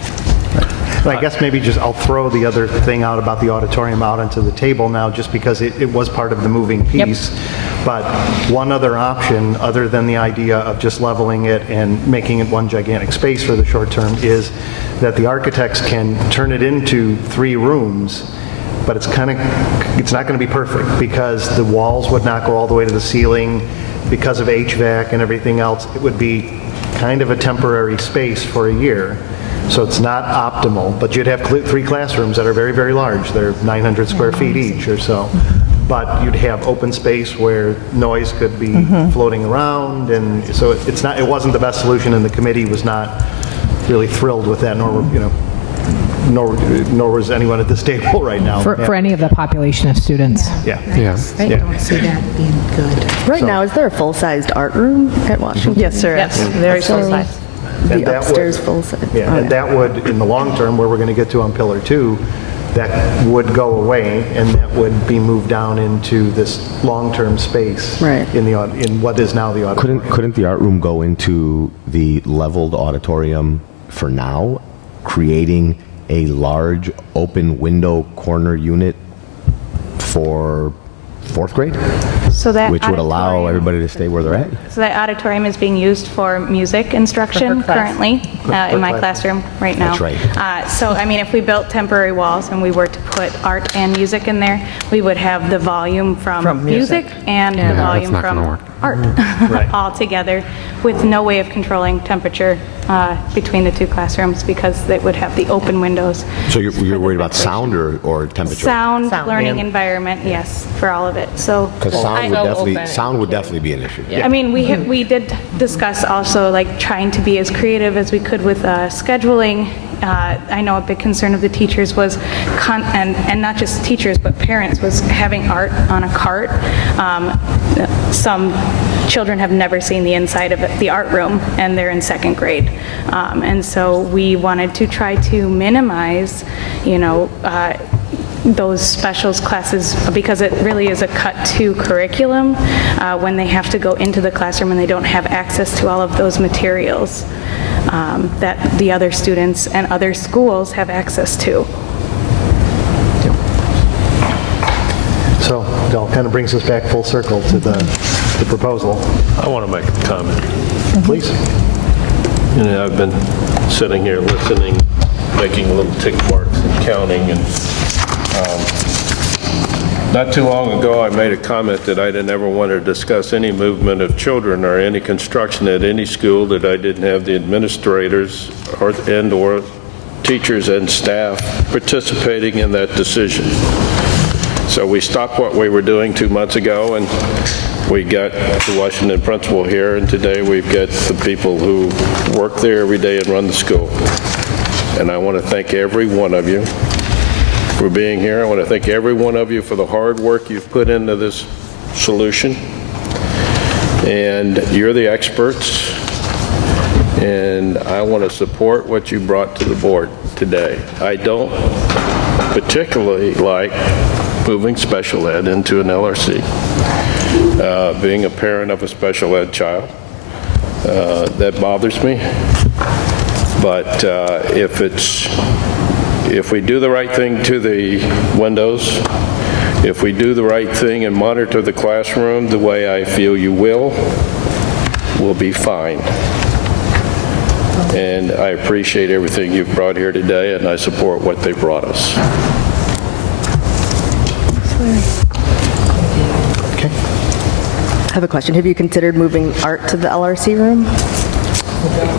I guess maybe I'll throw the other thing out about the auditorium out onto the table now, just because it was part of the moving piece. Yep. But one other option, other than the idea of just leveling it and making it one gigantic space for the short term, is that the architects can turn it into 3 rooms, but it's not going to be perfect because the walls would not go all the way to the ceiling because of HVAC and everything else. It would be kind of a temporary space for a year. So it's not optimal, but you'd have 3 classrooms that are very, very large. They're 900 square feet each or so. But you'd have open space where noise could be floating around, and so it wasn't the best solution, and the committee was not really thrilled with that, nor was anyone at this table right now. For any of the population of students. Yeah. I don't see that being good. Right now, is there a full-sized art room at Washington? Yes, there is. Yes, very full-size. The upstairs full-size. Yeah, and that would, in the long term, where we're going to get to on Pillar 2, that would go away, and that would be moved down into this long-term space in what is now the auditorium. Couldn't the art room go into the leveled auditorium for now, creating a large open window corner unit for 4th grade? So that which would allow everybody to stay where they're at? So that auditorium is being used for music instruction currently in my classroom right now. That's right. So, I mean, if we built temporary walls and we were to put art and music in there, we would have the volume from music and the volume from art all together with no way of controlling temperature between the 2 classrooms because they would have the open windows. So you're worried about sound or temperature? Sound, learning environment, yes, for all of it. So because sound would definitely be an issue. I mean, we did discuss also like trying to be as creative as we could with scheduling I know a big concern of the teachers was, and not just teachers, but parents, was having art on a cart. Some children have never seen the inside of the art room, and they're in 2nd grade. And so we wanted to try to minimize, those specials classes, because it really is a cut-to curriculum when they have to go into the classroom and they don't have access to all of those materials that the other students and other schools have access to. So it all kind of brings us back full circle to the proposal. I want to make a comment. Please. I've been sitting here listening, making little tick marks and counting, and not too long ago I made a comment that I didn't ever want to discuss any movement of children or any construction at any school that I didn't have the administrators or teachers and staff participating in that decision. So we stopped what we were doing 2 months ago, and we got the Washington principal here, and today we've got the people who work there every day and run the school. And I want to thank every one of you for being here. I want to thank every one of you for the hard work you've put into this solution. And you're the experts, and I want to support what you brought to the board today. I don't particularly like moving special ed into an LRC. Being a parent of a special ed child, that bothers me. But if we do the right thing to the windows, if we do the right thing and monitor the classroom the way I feel you will, we'll be fine. And I appreciate everything you've brought here today, and I support what they brought us. Okay. I have a question. Have you considered moving art to the LRC room?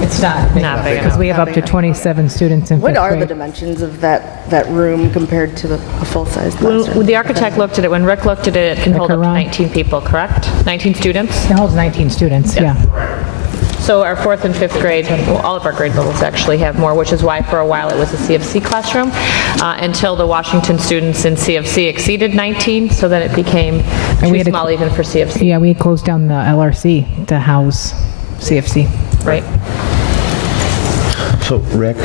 It's not big because we have up to 27 students in 5th grade. What are the dimensions of that room compared to a full-size classroom? When the architect looked at it, when Rick looked at it, it can hold up to 19 people, correct? 19 students? It holds 19 students, yeah. So our 4th and 5th grade, well, all of our grade levels actually have more, which is why for a while it was a CFC classroom until the Washington students in CFC exceeded 19, so then it became too small even for CFC. Yeah, we had closed down the LRC to house CFC. Right. So, Rick,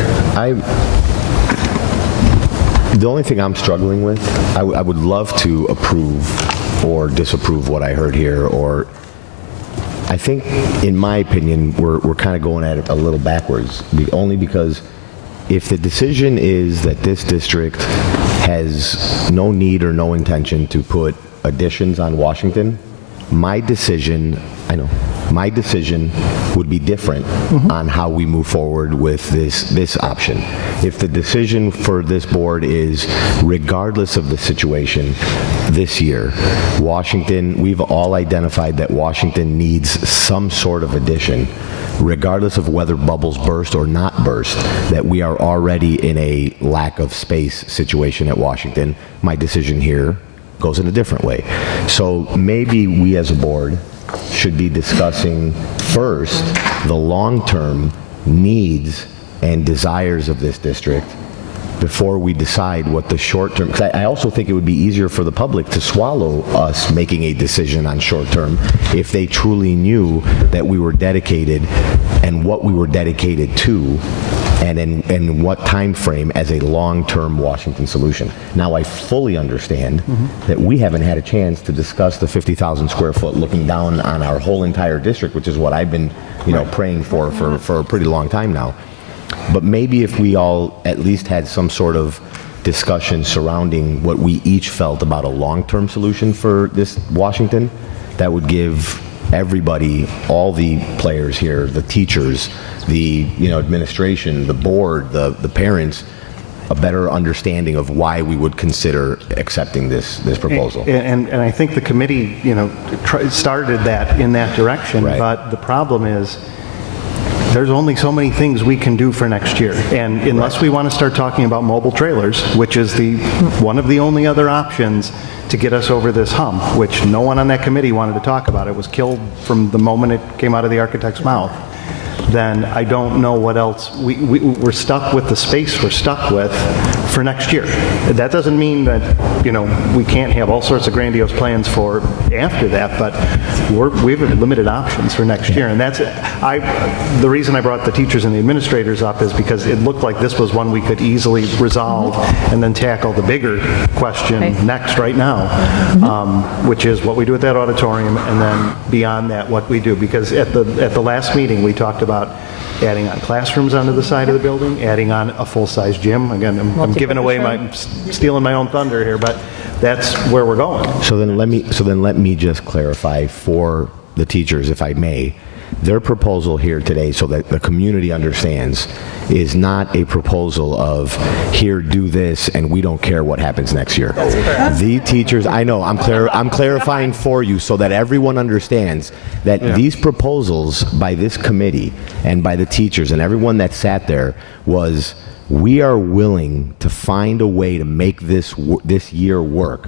the only thing I'm struggling with, I would love to approve or disapprove what I heard here, or I think, in my opinion, we're kind of going at it a little backwards, only because if the decision is that this district has no need or no intention to put additions on Washington, my decision would be different on how we move forward with this option. If the decision for this board is, regardless of the situation this year, Washington, we've all identified that Washington needs some sort of addition, regardless of whether bubbles burst or not burst, that we are already in a lack of space situation at Washington. My decision here goes in a different way. So maybe we as a board should be discussing first the long-term needs and desires of this district before we decide what the short-term, because I also think it would be easier for the public to swallow us making a decision on short-term if they truly knew that we were dedicated and what we were dedicated to and in what time frame as a long-term Washington solution. Now, I fully understand that we haven't had a chance to discuss the 50,000 square foot looking down on our whole entire district, which is what I've been, praying for a pretty long time now. But maybe if we all at least had some sort of discussion surrounding what we each felt about a long-term solution for this Washington, that would give everybody, all the players here, the teachers, the administration, the board, the parents, a better understanding of why we would consider accepting this proposal. And I think the committee, started that in that direction, right. But the problem is there's only so many things we can do for next year. And unless we want to start talking about mobile trailers, which is one of the only other options to get us over this hump, which no one on that committee wanted to talk about. It was killed from the moment it came out of the architect's mouth. then I don't know what else. We're stuck with the space we're stuck with for next year. That doesn't mean that, we can't have all sorts of grandiose plans for after that, but we have limited options for next year. And that's the reason I brought the teachers and the administrators up is because it looked like this was one we could easily resolve and then tackle the bigger question next right now, which is what we do at that auditorium, and then beyond that, what we do. Because at the last meeting, we talked about adding on classrooms onto the side of the building, adding on a full-size gym. Again, I'm giving away stealing my own thunder here, but that's where we're going. So then let me just clarify for the teachers, if I may. Their proposal here today, so that the community understands, is not a proposal of here, do this, and we don't care what happens next year. The teachers, I know, I'm clarifying for you so that everyone understands that these proposals by this committee and by the teachers and everyone that sat there was, we are willing to find a way to make this year work.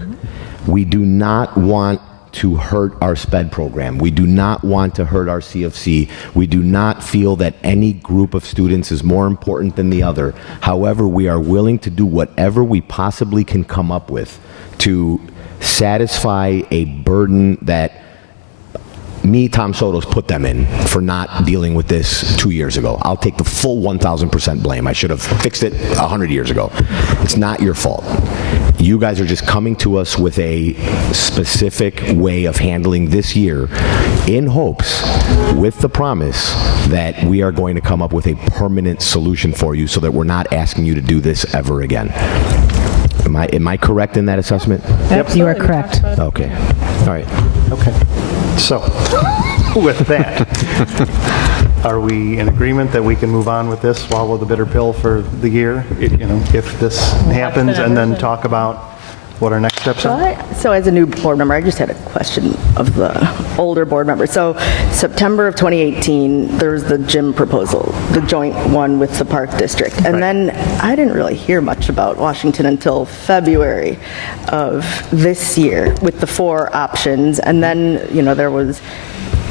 We do not want to hurt our SPED program. We do not want to hurt our CFC. We do not feel that any group of students is more important than the other. However, we are willing to do whatever we possibly can come up with to satisfy a burden that me, Tom Sotos, put them in for not dealing with this 2 years ago. I'll take the full 1,000% blame. I should have fixed it 100 years ago. It's not your fault. You guys are just coming to us with a specific way of handling this year in hopes, with the promise, that we are going to come up with a permanent solution for you so that we're not asking you to do this ever again. Am I correct in that assessment? Yep. You are correct. Okay. All right. Okay. So, with that, are we in agreement that we can move on with this, swallow the bitter pill for the year, if this happens, and then talk about what our next steps are? So as a new board member, I just had a question of the older board member. So September of 2018, there was the gym proposal, the joint one with the Park District. And then I didn't really hear much about Washington until February of this year with the 4 options. And then, there was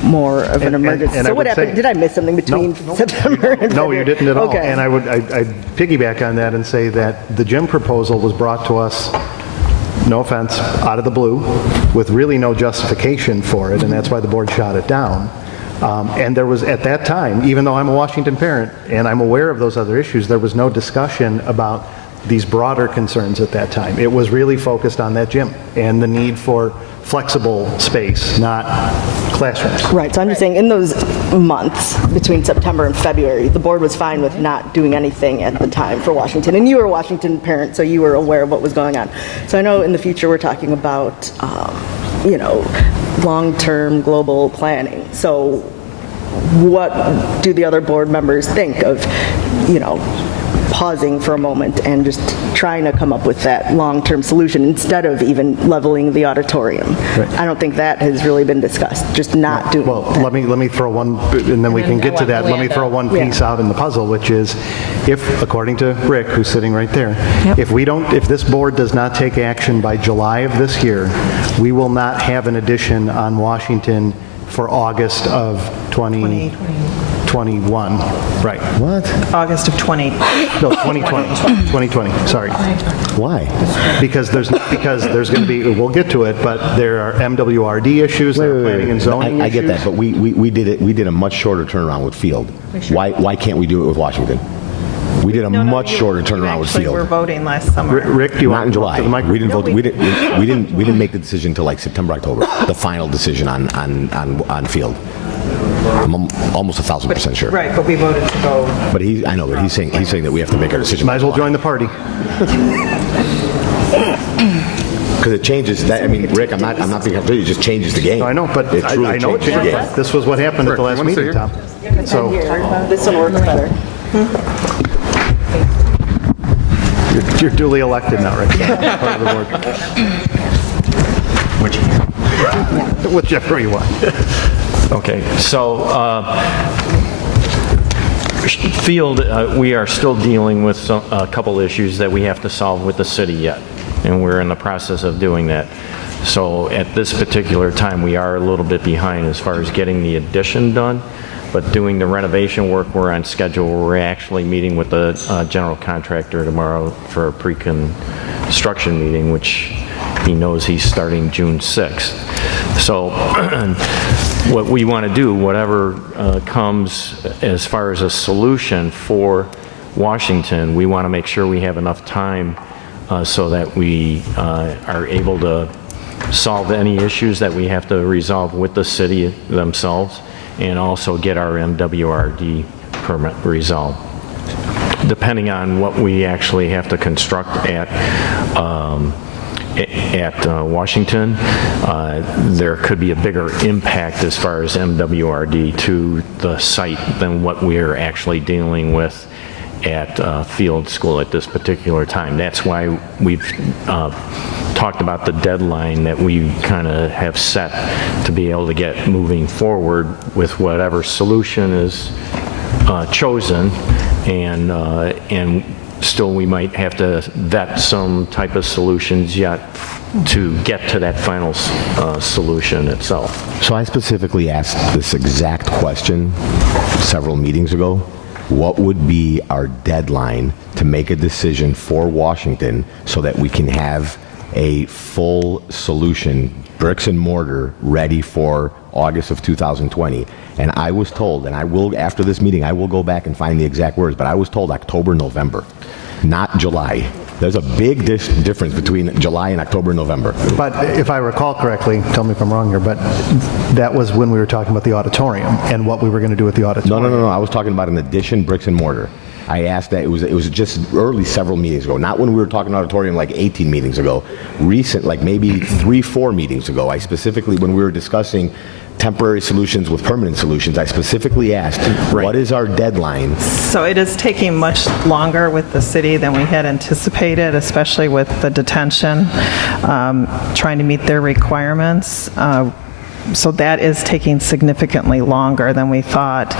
more of an emergency. So what happened? Did I miss something between September and February? No, you didn't at all. Okay. And I'd piggyback on that and say that the gym proposal was brought to us, no offense, out of the blue, with really no justification for it, and that's why the board shot it down. And there was, at that time, even though I'm a Washington parent and I'm aware of those other issues, there was no discussion about these broader concerns at that time. It was really focused on that gym and the need for flexible space, not classrooms. Right, so I'm just saying, in those months between September and February, the board was fine with not doing anything at the time for Washington. And you were a Washington parent, so you were aware of what was going on. So I know in the future we're talking about, long-term global planning. So what do the other board members think of, pausing for a moment and just trying to come up with that long-term solution instead of even leveling the auditorium? I don't think that has really been discussed, just not doing that. Let me throw one, and then we can get to that. Let me throw one piece out in the puzzle, which is, if, according to Rick, who's sitting right there, if this board does not take action by July of this year, we will not have an edition on Washington for August of 2021. Right. What? August of 2020, sorry. Why? Because there's going to be, we'll get to it, but there are MWRD issues, there are planning and zoning issues. I get that, but we did a much shorter turnaround with Field. Why can't we do it with Washington? We did a much shorter turnaround with Field. We were voting last summer. Rick, do you not in July? We didn't vote. We didn't make the decision until like September, October. The final decision on Field. I'm almost 1,000% sure. Right, but we voted to go. But I know, but he's saying that we have to make our decision. Might as well join the party. Because it changes that. I mean, Rick, I'm not being it just changes the game. No, I know, but I know it changes. This was what happened at the last meeting, Tom. So this one works better. You're duly elected now, Rick. Part of the board. Whichever you want. Okay, so Field, we are still dealing with a couple issues that we have to solve with the city yet, and we're in the process of doing that. So at this particular time, we are a little bit behind as far as getting the addition done. But doing the renovation work, we're on schedule. We're actually meeting with the general contractor tomorrow for a pre-construction meeting, which he knows he's starting June 6th. So what we want to do, whatever comes as far as a solution for Washington, we want to make sure we have enough time so that we are able to solve any issues that we have to resolve with the city themselves, and also get our MWRD permit resolved. Depending on what we actually have to construct at Washington, there could be a bigger impact as far as MWRD to the site than what we're actually dealing with at Field School at this particular time. That's why we've talked about the deadline that we kind of have set to be able to get moving forward with whatever solution is chosen, and still we might have to vet some type of solutions yet to get to that final solution itself. So I specifically asked this exact question several meetings ago. What would be our deadline to make a decision for Washington so that we can have a full solution, bricks and mortar, ready for August of 2020? And I was told, and I will, after this meeting, I will go back and find the exact words, but I was told October, November, not July. There's a big difference between July and October and November. But if I recall correctly, tell me if I'm wrong here, but that was when we were talking about the auditorium and what we were going to do with the auditorium. No. I was talking about an addition, bricks and mortar. I asked that, it was just early several meetings ago, not when we were talking auditorium like 18 meetings ago, recent, like maybe 3-4 meetings ago. I specifically, when we were discussing temporary solutions with permanent solutions, I specifically asked, what is our deadline? So it is taking much longer with the city than we had anticipated, especially with the detention, trying to meet their requirements. So that is taking significantly longer than we thought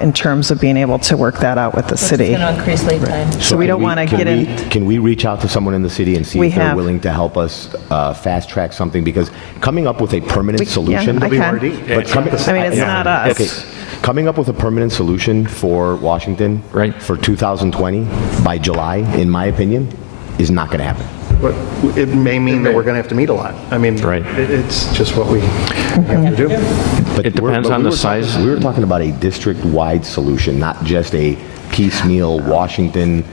in terms of being able to work that out with the city. It's going to increase lead time. So we don't want to get in. Can we reach out to someone in the city and see We if they're have. willing to help us fast track something? Because coming up with a permanent solution, I can. but I mean, it's not us. Okay. Coming up with a permanent solution for Washington, for 2020 by July, in my opinion, is not going to happen. But it may mean that we're going to have to meet a lot. I mean, it's just what we have to do. But it depends on the size. We were talking about a district-wide solution, not just a piecemeal Washington,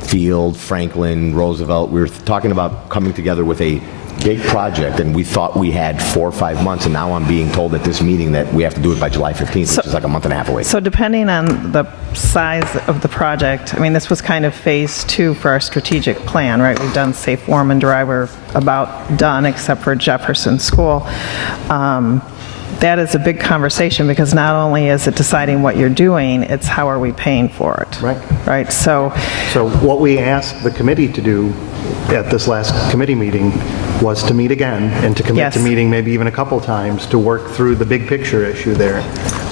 Field, Franklin, Roosevelt. We were talking about coming together with a big project, and we thought we had 4 or 5 months, and now I'm being told at this meeting that we have to do it by July 15th, which is like a month and a half away. So depending on the size of the project, I mean, this was kind of phase 2 for our strategic plan, right? We've done Safe, Warm, and Dry. We're about done, except for Jefferson School. That is a big conversation, because not only is it deciding what you're doing, it's how are we paying for it. Right. So what we asked the committee to do at this last committee meeting was to meet again and to commit to meeting maybe even a couple times to work through the big picture issue there,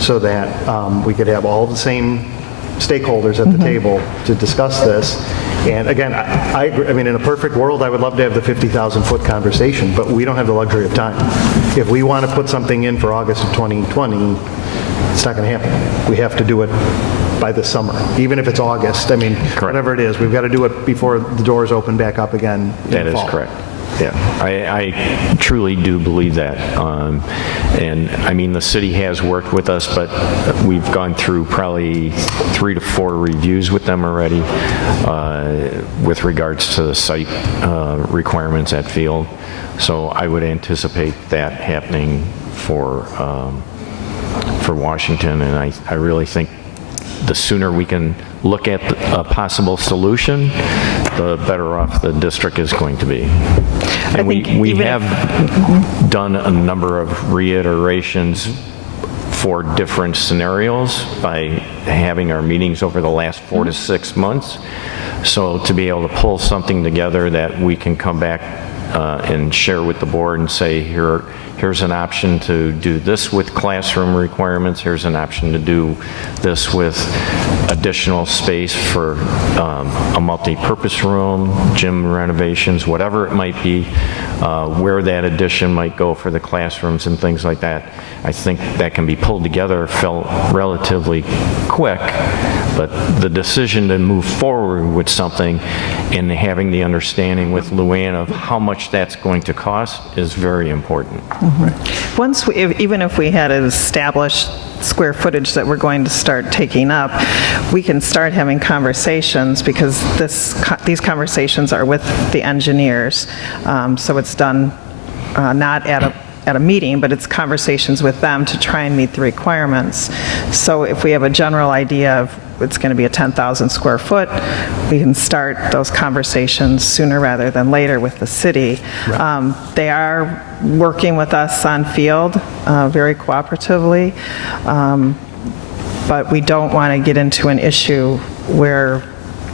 so that we could have all the same stakeholders at the table to discuss this. And again, I agree. I mean, in a perfect world, I would love to have the 50,000-foot conversation, but we don't have the luxury of time. If we want to put something in for August of 2020, it's not going to happen. We have to do it by the summer, even if it's August. I mean, whatever it is, we've got to do it before the doors open back up again in That the is fall. correct. Yeah, I truly do believe that. And I mean, the city has worked with us, but we've gone through probably 3 to 4 reviews with them already with regards to the site requirements at Field. So I would anticipate that happening for Washington, and I really think the sooner we can look at a possible solution, the better off the district is going to be. And we have done a number of reiterations for different scenarios by having our meetings over the last 4 to 6 months. So to be able to pull something together that we can come back and share with the board and say, here's an option to do this with classroom requirements, here's an option to do this with additional space for a multi-purpose room, gym renovations, whatever it might be. where that addition might go for the classrooms and things like that. I think that can be pulled together relatively quick, but the decision to move forward with something and having the understanding with Luann of how much that's going to cost is very important. Once, even if we had established square footage that we're going to start taking up, we can start having conversations, because these conversations are with the engineers. So it's done not at a meeting, but it's conversations with them to try and meet the requirements. So if we have a general idea of it's going to be a 10,000 square foot, we can start those conversations sooner rather than later with the city. They are working with us on field very cooperatively, but we don't want to get into an issue where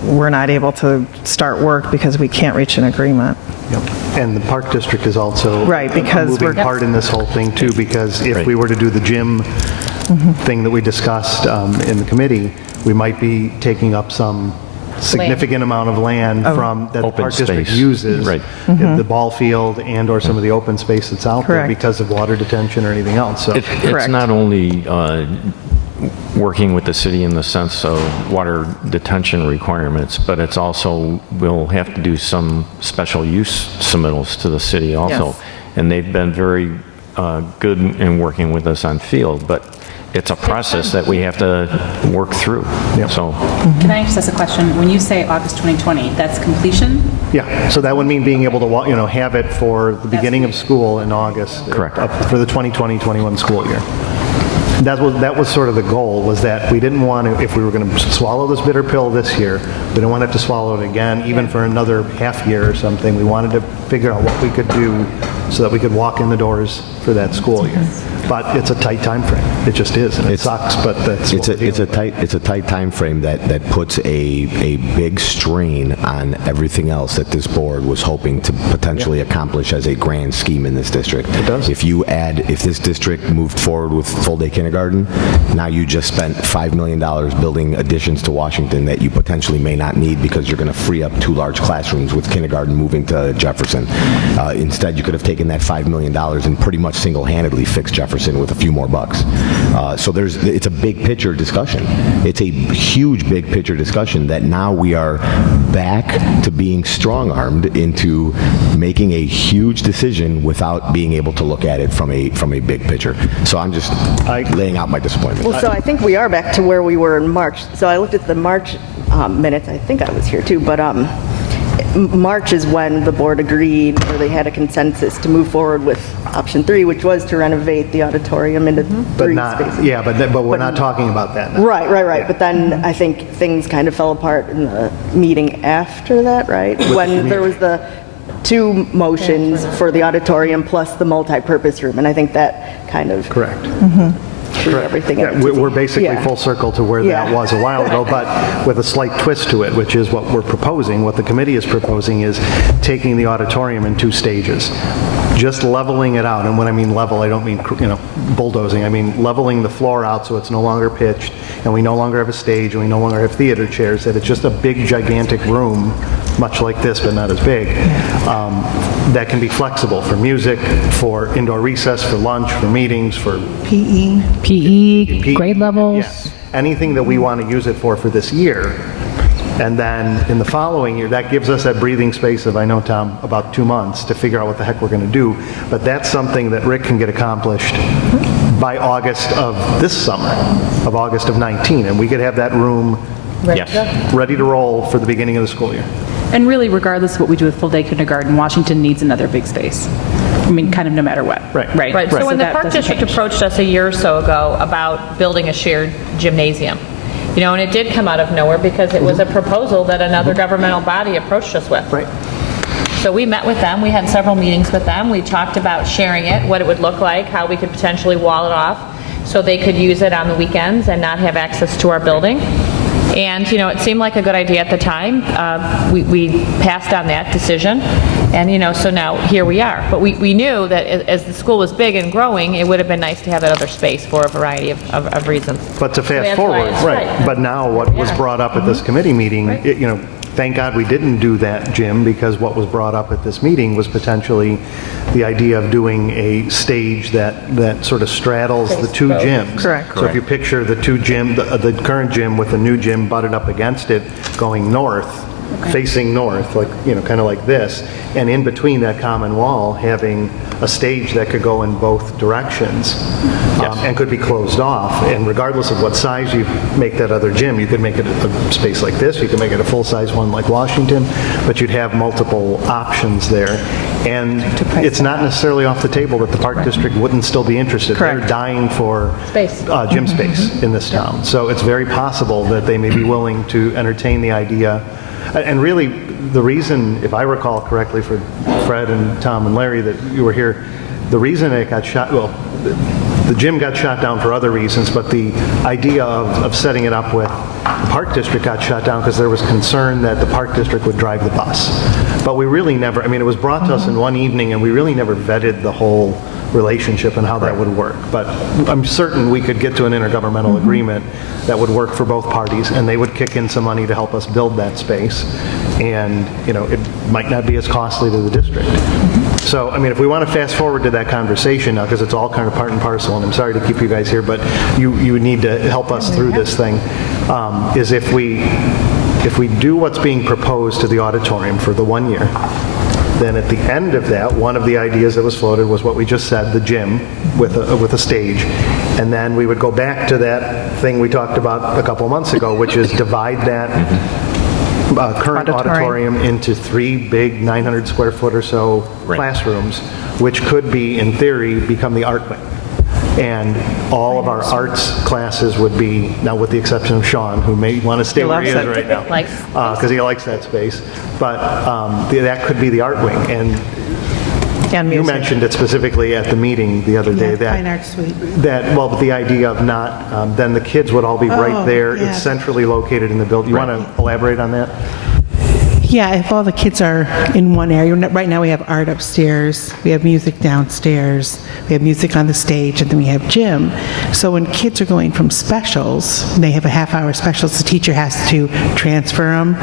we're not able to start work because we can't reach an agreement. Yep. And the Park District is also because a moving part in this whole thing too, because if we were to do the gym thing that we discussed in the committee, we might be taking up some significant amount of land from that the Park District uses, the ball field and or some of the open space that's out there because of water detention or anything else. So it's not only working with the city in the sense of water detention requirements, but it's also, we'll have to do some special use submittals to the city also. And they've been very good in working with us on field, but it's a process that we have to work through. So, Can I just ask a question? When you say August 2020, that's completion? Yeah, so that would mean being able to, have it for the beginning of school in August. Correct. For the 2020-21 school year. That was sort of the goal, was that we didn't want to, if we were going to swallow this bitter pill this year, we didn't want to have to swallow it again, even for another half year or something. We wanted to figure out what we could do so that we could walk in the doors for that school year. But it's a tight time frame. It just is, and it sucks, but that's it's a tight time frame that puts a big strain on everything else that this board was hoping to potentially accomplish as a grand scheme in this district. It does. If this district moved forward with full-day kindergarten, now you just spent $5 million building additions to Washington that you potentially may not need because you're going to free up 2 large classrooms with kindergarten moving to Jefferson. Instead, you could have taken that $5 million and pretty much single-handedly fixed Jefferson with a few more bucks. So it's a big picture discussion. It's a huge big picture discussion that now we are back to being strong-armed into making a huge decision without being able to look at it from a big picture. So I'm just laying out my disappointment. Well, so I think we are back to where we were in March. So I looked at the March minutes. I think I was here too, but March is when the board agreed, or they had a consensus to move forward with option 3, which was to renovate the auditorium into 3 spaces. Yeah, but we're not talking about that now. Right. Yeah. But then I think things kind of fell apart in the meeting after that, right? When there was the 2 motions for the auditorium plus the multi-purpose room, and I think that kind of correct. Everything. Yeah, we're basically full circle to where that was a while ago, but with a slight twist to it, which is what we're proposing. What the committee is proposing is taking the auditorium in 2 stages, just leveling it out. And when I mean level, I don't mean bulldozing. I mean leveling the floor out so it's no longer pitched, and we no longer have a stage, and we no longer have theater chairs. That it's just a big, gigantic room, much like this, but not as big. That can be flexible for music, for indoor recess, for lunch, for meetings, for PE, grade levels. Yeah. Anything that we want to use it for this year. And then in the following year, that gives us that breathing space of, I know, Tom, about 2 months to figure out what the heck we're going to do. But that's something that Rick can get accomplished by August of this summer, of August of 19. And we could have that room ready to roll for the beginning of the school year. And really, regardless of what we do with full-day kindergarten, Washington needs another big space. I mean, kind of no matter what. Right. So when the Park District approached us a year or so ago about building a shared gymnasium, and it did come out of nowhere because it was a proposal that another governmental body approached us with. Right. So we met with them. We had several meetings with them. We talked about sharing it, what it would look like, how we could potentially wall it off so they could use it on the weekends and not have access to our building. And, it seemed like a good idea at the time. We passed on that decision. And, so now here we are. But we knew that as the school was big and growing, it would have been nice to have that other space for a variety of reasons. But to So fast that's why forward, it's right, but now what was brought up at this committee meeting, thank God we didn't do that, Jim, because what was brought up at this meeting was potentially the idea of doing a stage that sort of straddles the two gyms. Correct. So if you picture the two gym, the current gym with the new gym butted up against it, going north, facing north, like, kind of like this, and in between that common wall, having a stage that could go in both directions and could be closed off. And regardless of what size you make that other gym, you could make it a space like this, you could make it a full-size one like Washington, but you'd have multiple options there. And it's not necessarily off the table that the Park District wouldn't still be interested. Correct. They're dying for gym space in this town. So it's very possible that they may be willing to entertain the idea. And really, the reason, if I recall correctly, for Fred and Tom and Larry, that you were here, the reason it got shot, well, the gym got shot down for other reasons, but the idea of setting it up with the Park District got shut down because there was concern that the Park District would drive the bus. But we really never, it was brought to us in one evening, and we really never vetted the whole relationship and how that would work. But I'm certain we could get to an intergovernmental agreement that would work for both parties, and they would kick in some money to help us build that space. And, it might not be as costly to the district. So, if we want to fast forward to that conversation now, because it's all kind of part and parcel, and I'm sorry to keep you guys here, but you need to help us through this thing, is if we do what's being proposed to the auditorium for the 1 year, then at the end of that, one of the ideas that was floated was what we just said, the gym with a stage. And then we would go back to that thing we talked about a couple of months ago, which is divide that current auditorium into 3 big 900 square foot or so classrooms, which could be, in theory, become the art wing. And all of our arts classes would be, now with the exception of Sean, who may want to stay where he is right now, because he likes that space, but that could be the art wing. And you mentioned it specifically at the meeting the other day, that Fine Arts Suite. But the idea of not, then the kids would all be right there. yeah. It's centrally located in the building. You want to elaborate on that? Yeah, if all the kids are in one area. Right now we have art upstairs, we have music downstairs, we have music on the stage, and then we have gym. So when kids are going from specials, they have a half-hour specials, the teacher has to transfer them,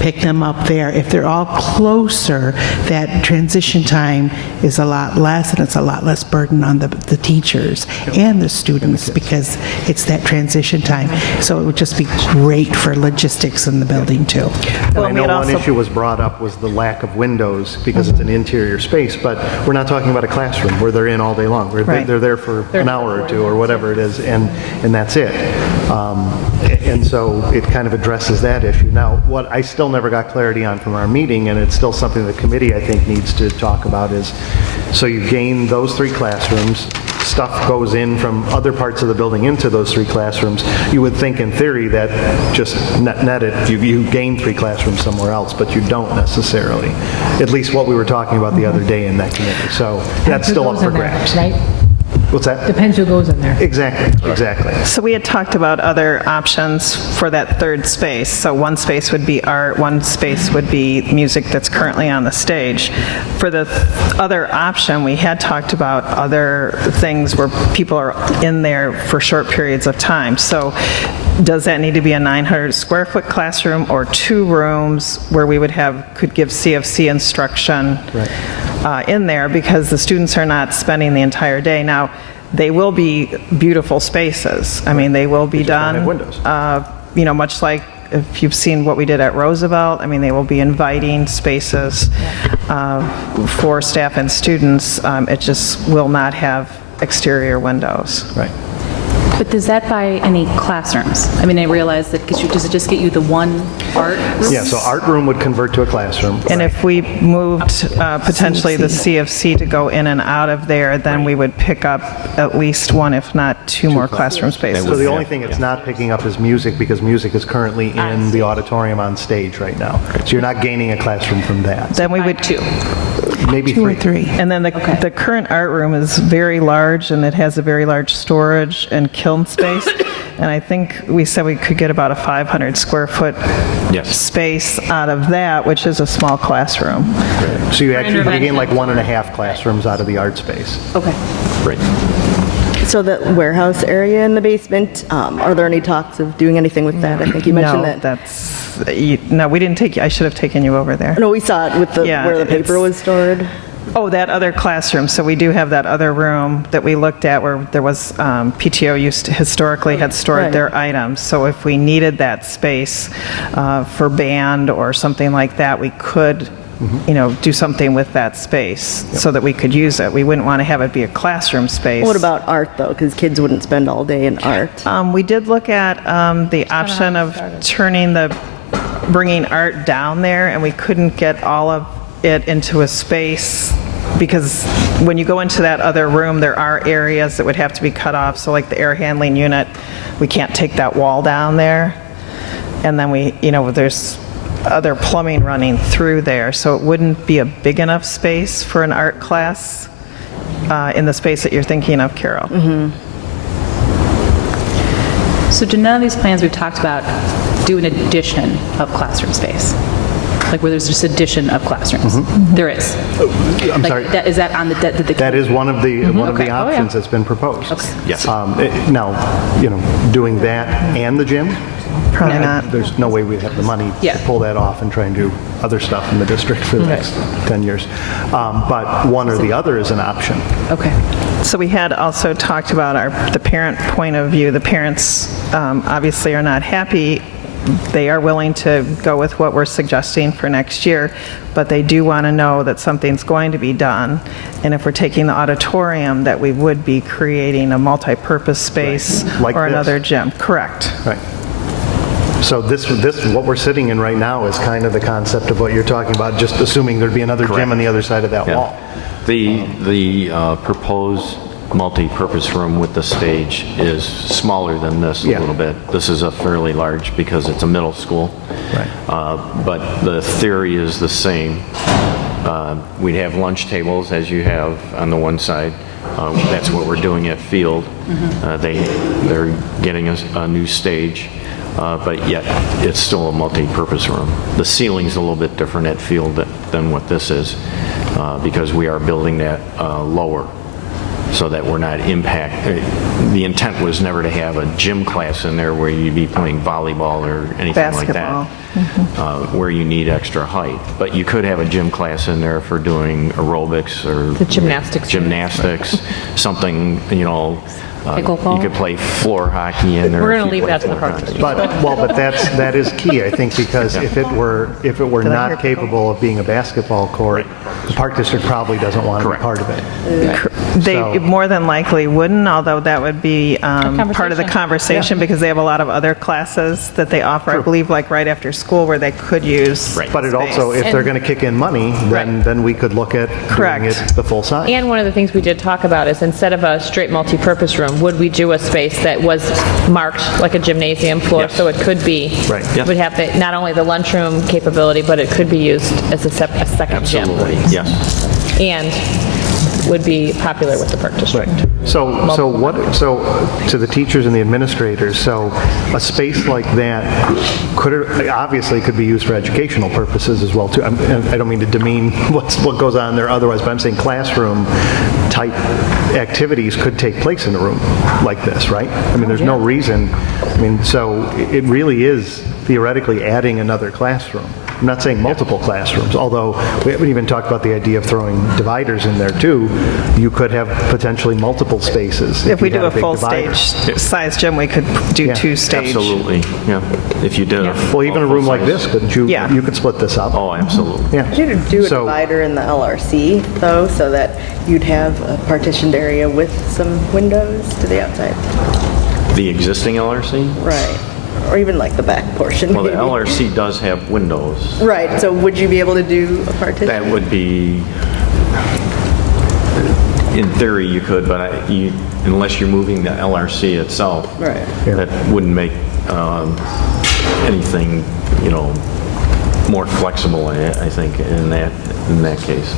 pick them up there. If they're all closer, that transition time is a lot less, and it's a lot less burden on the teachers and the students, because it's that transition time. So it would just be great for logistics in the building too. And I know one issue was brought up was the lack of windows, because it's an interior space, but we're not talking about a classroom where they're in all day long. They're there for an hour or two or whatever it is, and that's it. And so it kind of addresses that issue. Now, what I still never got clarity on from our meeting, and it's still something the committee, I think, needs to talk about, is, so you gain those 3 classrooms, stuff goes in from other parts of the building into those 3 classrooms. You would think in theory that just net it, you gain 3 classrooms somewhere else, but you don't necessarily. At least what we were talking about the other day in that committee. So that's still up for grabs. Right? What's that? Depends who goes in there. Exactly. So we had talked about other options for that third space. So one space would be art, one space would be music that's currently on the stage. For the other option, we had talked about other things where people are in there for short periods of time. So does that need to be a 900 square foot classroom, or 2 rooms where we could give CFC instruction in there, because the students are not spending the entire day. Now, they will be beautiful spaces. They will be done, much like if you've seen what we did at Roosevelt. They will be inviting spaces for staff and students. It just will not have exterior windows. Right. But does that buy any classrooms? I realize that, does it just get you the one art room? Yeah, so art room would convert to a classroom. And if we moved potentially the CFC to go in and out of there, then we would pick up at least 1, if not 2 more classroom spaces. So the only thing it's not picking up is music, because music is currently in the auditorium on stage right now. So you're not gaining a classroom from that. Then we would 2. Maybe 2 or 3. And then the current art room is very large, and it has a very large storage and kiln space. And I think we said we could get about a 500 square foot space out of that, which is a small classroom. So you actually gain like 1.5 classrooms out of the art space. Okay. Great. So the warehouse area in the basement, are there any talks of doing anything with that? I think you mentioned that. No, we didn't take, I should have taken you over there. No, we saw it with the, where the paper was stored. Oh, that other classroom. So we do have that other room that we looked at where there was, PTO historically had stored their items. So if we needed that space for band or something like that, we could, do something with that space so that we could use it. We wouldn't want to have it be a classroom space. What about art, though? Because kids wouldn't spend all day in art. We did look at the option of bringing art down there, and we couldn't get all of it into a space because when you go into that other room, there are areas that would have to be cut off. So like the air handling unit, we can't take that wall down there. And then there's other plumbing running through there. So it wouldn't be a big enough space for an art class in the space that you're thinking of, Carol. So do none of these plans we've talked about do an addition of classroom space? Like where there's just addition of classrooms? There is. I'm sorry. Is that on the That is one of the options that's been proposed. Yes. Now, doing that and the gym, probably not. There's no way we'd have the money to pull that off and try and do other stuff in the district for the next 10 years. But one or the other is an option. Okay. So we had also talked about the parent point of view. The parents obviously are not happy. They are willing to go with what we're suggesting for next year, but they do want to know that something's going to be done. And if we're taking the auditorium, that we would be creating a multi-purpose space or another gym. Correct. Right. So this, what we're sitting in right now is kind of the concept of what you're talking about, just assuming there'd be another gym on the other side of that wall. The proposed multi-purpose room with the stage is smaller than this a little bit. This is a fairly large because it's a middle school. Right. But the theory is the same. We'd have lunch tables as you have on the one side. That's what we're doing at Field. They're getting a new stage. But yet it's still a multi-purpose room. The ceiling's a little bit different at Field than what this is because we are building that lower so that we're not the intent was never to have a gym class in there where you'd be playing volleyball or anything like that, where you need extra height. But you could have a gym class in there for doing aerobics or the gymnastics, something, Pickleball. You could play floor hockey in there. We're going to leave that to the park district. But that is key, I think, because if it were not capable of being a basketball court, the park district probably doesn't want to be part of it. They more than likely wouldn't, although that would be part of the conversation because they have a lot of other classes that they offer, I believe, like right after school where they could use. But it also, if they're going to kick in money, then we could look at doing it the full size. And one of the things we did talk about is instead of a straight multi-purpose room, would we do a space that was marked like a gymnasium floor, so it could be, would have not only the lunchroom capability, but it could be used as a second gym. Yes. And would be popular with the park district. So to the teachers and the administrators, so a space like that obviously could be used for educational purposes as well too. I don't mean to demean what goes on there otherwise, but I'm saying classroom type activities could take place in a room like this, right? I mean, there's no reason. So it really is theoretically adding another classroom. I'm not saying multiple classrooms, although we haven't even talked about the idea of throwing dividers in there too. You could have potentially multiple spaces. If we do a full stage size gym, we could do 2 stage. Absolutely, yeah. If you did even a room like this, couldn't you? Yeah. You could split this up. Oh, absolutely. Yeah. Could you do a divider in the LRC, though, so that you'd have a partitioned area with some windows to the outside? The existing LRC? Right. Or even like the back portion. Well, maybe. the LRC does have windows. Right, so would you be able to do a partition? That would be, in theory you could, but unless you're moving the LRC itself, that wouldn't make anything, more flexible, I think, in that case.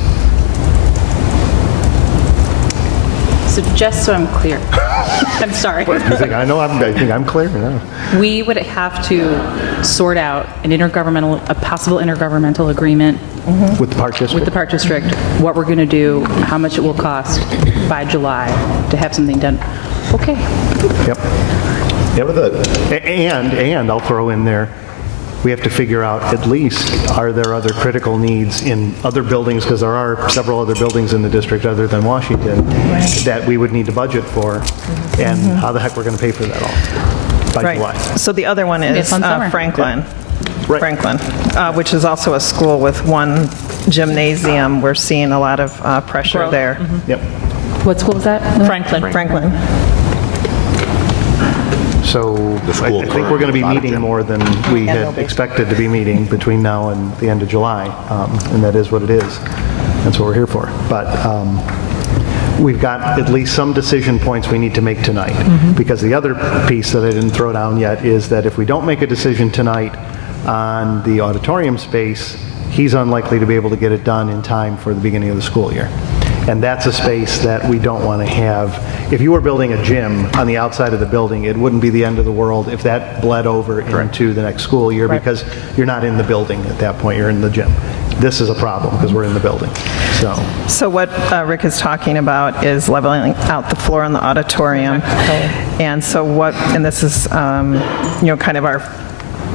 So just so I'm clear, I'm sorry. You think I think I'm clear? No. We would have to sort out a possible intergovernmental agreement With the Park District? with the Park District, what we're going to do, how much it will cost by July to have something done. Okay. Yep. And I'll throw in there, we have to figure out at least, are there other critical needs in other buildings, because there are several other buildings in the district other than Washington, that we would need to budget for, and how the heck we're going to pay for that all by July. So the other one is Franklin. Right. Franklin, which is also a school with one gymnasium. We're seeing a lot of pressure there. Yep. What school is that? Franklin. Franklin. So I think we're going to be meeting more than we had expected to be meeting between now and the end of July, and that is what it is. That's what we're here for. But we've got at least some decision points we need to make tonight, because the other piece that I didn't throw down yet is that if we don't make a decision tonight on the auditorium space, he's unlikely to be able to get it done in time for the beginning of the school year. And that's a space that we don't want to have. If you were building a gym on the outside of the building, it wouldn't be the end of the world if that bled over into the next school year, because you're not in the building at that point, you're in the gym. This is a problem because we're in the building. So what Rick is talking about is leveling out the floor in the auditorium. And so and this is, kind of our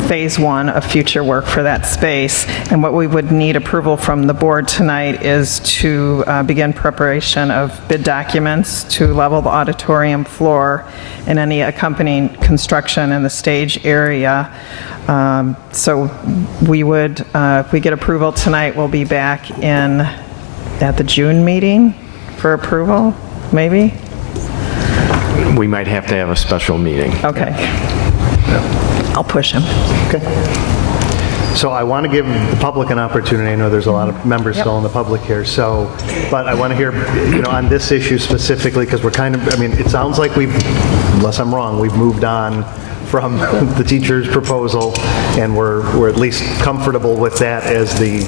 phase one of future work for that space. And what we would need approval from the board tonight is to begin preparation of bid documents to level the auditorium floor and any accompanying construction in the stage area. So we would, if we get approval tonight, we'll be back at the June meeting for approval, maybe? We might have to have a special meeting. Okay. I'll push him. Okay. So I want to give the public an opportunity. I know there's a lot of members still in the public here. But I want to hear, on this issue specifically, because we're it sounds like unless I'm wrong, we've moved on from the teacher's proposal, and we're at least comfortable with that as the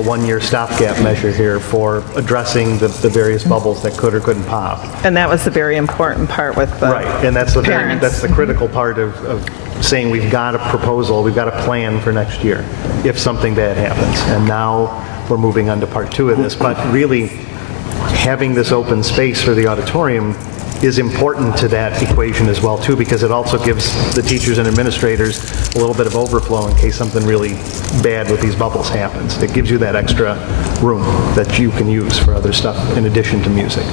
one-year stopgap measure here for addressing the various bubbles that could or couldn't pop. And that was the very important part with the right, and that's parents. That's the critical part of saying we've got a proposal, we've got a plan for next year if something bad happens. And now we're moving on to part two of this. But really, having this open space for the auditorium is important to that equation as well, too, because it also gives the teachers and administrators a little bit of overflow in case something really bad with these bubbles happens. It gives you that extra room that you can use for other stuff in addition to music.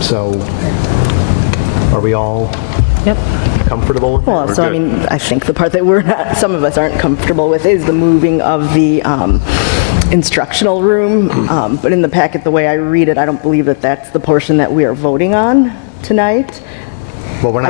So, are we all comfortable with it? Well, so I think the part that some of us aren't comfortable with is the moving of the instructional room. But in the packet, the way I read it, I don't believe that that's the portion that we are voting on tonight. Well, we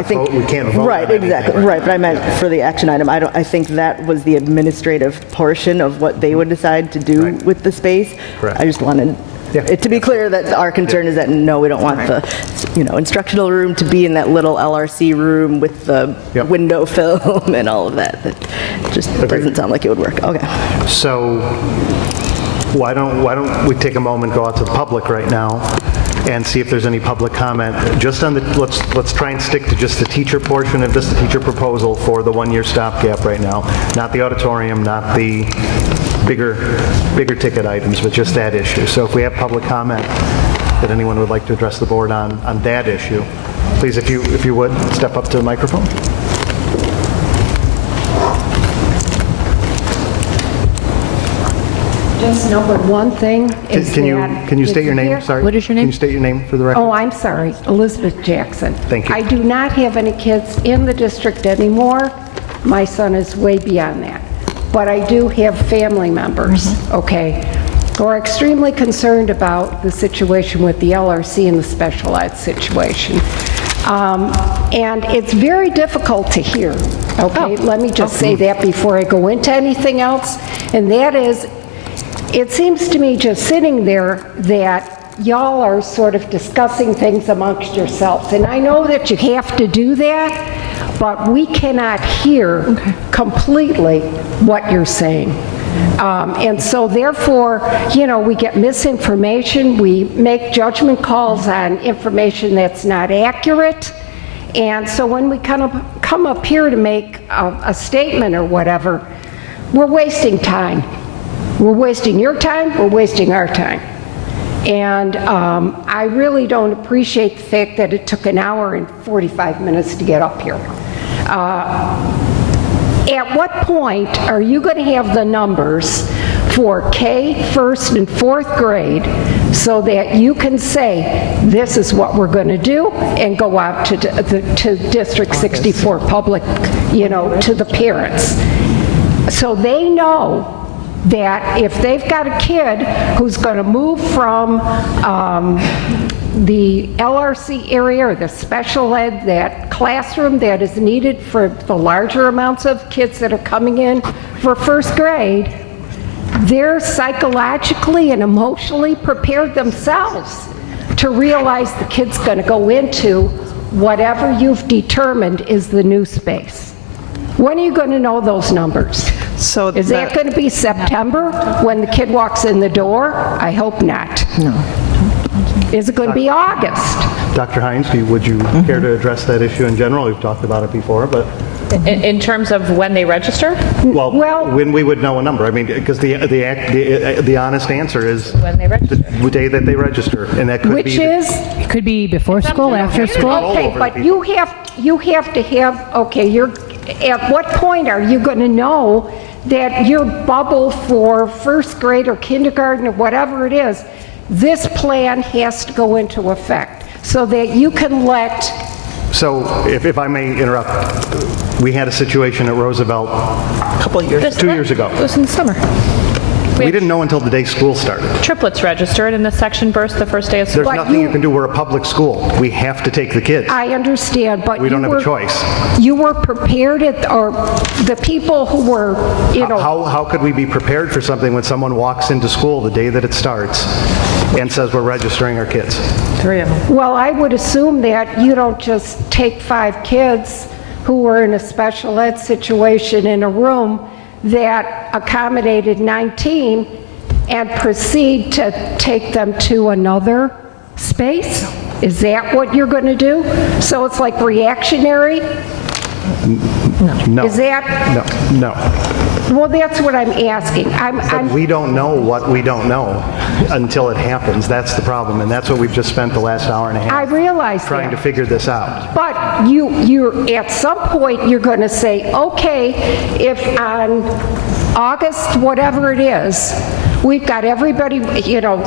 can't vote. Right, exactly. Right, but I meant for the action item. I think that was the administrative portion of what they would decide to do with the space. Correct. I just wanted it to be clear that our concern is that no, we don't want the instructional room to be in that little LRC room with the window film and all of that. That just doesn't sound like it would work. Okay. So why don't we take a moment, go out to the public right now, and see if there's any public comment. Just on let's try and stick to just the teacher portion of this, the teacher proposal for the one-year stopgap right now. Not the auditorium, not the bigger ticket items, but just that issue. So if we have public comment that anyone would like to address the board on that issue, please, if you would, step up to the microphone. Just number one thing is Can you state your name? Sorry. What is your name? Can you state your name for the record? Oh, I'm sorry. Elizabeth Jackson. Thank you. I do not have any kids in the district anymore. My son is way beyond that. But I do have family members, okay, who are extremely concerned about the situation with the LRC and the special ed situation. And it's very difficult to hear, okay? Let me just say that before I go into anything else. And that is, it seems to me just sitting there that y'all are sort of discussing things amongst yourselves. And I know that you have to do that, but we cannot hear completely what you're saying. And so therefore, you know, we get misinformation, we make judgment calls on information that's not accurate. And so when we kind of come up here to make a statement or whatever, we're wasting time. We're wasting your time, we're wasting our time. And I really don't appreciate the fact that it took an hour and 45 minutes to get up here. At what point are you going to have the numbers for K, first and fourth grade, so that you can say, this is what we're going to do, and go out to District 64 public, you know, to the parents? So they know that if they've got a kid who's going to move from the LRC area or the special ed, that classroom that is needed for the larger amounts of kids that are coming in for first grade, they're psychologically and emotionally prepared themselves to realize the kid's going to go into whatever you've determined is the new space. When are you going to know those numbers? So is that going to be September when the kid walks in the door? I hope not. No. Is it going to be August? Dr. Hines, would you care to address that issue in general? We've talked about it before, but... In terms of when they register? Well, when we would know a number. I mean, because the honest answer is when they register. The day that they register, and that could Which be... It could be before school, after school. Okay, but you have to have, okay, at what point are you going to know that your bubble for first grade or kindergarten or whatever it is, this plan has to go into effect so that you can let... So, if I may interrupt, we had a situation at Roosevelt a couple of years, 2 years ago. It was in the summer. We didn't know until the day school started. Triplets registered and the section burst the first day of school. There's nothing you can do. We're a public school. We have to take the kids. I understand, but we don't have a choice. You were prepared or the people who were, you know... How could we be prepared for something when someone walks into school the day that it starts and says we're registering our kids? 3 of them. Well, I would assume that you don't just take 5 kids who were in a special ed situation in a room that accommodated 19 and proceed to take them to another space? Is that what you're going to do? So it's like reactionary? No. Is that? No. Well, that's what I'm asking. We don't know what we don't know until it happens. That's the problem, and that's what we've just spent the last hour and a half. I realize trying that. to figure this out. But you're at some point you're going to say, okay, if on August whatever it is, we've got everybody, you know,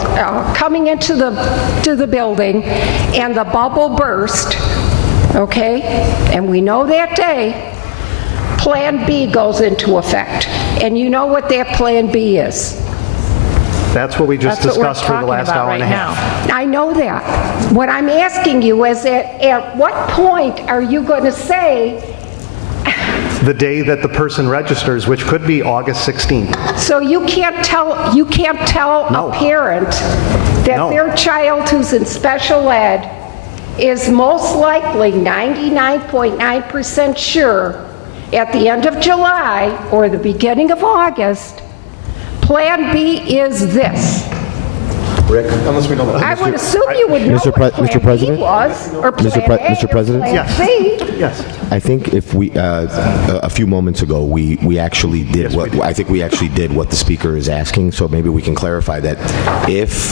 coming into the building, and the bubble burst. Okay, and we know that day. Plan B goes into effect. And you know what that Plan B is? That's what we just discussed for the last hour and a half. I know that. What I'm asking you is at what point are you going to say... The day that the person registers, which could be August 16th. So you can't tell a parent that their child who's in special ed is most likely 99.9% sure at the end of July or the beginning of August, Plan B is this. Rick, unless we don't know. I would assume you would know what Plan B was, or Plan A, Mr. President? or Plan C. Yes. I think if we, a few moments ago, we actually did I think we actually did what the speaker is asking, so maybe we can clarify that if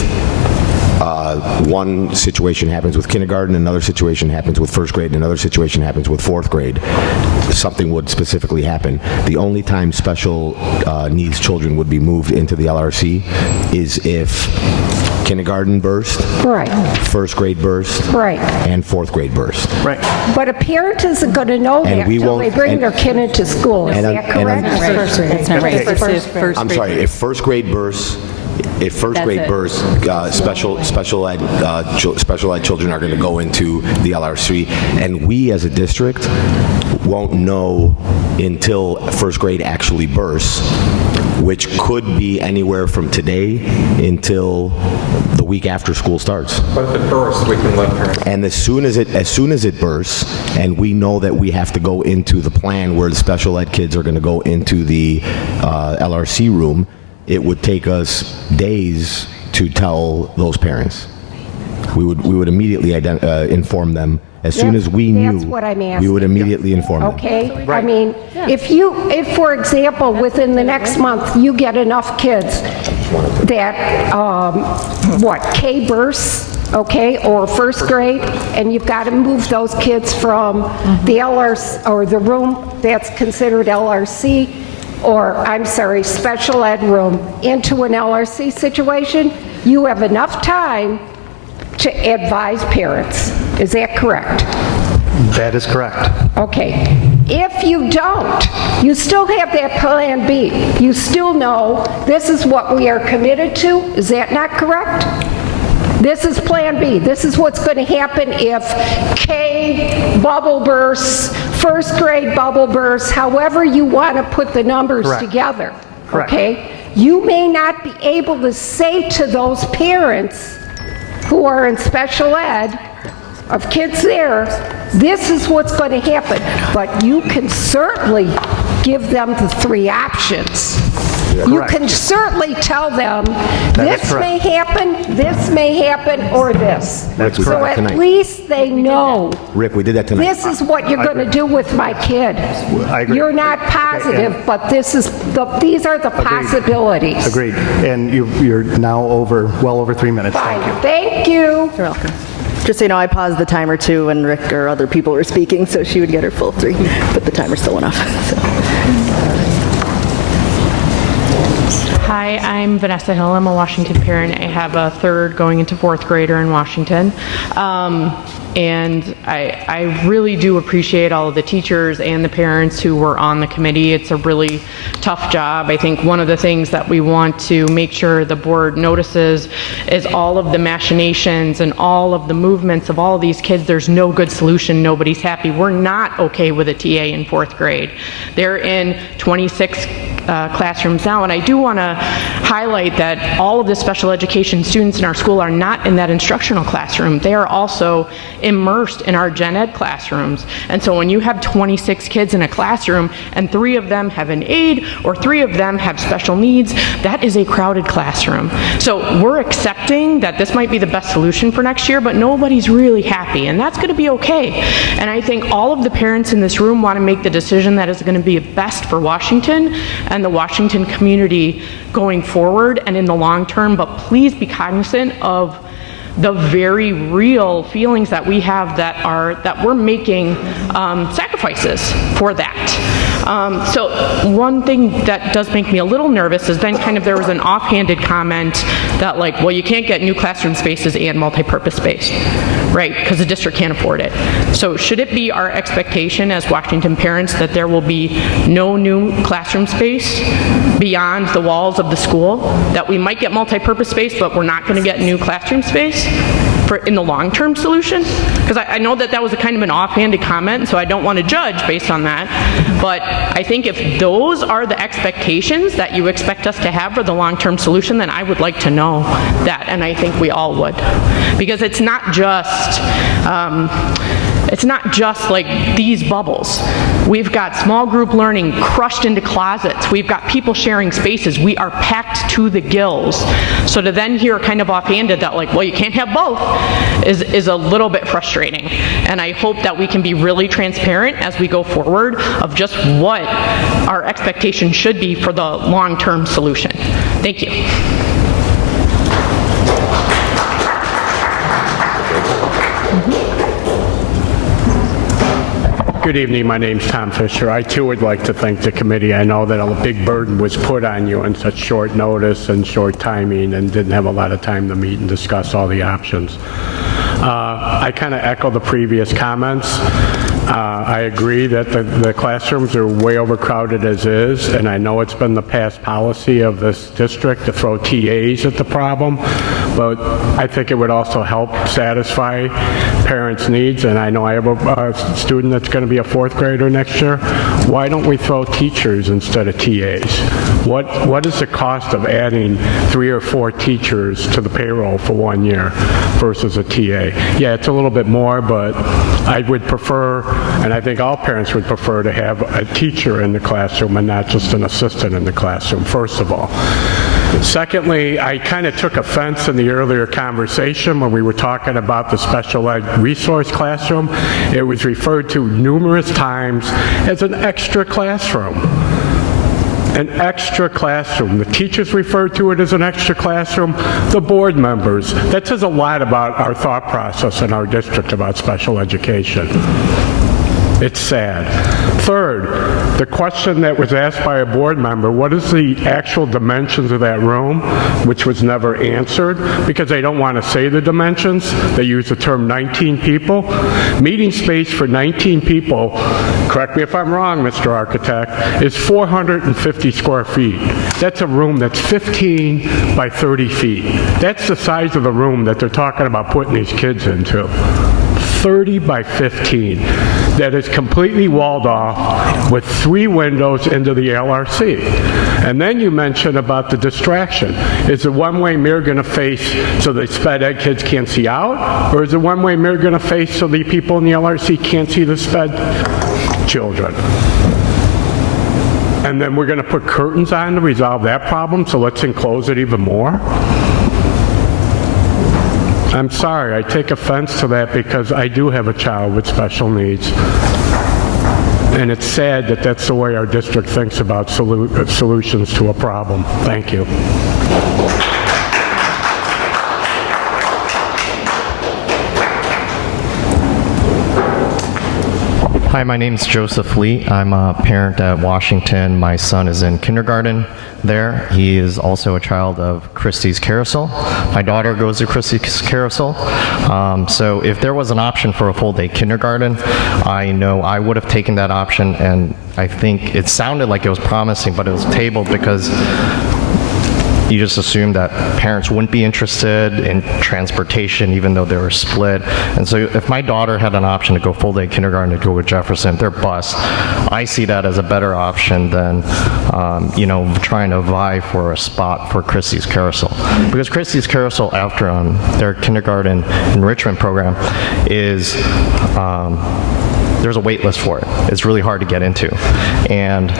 one situation happens with kindergarten, another situation happens with first grade, another situation happens with fourth grade, something would specifically happen. The only time special needs children would be moved into the LRC is if kindergarten burst, right, first grade burst, right, and fourth grade burst. Right. But a parent isn't going to know that until they bring their kid into school. Is that correct? I'm sorry, if first grade bursts, special ed children are going to go into the LRC, and we as a district won't know until first grade actually bursts which could be anywhere from today until the week after school starts. But if it bursts, we can let parents. And as soon as it bursts, and we know that we have to go into the plan where the special ed kids are going to go into the LRC room, it would take us days to tell those parents. We would immediately inform them as soon as we knew. That's what I'm asking. We would immediately inform them. Okay? I mean, if for example, within the next month, you get enough kids that, K bursts, okay, or first grade, and you've got to move those kids from the LRC, or the room that's considered LRC, or, I'm sorry, special ed room, into an LRC situation, you have enough time to advise parents. Is that correct? That is correct. Okay. If you don't, you still have that plan B. You still know this is what we are committed to. Is that not correct? This is plan B. This is what's going to happen if K bubble bursts, first grade bubble bursts, however you want to put the numbers together. Correct. Okay? You may not be able to say to those parents who are in special ed, of kids there, this is what's going to happen. But you can certainly give them the 3 options. You can certainly tell them, this may happen, or this. So at least they know. Rick, we did that tonight. This is what you're going to do with my kid. You're not positive, but these are the possibilities. Agreed. And you're now well over 3 minutes. Thank you. Thank you. You're welcome. Just so you know, I paused the timer too when Rick or other people were speaking, so she would get her full 3, but the timer still went off. So. Hi, I'm Vanessa Hill. I'm a Washington parent. I have a 3rd going into 4th grader in Washington. And I really do appreciate all of the teachers and the parents who were on the committee. It's a really tough job. I think one of the things that we want to make sure the board notices is all of the machinations and all of the movements of all of these kids. There's no good solution. Nobody's happy. We're not okay with a TA in 4th grade. They're in 26 classrooms now, and I do want to highlight that all of the special education students in our school are not in that instructional classroom. They are also immersed in our gen ed classrooms. And so when you have 26 kids in a classroom and 3 of them have an aide or 3 of them have special needs, that is a crowded classroom. So we're accepting that this might be the best solution for next year, but nobody's really happy, and that's going to be okay. And I think all of the parents in this room want to make the decision that is going to be best for Washington and the Washington community going forward and in the long term, but please be cognizant of the very real feelings that we have that we're making sacrifices for that. So one thing that does make me a little nervous is then there was an offhanded comment that well, you can't get new classroom spaces and multi-purpose space, right? Because the district can't afford it. So should it be our expectation as Washington parents that there will be no new classroom space beyond the walls of the school, that we might get multi-purpose space, but we're not going to get new classroom space in the long-term solution? Because I know that was a kind of an offhanded comment, so I don't want to judge based on that. But I think if those are the expectations that you expect us to have for the long-term solution, then I would like to know that, and I think we all would. Because it's not just these bubbles. We've got small group learning crushed into closets. We've got people sharing spaces. We are packed to the gills. So to then hear kind of offhanded that well, you can't have both is a little bit frustrating. And I hope that we can be really transparent as we go forward of just what our expectation should be for the long-term solution. Thank you. Good evening. My name's Tom Fisher. I too would like to thank the committee. I know that a big burden was put on you on such short notice and short timing and didn't have a lot of time to meet and discuss all the options. I kind of echo the previous comments. I agree that the classrooms are way overcrowded as is, and I know it's been the past policy of this district to throw TAs at the problem, but I think it would also help satisfy parents' needs, and I know I have a student that's going to be a fourth grader next year, why don't we throw teachers instead of TAs? What is the cost of adding 3 or 4 teachers to the payroll for 1 year versus a TA? Yeah, it's a little bit more, but I would prefer, and I think all parents would prefer, to have a teacher in the classroom and not just an assistant in the classroom, first of all. Secondly, I kind of took offense in the earlier conversation when we were talking about the special ed resource classroom. It was referred to numerous times as an extra classroom. An extra classroom. The teachers referred to it as an extra classroom. The board members. That says a lot about our thought process in our district about special education. It's sad. Third, the question that was asked by a board member, what is the actual dimensions of that room, which was never answered because they don't want to say the dimensions. They use the term 19 people. Meeting space for 19 people, correct me if I'm wrong, Mr. Architect, is 450 square feet. That's a room that's 15 by 30 feet. That's the size of the room that they're talking about putting these kids into. 30 by 15. That is completely walled off with 3 windows into the LRC. And then you mentioned about the distraction. Is the one-way mirror going to face so the sped ed kids can't see out? Or is the one-way mirror going to face so the people in the LRC can't see the sped children? And then we're going to put curtains on to resolve that problem, so let's enclose it even more? I'm sorry, I take offense to that because I do have a child with special needs. And it's sad that that's the way our district thinks about solutions to a problem. Thank you. Hi, my name's Joseph Lee. I'm a parent at Washington. My son is in kindergarten there. He is also a child of Christie's Carousel. My daughter goes to Christie's Carousel. So if there was an option for a full-day kindergarten, I know I would have taken that option, and I think it sounded like it was promising, but it was tabled because you just assumed that parents wouldn't be interested in transportation even though they were split. And so if my daughter had an option to go full-day kindergarten to go with Jefferson, their bus, I see that as a better option than trying to vie for a spot for Christie's Carousel. Because Christie's Carousel, after their kindergarten enrichment program, is there's a wait list for it. It's really hard to get into. And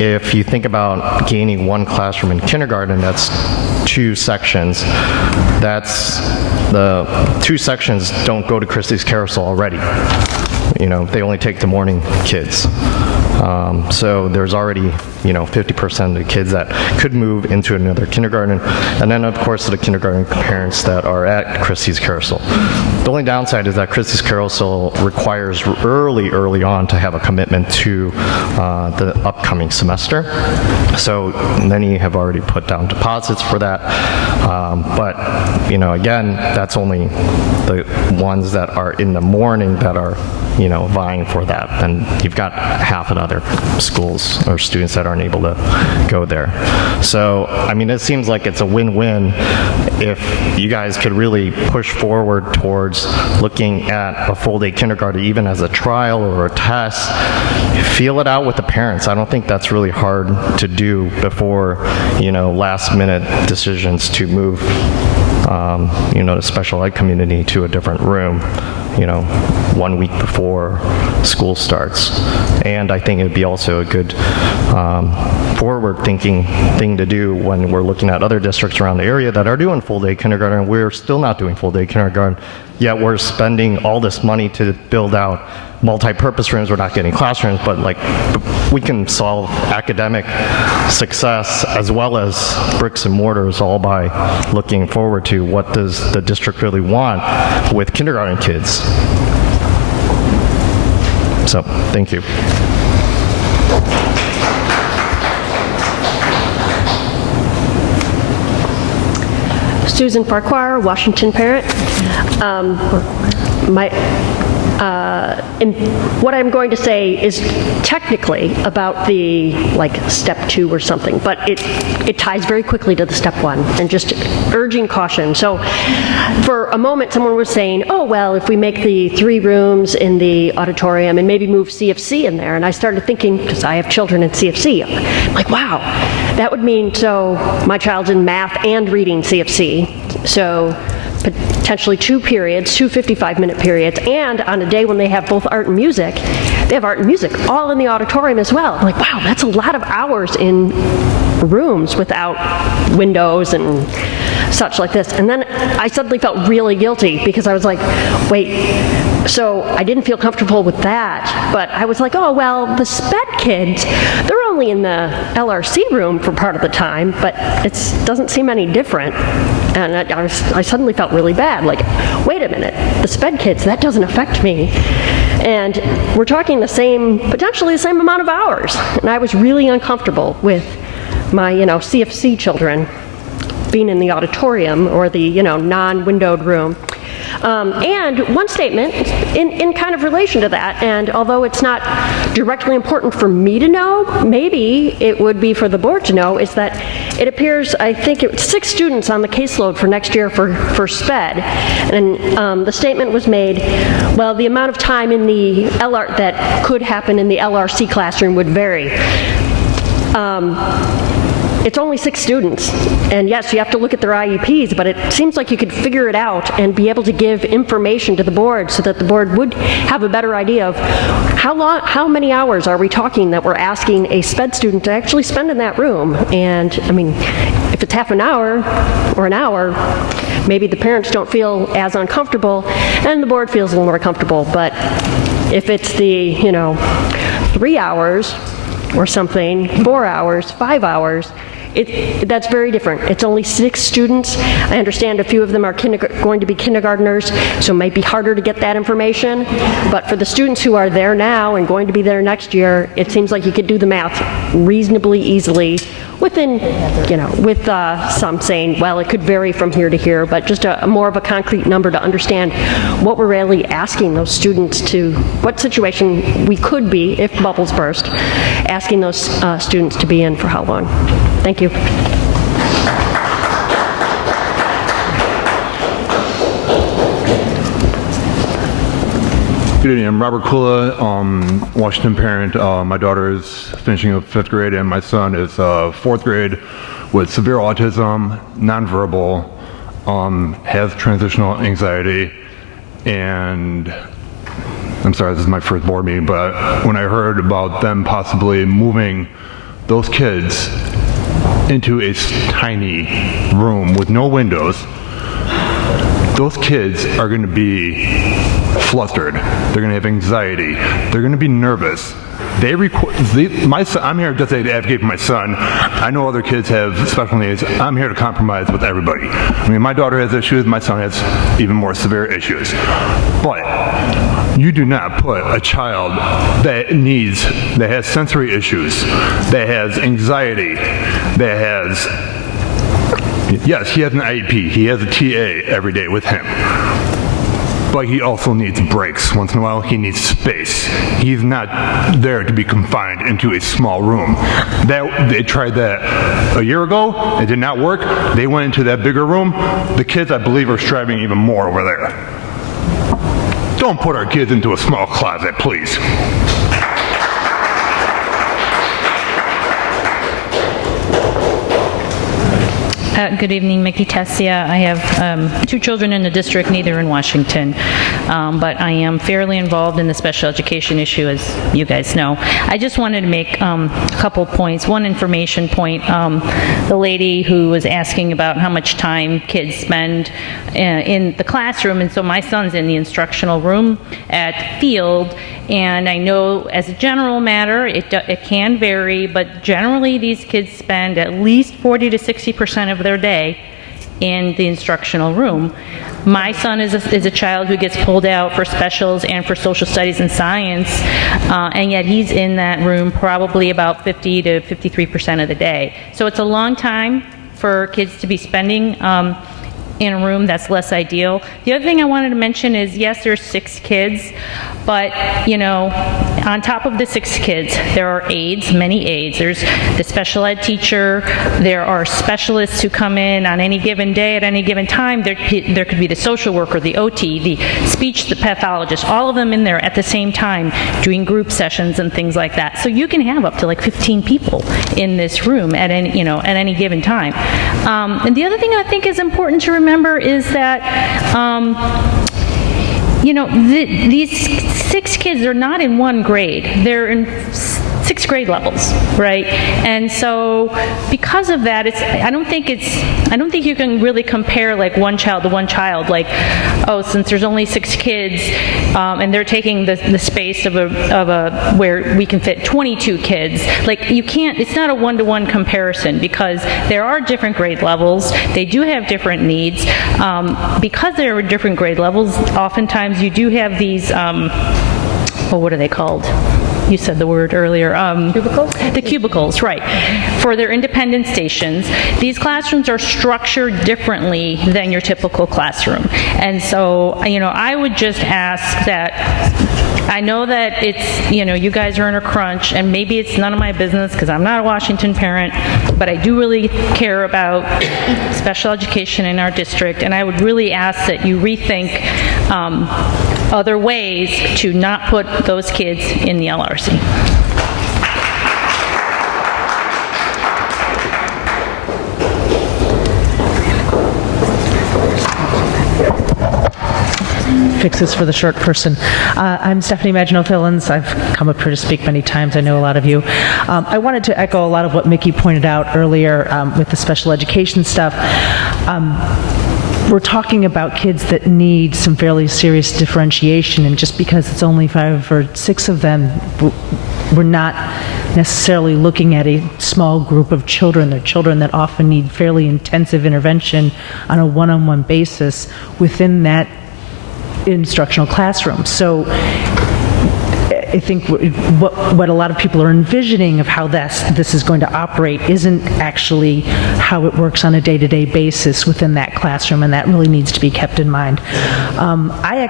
if you think about gaining 1 classroom in kindergarten, that's 2 sections. That's the 2 sections don't go to Christie's Carousel already. They only take the morning kids. So there's already, 50% of the kids that could move into another kindergarten. And then, of course, the kindergarten parents that are at Christie's Carousel. The only downside is that Christie's Carousel requires early on to have a commitment to the upcoming semester. So many have already put down deposits for that. But, again, that's only the ones that are in the morning that are vying for that. And you've got half of other schools or students that aren't able to go there. So, it seems like it's a win-win if you guys could really push forward towards looking at a full-day kindergarten, even as a trial or a test. Feel it out with the parents. I don't think that's really hard to do before, last-minute decisions to move, the special ed community to a different room. 1 week before school starts. And I think it'd be also a good forward-thinking thing to do when we're looking at other districts around the area that are doing full-day kindergarten. We're still not doing full-day kindergarten, yet we're spending all this money to build out multi-purpose rooms. We're not getting classrooms, but we can solve academic success as well as bricks and mortars all by looking forward to what does the district really want with kindergarten kids. So, thank you. Susan Farquhar, Washington parent. And what I'm going to say is technically about the step 2 or something, but it ties very quickly to the step 1 and just urging caution. So for a moment, someone was saying, oh, well, if we make the 3 rooms in the auditorium and maybe move CFC in there, and I started thinking, because I have children in CFC, I'm like, wow, that would mean, so my child's in math and reading CFC, so potentially 2 periods, 2 55-minute periods, and on a day when they have both art and music, they have art and music all in the auditorium as well. I'm like, wow, that's a lot of hours in rooms without windows and such like this. And then I suddenly felt really guilty because I was like, wait, so I didn't feel comfortable with that, but I was like, oh, well, the SPED kids, they're only in the LRC room for part of the time, but it doesn't seem any different. And I suddenly felt really bad, like, wait a minute, the SPED kids, that doesn't affect me. And we're talking potentially the same amount of hours. And I was really uncomfortable with my, CFC children being in the auditorium or the, non-windowed room. And one statement in kind of relation to that, and although it's not directly important for me to know, maybe it would be for the board to know, is that it appears, I think it's 6 students on the caseload for next year for SPED. And the statement was made, well, the amount of time in the LR that could happen in the LRC classroom would vary. It's only 6 students, and yes, you have to look at their IEPs, but it seems like you could figure it out and be able to give information to the board so that the board would have a better idea of how many hours are we talking that we're asking a SPED student to actually spend in that room. And I mean, if it's half an hour or an hour, maybe the parents don't feel as uncomfortable and the board feels a little more comfortable. But if it's the 3 hours or something, 4 hours, 5 hours, that's very different. It's only 6 students. I understand a few of them are going to be kindergartners, so it might be harder to get that information. But for the students who are there now and going to be there next year, it seems like you could do the math reasonably easily within, with some saying, well, it could vary from here to here, but just a more of a concrete number to understand what we're really asking those students to, what situation we could be, if bubbles burst, asking those students to be in for how long. Thank you. Good evening. I'm Robert Kula, Washington parent. My daughter is finishing up 5th grade, and my son is 4th grade with severe autism, nonverbal, has transitional anxiety, and I'm sorry, this is my first board meeting, but when I heard about them possibly moving those kids into a tiny room with no windows, those kids are going to be flustered. They're going to have anxiety. They're going to be nervous. My son, I'm here just to advocate for my son. I know other kids have special needs. I'm here to compromise with everybody. I mean, my daughter has issues. My son has even more severe issues. But you do not put a child that has sensory issues, that has anxiety, that has, yes, he has an IEP. He has a TA every day with him. But he also needs breaks. Once in a while, he needs space. He's not there to be confined into a small room. They tried that a year ago. It did not work. They went into that bigger room. The kids, I believe, are striving even more over there. Don't put our kids into a small closet, please. Good evening, Mickey Tessia. I have 2 children in the district, neither in Washington, but I am fairly involved in the special education issue, as you guys know. I just wanted to make a couple points. One information point, the lady who was asking about how much time kids spend in the classroom, and so my son's in the instructional room at Field, and I know as a general matter, it can vary, but generally these kids spend at least 40 to 60% of their day in the instructional room. My son is a child who gets pulled out for specials and for social studies and science, and yet he's in that room probably about 50 to 53% of the day. So it's a long time for kids to be spending in a room, that's less ideal. The other thing I wanted to mention is, yes, there's 6 kids, but, on top of the 6 kids, there are aides, many aides. There's the special ed teacher, there are specialists who come in on any given day at any given time. There could be the social worker, the OT, the speech, the pathologist, all of them in there at the same time doing group sessions and things like that. So you can have up to like 15 people in this room at any given time. And the other thing I think is important to remember is that these 6 kids are not in one grade. They're in 6 grade levels, right? And so because of that, I don't think you can really compare like one child to one child, like, oh, since there's only 6 kids and they're taking the space of a where we can fit 22 kids, like you can't, it's not a one-to-one comparison because there are different grade levels. They do have different needs. Because there are different grade levels, oftentimes you do have these, what are they called? You said the word earlier. Cubicles? The cubicles, right. For their independent stations. These classrooms are structured differently than your typical classroom. And so, I would just ask that, I know that it's, you guys are in a crunch, and maybe it's none of my business because I'm not a Washington parent, but I do really care about special education in our district, and I would really ask that you rethink other ways to not put those kids in the LRC. Fix this for the short person. I'm Stephanie Maginot-Fillins. I've come up here to speak many times. I know a lot of you. I wanted to echo a lot of what Mickey pointed out earlier with the special education stuff. We're talking about kids that need some fairly serious differentiation, and just because it's only 5 or 6 of them, we're not necessarily looking at a small group of children. They're children that often need fairly intensive intervention on a one-on-one basis within that instructional classroom. So I think what a lot of people are envisioning of how this is going to operate isn't actually how it works on a day-to-day basis within that classroom, and that really needs to be kept in mind. I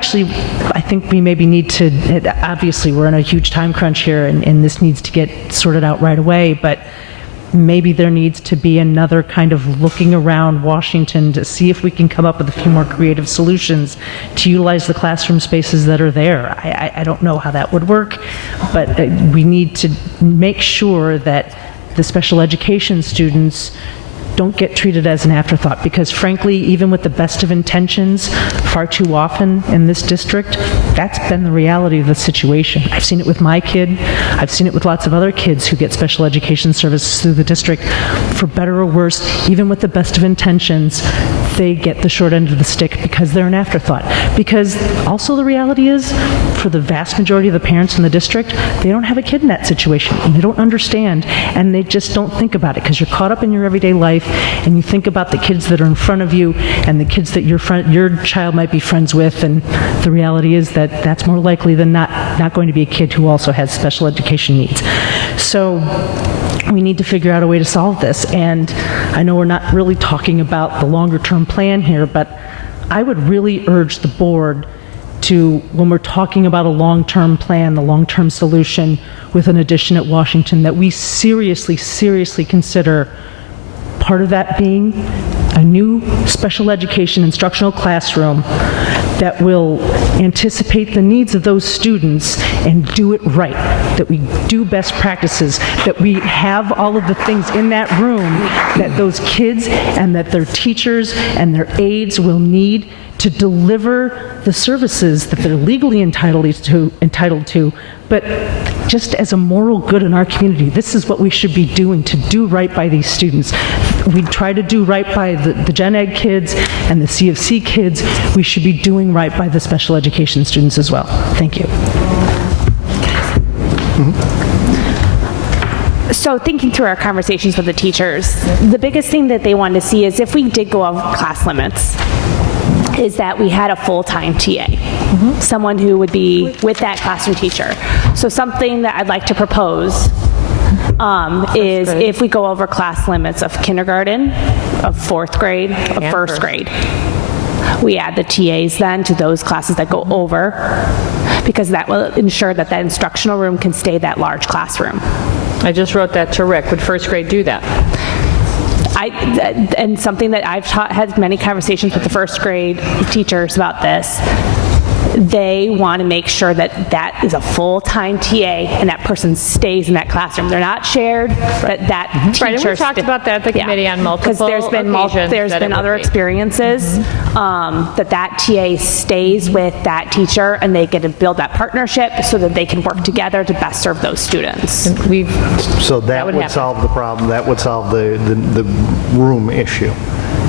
think we maybe need to, obviously we're in a huge time crunch here, and this needs to get sorted out right away, but maybe there needs to be another kind of looking around Washington to see if we can come up with a few more creative solutions to utilize the classroom spaces that are there. I don't know how that would work, but we need to make sure that the special education students don't get treated as an afterthought, because frankly, even with the best of intentions, far too often in this district, that's been the reality of the situation. I've seen it with my kid. I've seen it with lots of other kids who get special education services through the district. For better or worse, even with the best of intentions, they get the short end of the stick because they're an afterthought. Because also the reality is, for the vast majority of the parents in the district, they don't have a kid in that situation, and they don't understand, and they just don't think about it because you're caught up in your everyday life, and you think about the kids that are in front of you and the kids that your child might be friends with, and the reality is that that's more likely than not going to be a kid who also has special education needs. So we need to figure out a way to solve this, and I know we're not really talking about the longer term plan here, but I would really urge the board to, when we're talking about a long-term plan, the long-term solution with an addition at Washington, that we seriously consider part of that being a new special education instructional classroom that will anticipate the needs of those students and do it right, that we do best practices, that we have all of the things in that room that those kids and that their teachers and their aides will need to deliver the services that they're legally entitled to, but just as a moral good in our community, this is what we should be doing to do right by these students. We try to do right by the Gen Ed kids and the CFC kids. We should be doing right by the special education students as well. Thank you. So thinking through our conversations with the teachers, the biggest thing that they wanted to see is if we did go over class limits, is that we had a full-time TA, someone who would be with that classroom teacher. So something that I'd like to propose is if we go over class limits of kindergarten, of 4th grade, of first grade. we add the TAs then to those classes that go over, because that will ensure that that instructional room can stay that large classroom. I just wrote that to Rick. Would first grade do that? And something that I've had many conversations with the first grade teachers about this, they want to make sure that that is a full-time TA and that person stays in that classroom. They're not shared, but that teacher... Right, and we talked about that at the committee on multiple occasions. There's been other experiences that TA stays with that teacher and they get to build that partnership so that they can work together to best serve those students. So that would solve the problem. That would solve the room issue.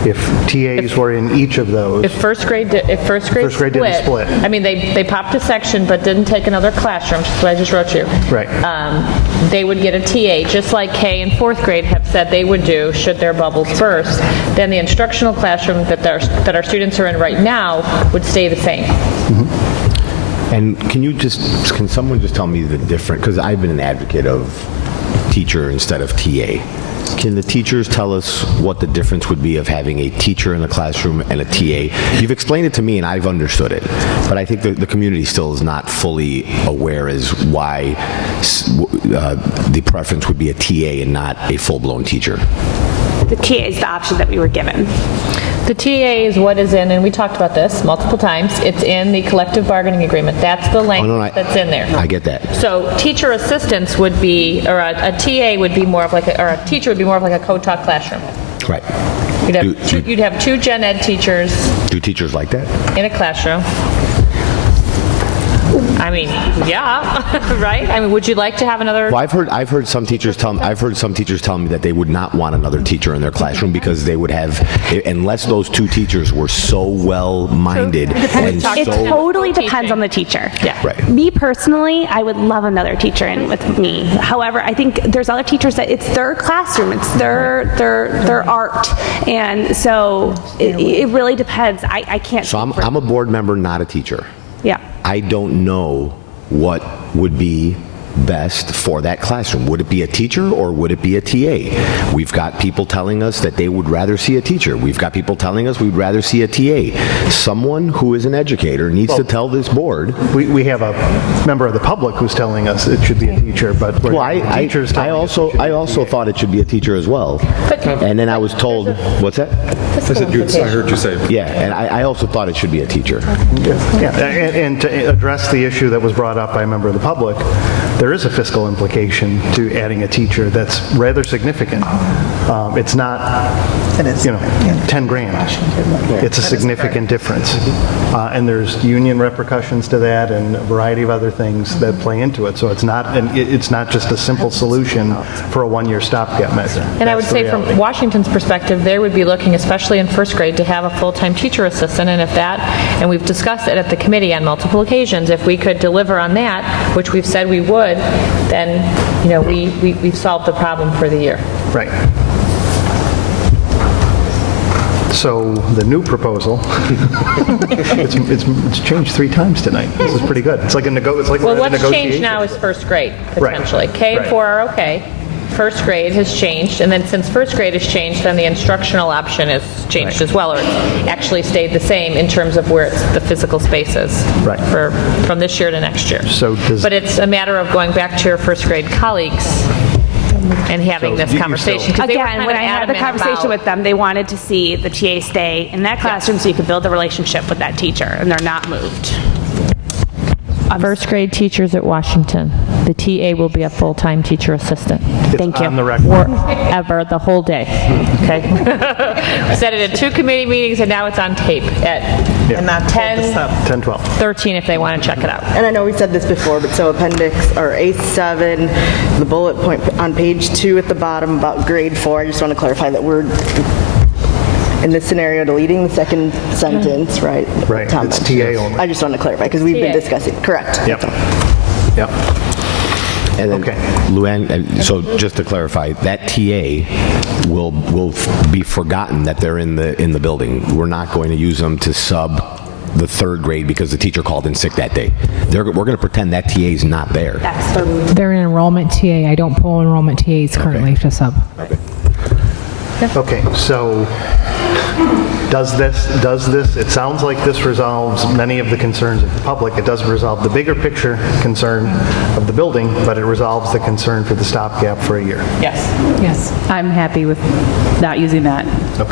If TAs were in each of those. If first grade didn't split. I mean, they popped a section but didn't take another classroom, which is what I just wrote you. Right. They would get a TA, just like K and fourth grade have said they would do should their bubbles burst. Then the instructional classroom that our students are in right now would stay the same. Mm-hmm. And can someone just tell me the difference, because I've been an advocate of teacher instead of TA. Can the teachers tell us what the difference would be of having a teacher in the classroom and a TA? You've explained it to me and I've understood it, but I think the community still is not fully aware as why the preference would be a TA and not a full-blown teacher. The TA is the option that we were given. The TA is what is in, and we talked about this multiple times, it's in the collective bargaining agreement. That's the language that's in there. I get that. So teacher assistants would be, or a TA would be more of like, or a teacher would be more of like a co-taught classroom. Right. You'd have two gen ed teachers. Do teachers like that? In a classroom. I mean, yeah, right? I mean, would you like to have another? Well, I've heard some teachers tell me that they would not want another teacher in their classroom because they would have, unless those two teachers were so well-minded. It totally depends on the teacher. Yeah. Right. Me personally, I would love another teacher in with me. However, I think there's other teachers that it's their classroom, it's their art, and so it really depends. I can't. So I'm a board member, not a teacher. Yeah. I don't know what would be best for that classroom. Would it be a teacher or would it be a TA? We've got people telling us that they would rather see a teacher. We've got people telling us we'd rather see a TA. Someone who is an educator needs to tell this board. We have a member of the public who's telling us it should be a teacher, but I also thought it should be a teacher as well. And then I was told, what's that? I heard you say. Yeah, and I also thought it should be a teacher. Yeah, and to address the issue that was brought up by a member of the public, there is a fiscal implication to adding a teacher that's rather significant. It's not, 10 grand. It's a significant difference. And there's union repercussions to that and a variety of other things that play into it. So it's not just a simple solution for a one-year stopgap measure. And I would say from Washington's perspective, they would be looking, especially in first grade, to have a full-time teacher assistant. And if that, and we've discussed it at the committee on multiple occasions, if we could deliver on that, which we've said we would, then we've solved the problem for the year. Right. So the new proposal, it's changed 3 times tonight. This is pretty good. It's like a negotiation. Well, what's changed now is first grade, potentially. Right. K and 4 are okay. First grade has changed, and then since first grade has changed, then the instructional option has changed as well, or it's actually stayed the same in terms of where the physical space is from this year to next year. But it's a matter of going back to your first grade colleagues and having this conversation. Again, when I had the conversation with them, they wanted to see the TA stay in that classroom so you could build a relationship with that teacher, and they're not moved. First grade teachers at Washington, the TA will be a full-time teacher assistant. Thank you. On the record. Forever, the whole day. Okay. We said it at 2 committee meetings, and now it's on tape at And not 10, 12. 13 if they want to check it out. And I know we said this before, but so appendix or A7, the bullet point on page 2 at the bottom about grade 4, I just want to clarify that we're in this scenario deleting the second sentence, right? Right, it's TA only. I just want to clarify because we've been TA. discussing. Correct. Yep. And then, Luann, so just to clarify, that TA will be forgotten that they're in the building. We're not going to use them to sub the 3rd grade because the teacher called in sick that day. We're going to pretend that TA is not there. They're an enrollment TA. I don't pull enrollment TAs currently to sub. Okay, so Does this, it sounds like this resolves many of the concerns of the public. It doesn't resolve the bigger picture concern of the building, but it resolves the concern for the stopgap for a year. Yes. Yes. I'm happy with not using that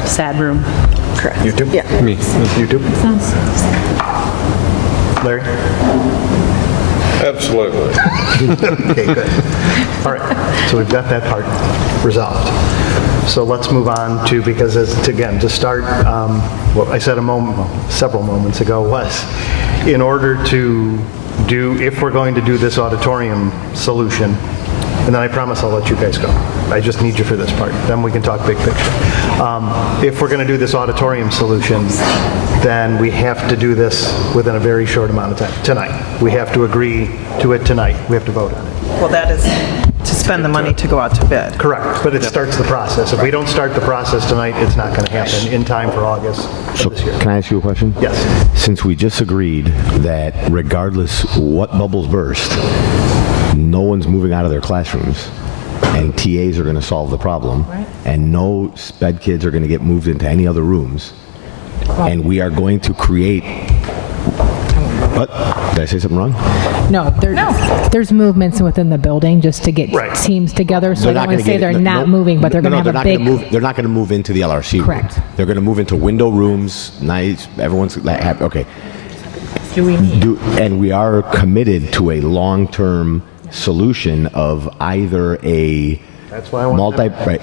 sad room. Correct. You too? Yeah. Me. You too? Larry? Absolutely. Okay, good. All right, so we've got that part resolved. So let's move on to, because again, to start, what I said several moments ago was, in order to do, if we're going to do this auditorium solution, and then I promise I'll let you guys go. I just need you for this part. Then we can talk big picture. If we're going to do this auditorium solution, then we have to do this within a very short amount of time, tonight. We have to agree to it tonight. We have to vote on it. Well, that is to spend the money to go out to bid. Correct, but it starts the process. If we don't start the process tonight, it's not going to happen in time for August of this year. Can I ask you a question? Yes. Since we just agreed that regardless what bubbles burst, no one's moving out of their classrooms, and TAs are going to solve the problem, and no sped kids are going to get moved into any other rooms, and we are going to create... What? Did I say something wrong? No, there's movements within the building just to get teams together, so I don't want to say they're not moving, but they're going to have a big... They're not going to move into the LRC Correct. room. They're going to move into window rooms, nice, everyone's... Okay. Do we need... And we are committed to a long-term solution of either a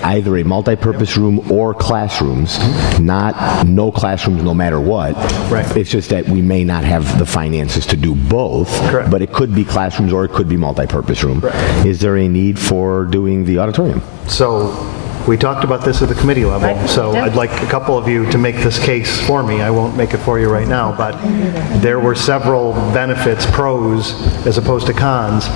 either a multi-purpose room or classrooms, not no classrooms no matter what. Right. It's just that we may not have the finances to do both. Correct. But it could be classrooms or it could be multi-purpose room. Right. Is there a need for doing the auditorium? So we talked about this at the committee level, so I'd like a couple of you to make this case for me. I won't make it for you right now, but there were several benefits, pros as opposed to cons,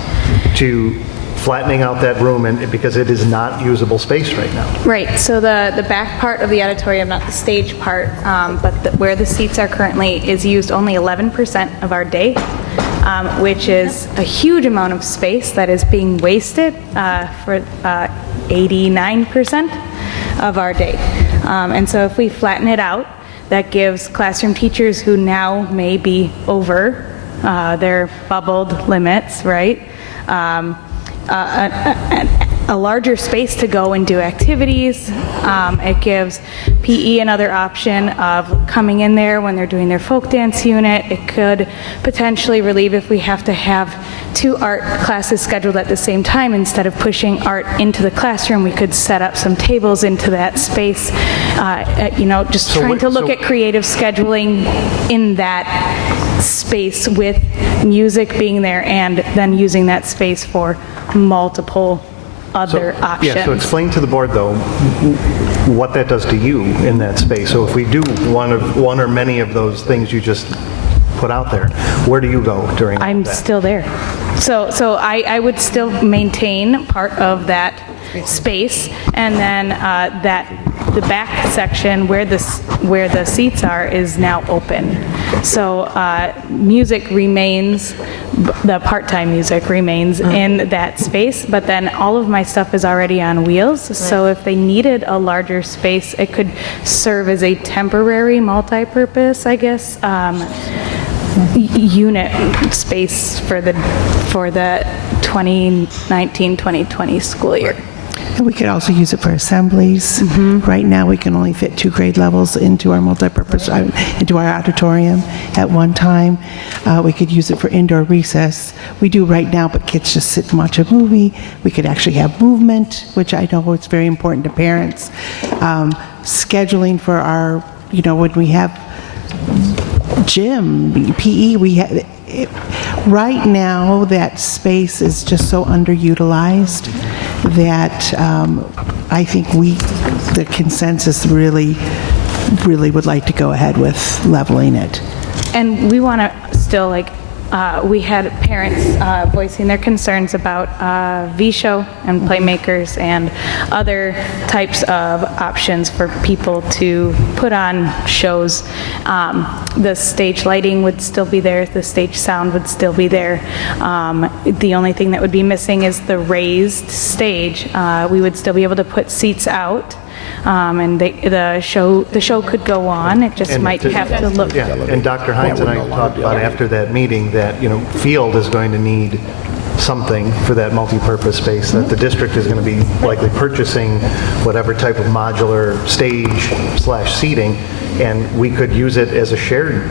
to flattening out that room, and because it is not usable space right now. Right, so the back part of the auditorium, not the stage part, but where the seats are currently is used only 11% of our day, which is a huge amount of space that is being wasted for 89% of our day. And so if we flatten it out, that gives classroom teachers who now may be over their bubbled limits, right? A larger space to go and do activities. It gives PE another option of coming in there when they're doing their folk dance unit. It could potentially relieve if we have to have 2 art classes scheduled at the same time. Instead of pushing art into the classroom, we could set up some tables into that space. Just trying to look at creative scheduling in that space with music being there and then using that space for multiple other options. Yeah, so explain to the board, though, what that does to you in that space. So if we do one or many of those things you just put out there, where do you go during I'm that? still there. So I would still maintain part of that space, and then the back section where the seats are is now open. So music remains, the part-time music remains in that space, but then all of my stuff is already on wheels. Right. So if they needed a larger space, it could serve as a temporary multi-purpose, I guess, unit space for the 2019-2020 school year. And we could also use it for assemblies. Right now, we can only fit 2 grade levels into our into our auditorium at one time. We could use it for indoor recess. We do right now, but kids just sit and watch a movie. We could actually have movement, which I know is very important to parents. Scheduling for our, when we have gym, PE, right now that space is just so underutilized that I think the consensus really would like to go ahead with leveling it. And we want to still, we had parents voicing their concerns about V-Show and Playmakers and other types of options for people to put on shows. The stage lighting would still be there, the stage sound would still be there. The only thing that would be missing is the raised stage. We would still be able to put seats out and the show could go on. It just might have to look. Yeah, and Dr. Hines and I talked about after that meeting that, Field is going to need something for that multi-purpose space, that the district is going to be likely purchasing whatever type of modular stage/seating, and we could use it as a shared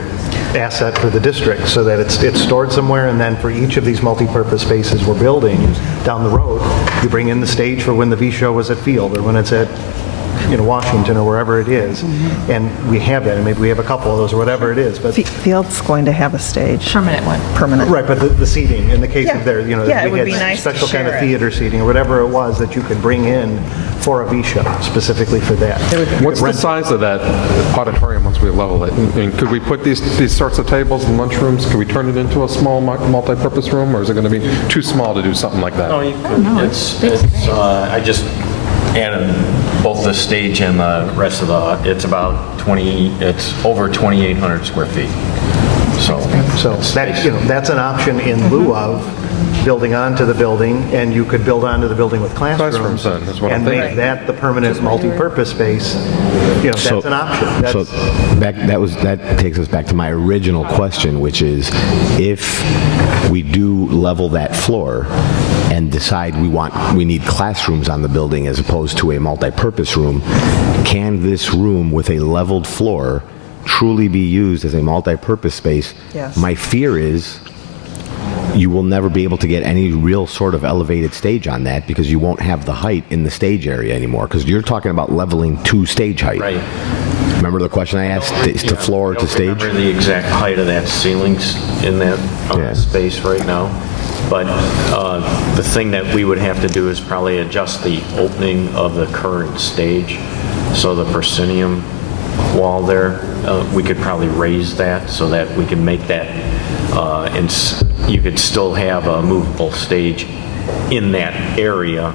asset for the district so that it's stored somewhere, and then for each of these multi-purpose spaces we're building down the road, you bring in the stage for when the V-show is at Field or when it's at Washington or wherever it is, and we have that, and maybe we have a couple of those or whatever it is. But Field's going to have a stage. Permanent one. Permanent. Right, but the seating, in the case of their, Yeah, it would be we had nice to special kind of share it. theater seating or whatever it was that you could bring in for a V-show specifically for that. What's the size of that auditorium once we level it? And could we put these sorts of tables and lunchrooms, could we turn it into a small multi-purpose room, or is it going to be too small to do something like that? No, you could. I just added both the stage and the rest of it's about it's over 2,800 square feet. So that's an option in lieu of building onto the building, and you could build onto the building with classrooms then, is what I'm and thinking. make that the permanent multi-purpose space. That's an option. That takes us back to my original question, which is, if we do level that floor and decide we need classrooms on the building as opposed to a multi-purpose room, can this room with a leveled floor truly be used as a multi-purpose space? Yes. My fear is you will never be able to get any real sort of elevated stage on that because you won't have the height in the stage area anymore, because you're talking about leveling to stage height. Right. Remember the question I asked, to floor to stage? I don't remember the exact height of that ceilings in that space right now. But the thing that we would have to do is probably adjust the opening of the current stage. So the proscenium wall there, we could probably raise that so that we can make that, and you could still have a movable stage in that area,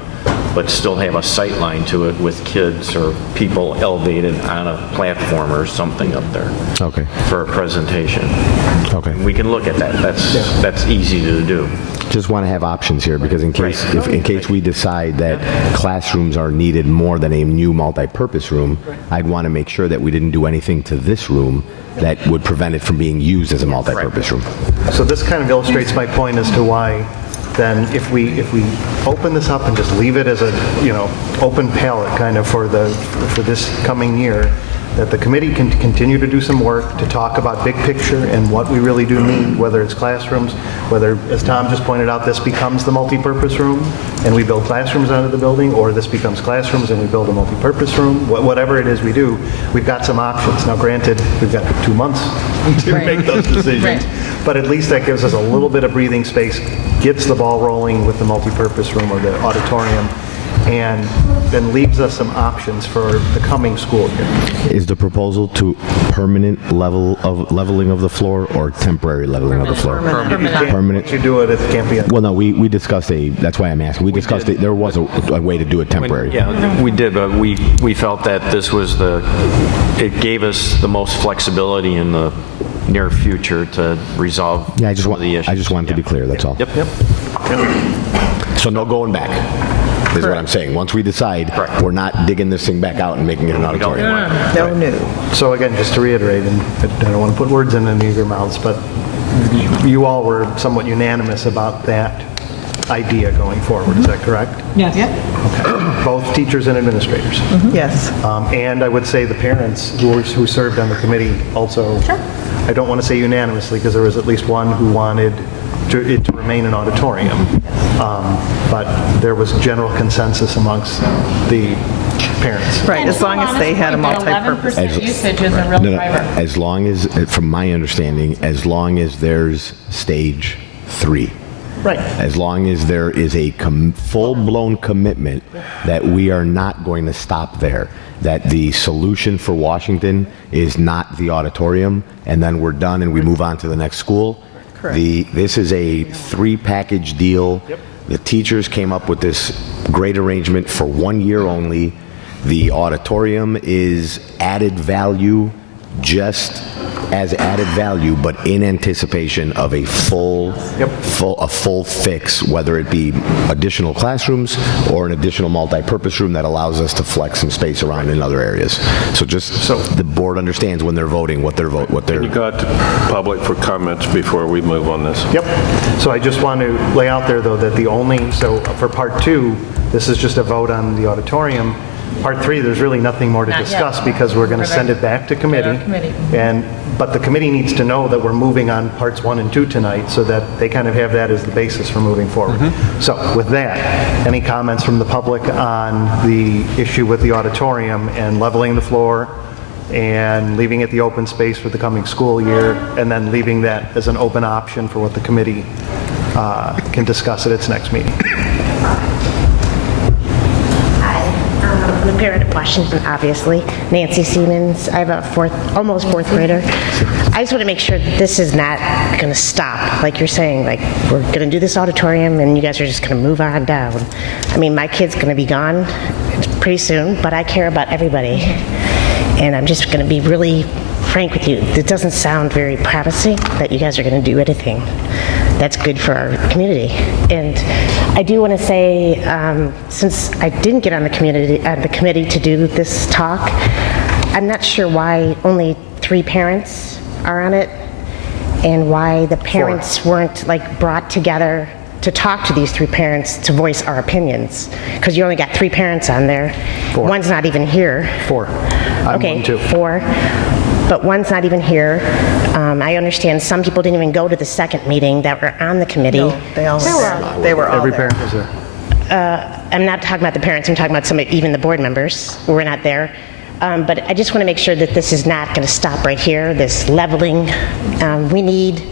but still have a sight line to it with kids or people elevated on a platform or something up there. Okay. For a presentation. Okay. We can look at that. That's easy to do. Just want to have options here, because in case we decide that classrooms are needed more than a new multi-purpose room, I'd want to make sure that we didn't do anything to this room that would prevent it from being used as a multi-purpose room. So this kind of illustrates my point as to why then if we open this up and just leave it as a open palette kind of for this coming year, that the committee can continue to do some work to talk about big picture and what we really do need, whether it's classrooms, whether, as Tom just pointed out, this becomes the multi-purpose room and we build classrooms onto the building, or this becomes classrooms and we build a multi-purpose room. Whatever it is we do, we've got some options. Now granted, we've got 2 months to make those decisions, but at least that gives us a little bit of breathing space, gets the ball rolling with the multi-purpose room or the auditorium, and then leaves us some options for the coming school year. Is the proposal to permanent leveling of the floor or temporary leveling of the floor? Permanent. Once you do it, it can't be. Well, no, we discussed that's why I'm asking. We discussed there was a way to do it temporary. Yeah, we did, but we felt that this was it gave us the most flexibility in the near future to resolve some of the issues. I just wanted to be clear, that's all. Yep. So no going back, is what I'm saying. Once we decide, we're not digging this thing back out and making it an auditorium. No. So again, just to reiterate, and I don't want to put words in any of your mouths, but you all were somewhat unanimous about that idea going forward, is that correct? Yes. Okay. Both teachers and administrators? Yes. And I would say the parents who served on the committee also, I don't want to say unanimously, because there was at least one who wanted it to remain an auditorium, but there was general consensus amongst the parents. Right, as long as they had a multi-purpose. 11% usage is a real driver. As long as, from my understanding, as long as there's stage 3. Right. As long as there is a full-blown commitment that we are not going to stop there, that the solution for Washington is not the auditorium, and then we're done and we move on to the next school. Correct. This is a 3-package deal. Yep. The teachers came up with this great arrangement for 1 year only. The auditorium is added value just as added value, but in anticipation of a full fix, whether it be additional classrooms or an additional multi-purpose room that allows us to flex some space around in other areas. So just so the board understands when they're voting what they're. You got the public for comments before we move on this. Yep. So I just want to lay out there, though, that so for part 2, this is just a vote on the auditorium. Part 3, there's really nothing more to discuss because we're going to send it back to committee. But the committee needs to know that we're moving on parts 1 and 2 tonight so that they kind of have that as the basis for moving forward. So with that, any comments from the public on the issue with the auditorium and leveling the floor and leaving it the open space for the coming school year, and then leaving that as an open option for what the committee can discuss at its next meeting? I'm a parent of Washington, obviously. Nancy Siemens. I have a almost fourth grader. I just want to make sure that this is not going to stop, like you're saying, like we're going to do this auditorium and you guys are just going to move on down. I mean, my kid's going to be gone pretty soon, but I care about everybody. And I'm just going to be really frank with you. It doesn't sound very promising that you guys are going to do anything that's good for our community. And I do want to say, since I didn't get on the committee to do this talk, I'm not sure why only 3 parents are on it, and why the parents weren't like brought together to talk to these 3 parents to voice our opinions, because you only got 3 parents on there. 4. One's not even here. 4. I'm okay, 1 too. 4. But one's not even here. I understand some people didn't even go to the second meeting that were on the committee. No, they all were all Every there. parent was there. I'm not talking about the parents, I'm talking about even the board members who were not there. But I just want to make sure that this is not going to stop right here, this leveling. We need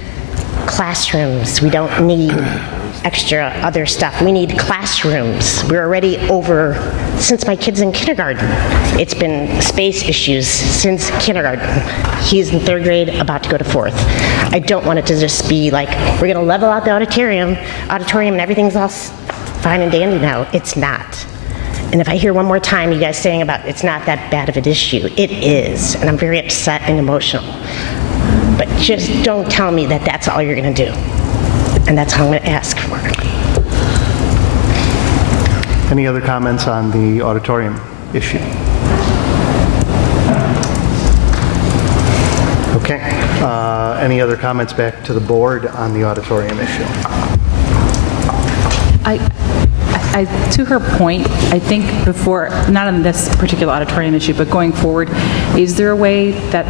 classrooms. We don't need extra other stuff. We need classrooms. We're already over, since my kid's in kindergarten. It's been space issues since kindergarten. He's in 3rd grade, about to go to 4th. I don't want it to just be like, we're going to level out the auditorium and everything's all fine and dandy now. It's not. And if I hear one more time you guys saying about it's not that bad of an issue, it is. And I'm very upset and emotional. But just don't tell me that that's all you're going to do. And that's how I'm going to ask for it. Any other comments on the auditorium issue? Okay. Any other comments back to the board on the auditorium issue? To her point, I think before, not on this particular auditorium issue, but going forward, is there a way that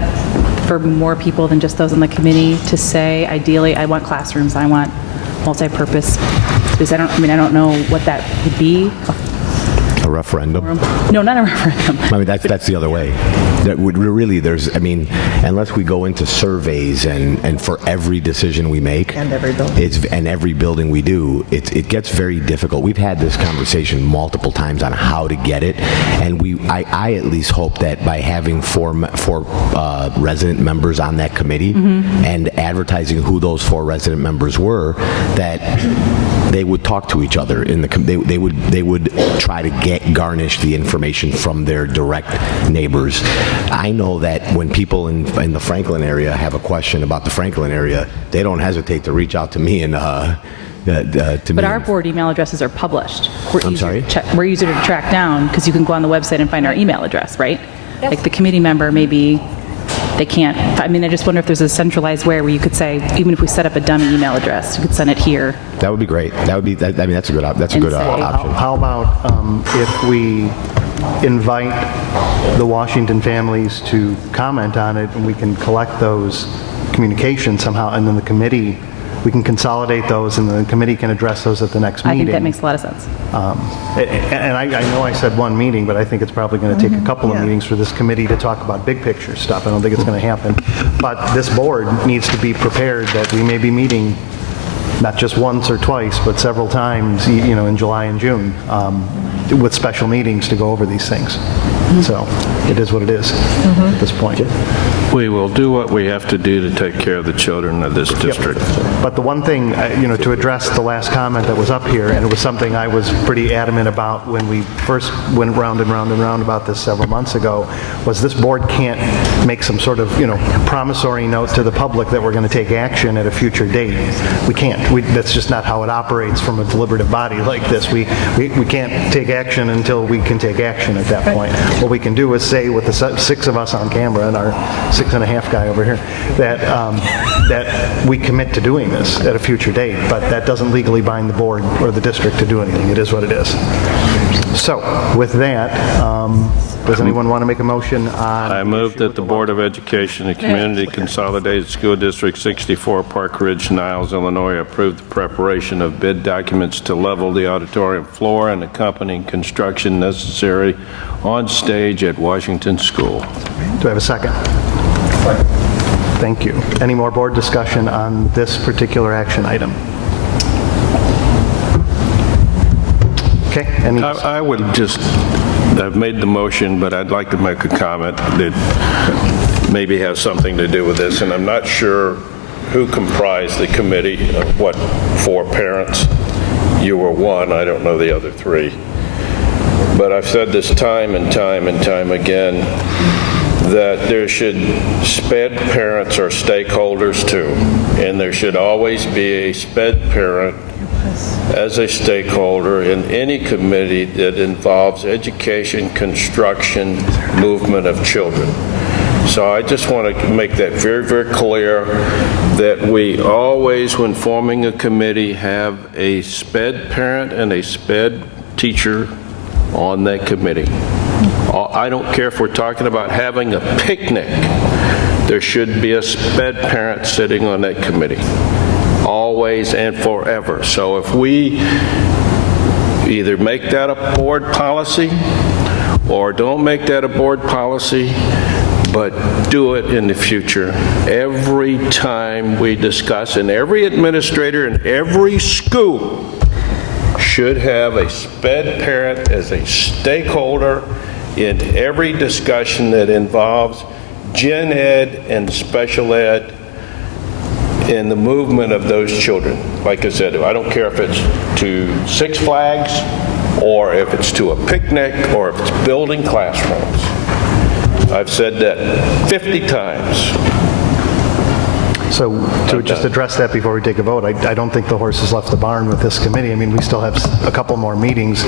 for more people than just those on the committee to say, ideally, I want classrooms, I want multi-purpose? Because I don't know what that would be. A referendum? No, not a referendum. I mean, that's the other way. That would really, unless we go into surveys and for every decision we make, And every building. and every building we do, it gets very difficult. We've had this conversation multiple times on how to get it, and I at least hope that by having four resident members on that committee and advertising who those 4 resident members were, that they would talk to each other in they would try to garnish the information from their direct neighbors. I know that when people in the Franklin area have a question about the Franklin area, they don't hesitate to reach out to me and But our board email addresses are published. I'm sorry? We're easier to track down because you can go on the website and find our email address, right? Like the committee member, maybe they can't. I mean, I just wonder if there's a centralized way where you could say, even if we set up a dummy email address, you could send it here. That would be great. That's a good option. How about if we invite the Washington families to comment on it, and we can collect those communications somehow, and then the committee, we can consolidate those, and the committee can address those at the next meeting. I think that makes a lot of sense. And I know I said 1 meeting, but I think it's probably going to take a couple of meetings for this committee to talk about big picture stuff. I don't think it's going to happen. But this board needs to be prepared that we may be meeting not just once or twice, but several times, in July and June, with special meetings to go over these things. So it is what it is at this point. We will do what we have to do to take care of the children of this district. But the one thing, to address the last comment that was up here, and it was something I was pretty adamant about when we first went round and round and round about this several months ago, was this board can't make some sort of, promissory note to the public that we're going to take action at a future date. We can't. That's just not how it operates from a deliberative body like this. We can't take action until we can take action at that point. What we can do is say, with the 6 of us on camera and our 6.5 guy over here, that we commit to doing this at a future date, but that doesn't legally bind the board or the district to do anything. It is what it is. So with that, does anyone want to make a motion on... I move that the Board of Education and Community Consolidated School District 64, Park Ridge, Niles, Illinois, approve the preparation of bid documents to level the auditorium floor and accompanying construction necessary on stage at Washington School. Do I have a second? Thank you. Any more board discussion on this particular action item? Okay. I would just, I've made the motion, but I'd like to make a comment that maybe has something to do with this, and I'm not sure who comprised the committee of what 4 parents. You were one, I don't know the other 3. But I've said this time and time and time again, that there should, SPED parents are stakeholders too, and there should always be a SPED parent as a stakeholder in any committee that involves education, construction, movement of children. So I just want to make that very, very clear that we always, when forming a committee, have a SPED parent and a SPED teacher on that committee. I don't care if we're talking about having a picnic. There should be a SPED parent sitting on that committee, always and forever. So if we either make that a board policy or don't make that a board policy, but do it in the future. Every time we discuss, and every administrator in every school should have a SPED parent as a stakeholder in every discussion that involves gen ed and special ed in the movement of those children. Like I said, I don't care if it's to Six Flags or if it's to a picnic or if it's building classrooms. I've said that 50 times. So to just address that before we take a vote, I don't think the horse has left the barn with this committee. I mean, we still have a couple more meetings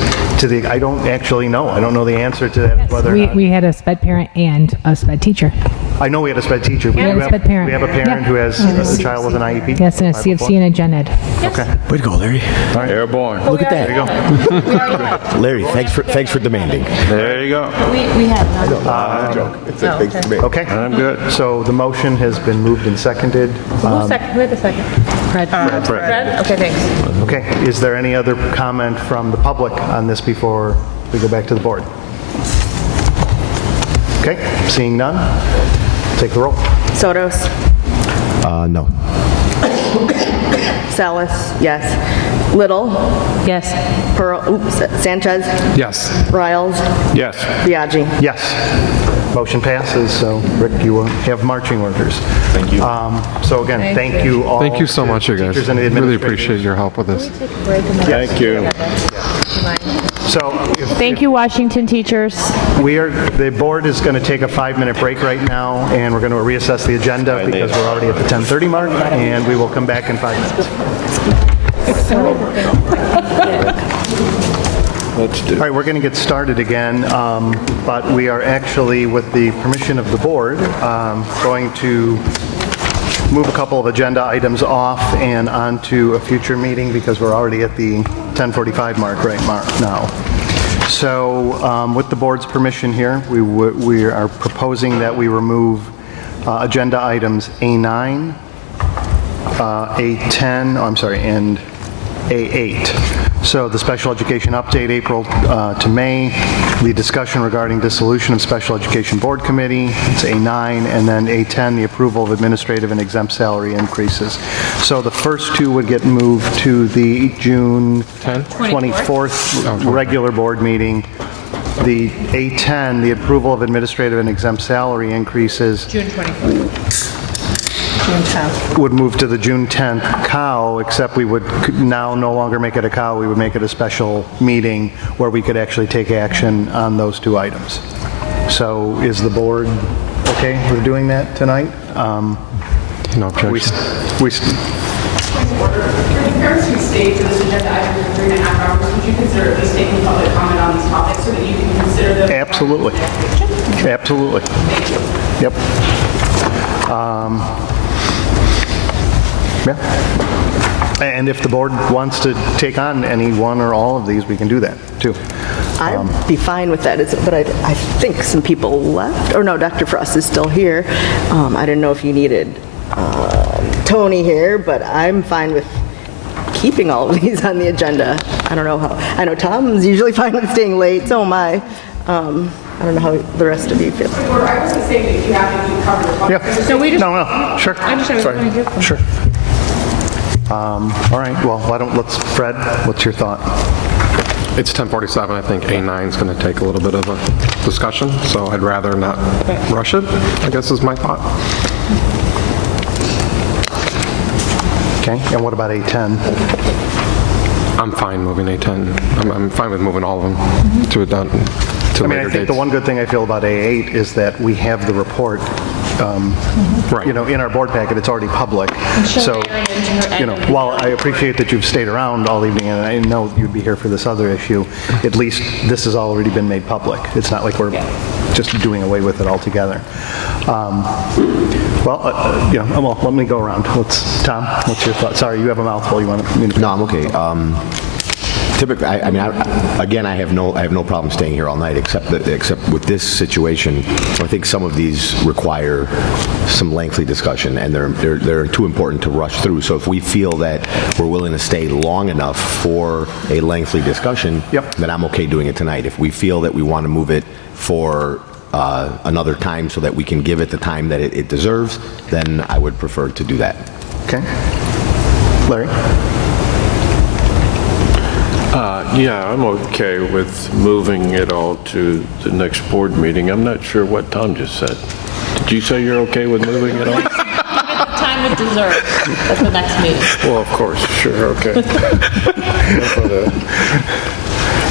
I don't actually know. I don't know the answer to that. Whether We had a SPED parent and a SPED teacher. I know we had a SPED teacher. We had a SPED parent. We have a parent who has a child with an IEP? Yes, and a CFC and a gen ed. Okay. Way to go, Larry. Airborne. Look at that. There you go. Larry, thanks for demanding. There you go. We had none. Okay. I'm good. So the motion has been moved and seconded. Who had the second? Fred. Fred? Okay, thanks. Okay. Is there any other comment from the public on this before we go back to the board? Okay. Seeing none, take the roll. Sotos. No. Salas, yes. Little. Yes. Sanchez. Yes. Riles. Yes. Biaggi. Yes. Motion passes. So, Rick, you will have marching orders. Thank you. So again, thank you all. Thank you so much, you guys. Teachers and the Really administrators. appreciate your help with this. Thank you. So Thank you, Washington teachers. the board is going to take a 5-minute break right now, and we're going to reassess the agenda because we're already at the 10:30 mark, and we will come back in 5 minutes. Let's do. All right, we're going to get started again, but we are actually, with the permission of the board, going to move a couple of agenda items off and onto a future meeting because we're already at the 10:45 mark right now. So with the board's permission here, we are proposing that we remove agenda items A9, A10, and A8. So the special education update, April to May, the discussion regarding dissolution of special education board committee, it's A9, and then A10, the approval of administrative and exempt salary increases. So the first two would get moved to the June 24th regular board meeting, The A10, the approval of administrative and exempt salary increases. June 24th. June 10th. Would move to the June 10th cow, except we would now no longer make it a cow, we would make it a special meeting where we could actually take action on those two items. So is the board okay with doing that tonight? No objection. In regards to stay for this agenda item for 3.5 hours, would you consider at least taking public comment on these topics so that you can consider them? Absolutely. Absolutely. Yep. Yeah. And if the board wants to take on any one or all of these, we can do that too. I'd be fine with that, but I think some people left. Or no, Dr. Frost is still here. I didn't know if you needed Tony here, but I'm fine with keeping all of these on the agenda. I don't know how. I know Tom's usually fine with staying late, so am I. I don't know how the rest of you feel. I wasn't saying that you have to cover the public. Yeah. So we just, No, sure. I just have Sorry. Sure. All right, well, Fred, what's your thought? It's 10:47. I think A9 is going to take a little bit of a discussion, so I'd rather not rush it, I guess is my thought. Okay, and what about A10? I'm fine moving A10. I'm fine with moving all of them to a later I think dates. the one good thing I feel about A8 is that we have the report, right. In our board packet. It's already public. So, while I appreciate that you've stayed around all evening, and I know you'd be here for this other issue, at least this has already been made public. It's not like we're just doing away with it altogether. Well, let me go around. Tom, what's your thought? Sorry, you have a mouthful. You want to? No, I'm okay. Typically, I have no problem staying here all night, except with this situation, I think some of these require some lengthy discussion, and they're too important to rush through. So if we feel that we're willing to stay long enough for a lengthy discussion, then I'm okay doing it tonight. If we feel that we want to move it for another time so that we can give it the time that it deserves, then I would prefer to do that. Okay. Larry? Yeah, I'm okay with moving it all to the next board meeting. I'm not sure what Tom just said. Did you say you're okay with moving it all? Give it the time it deserves at the next meeting. Well, of course, sure, okay.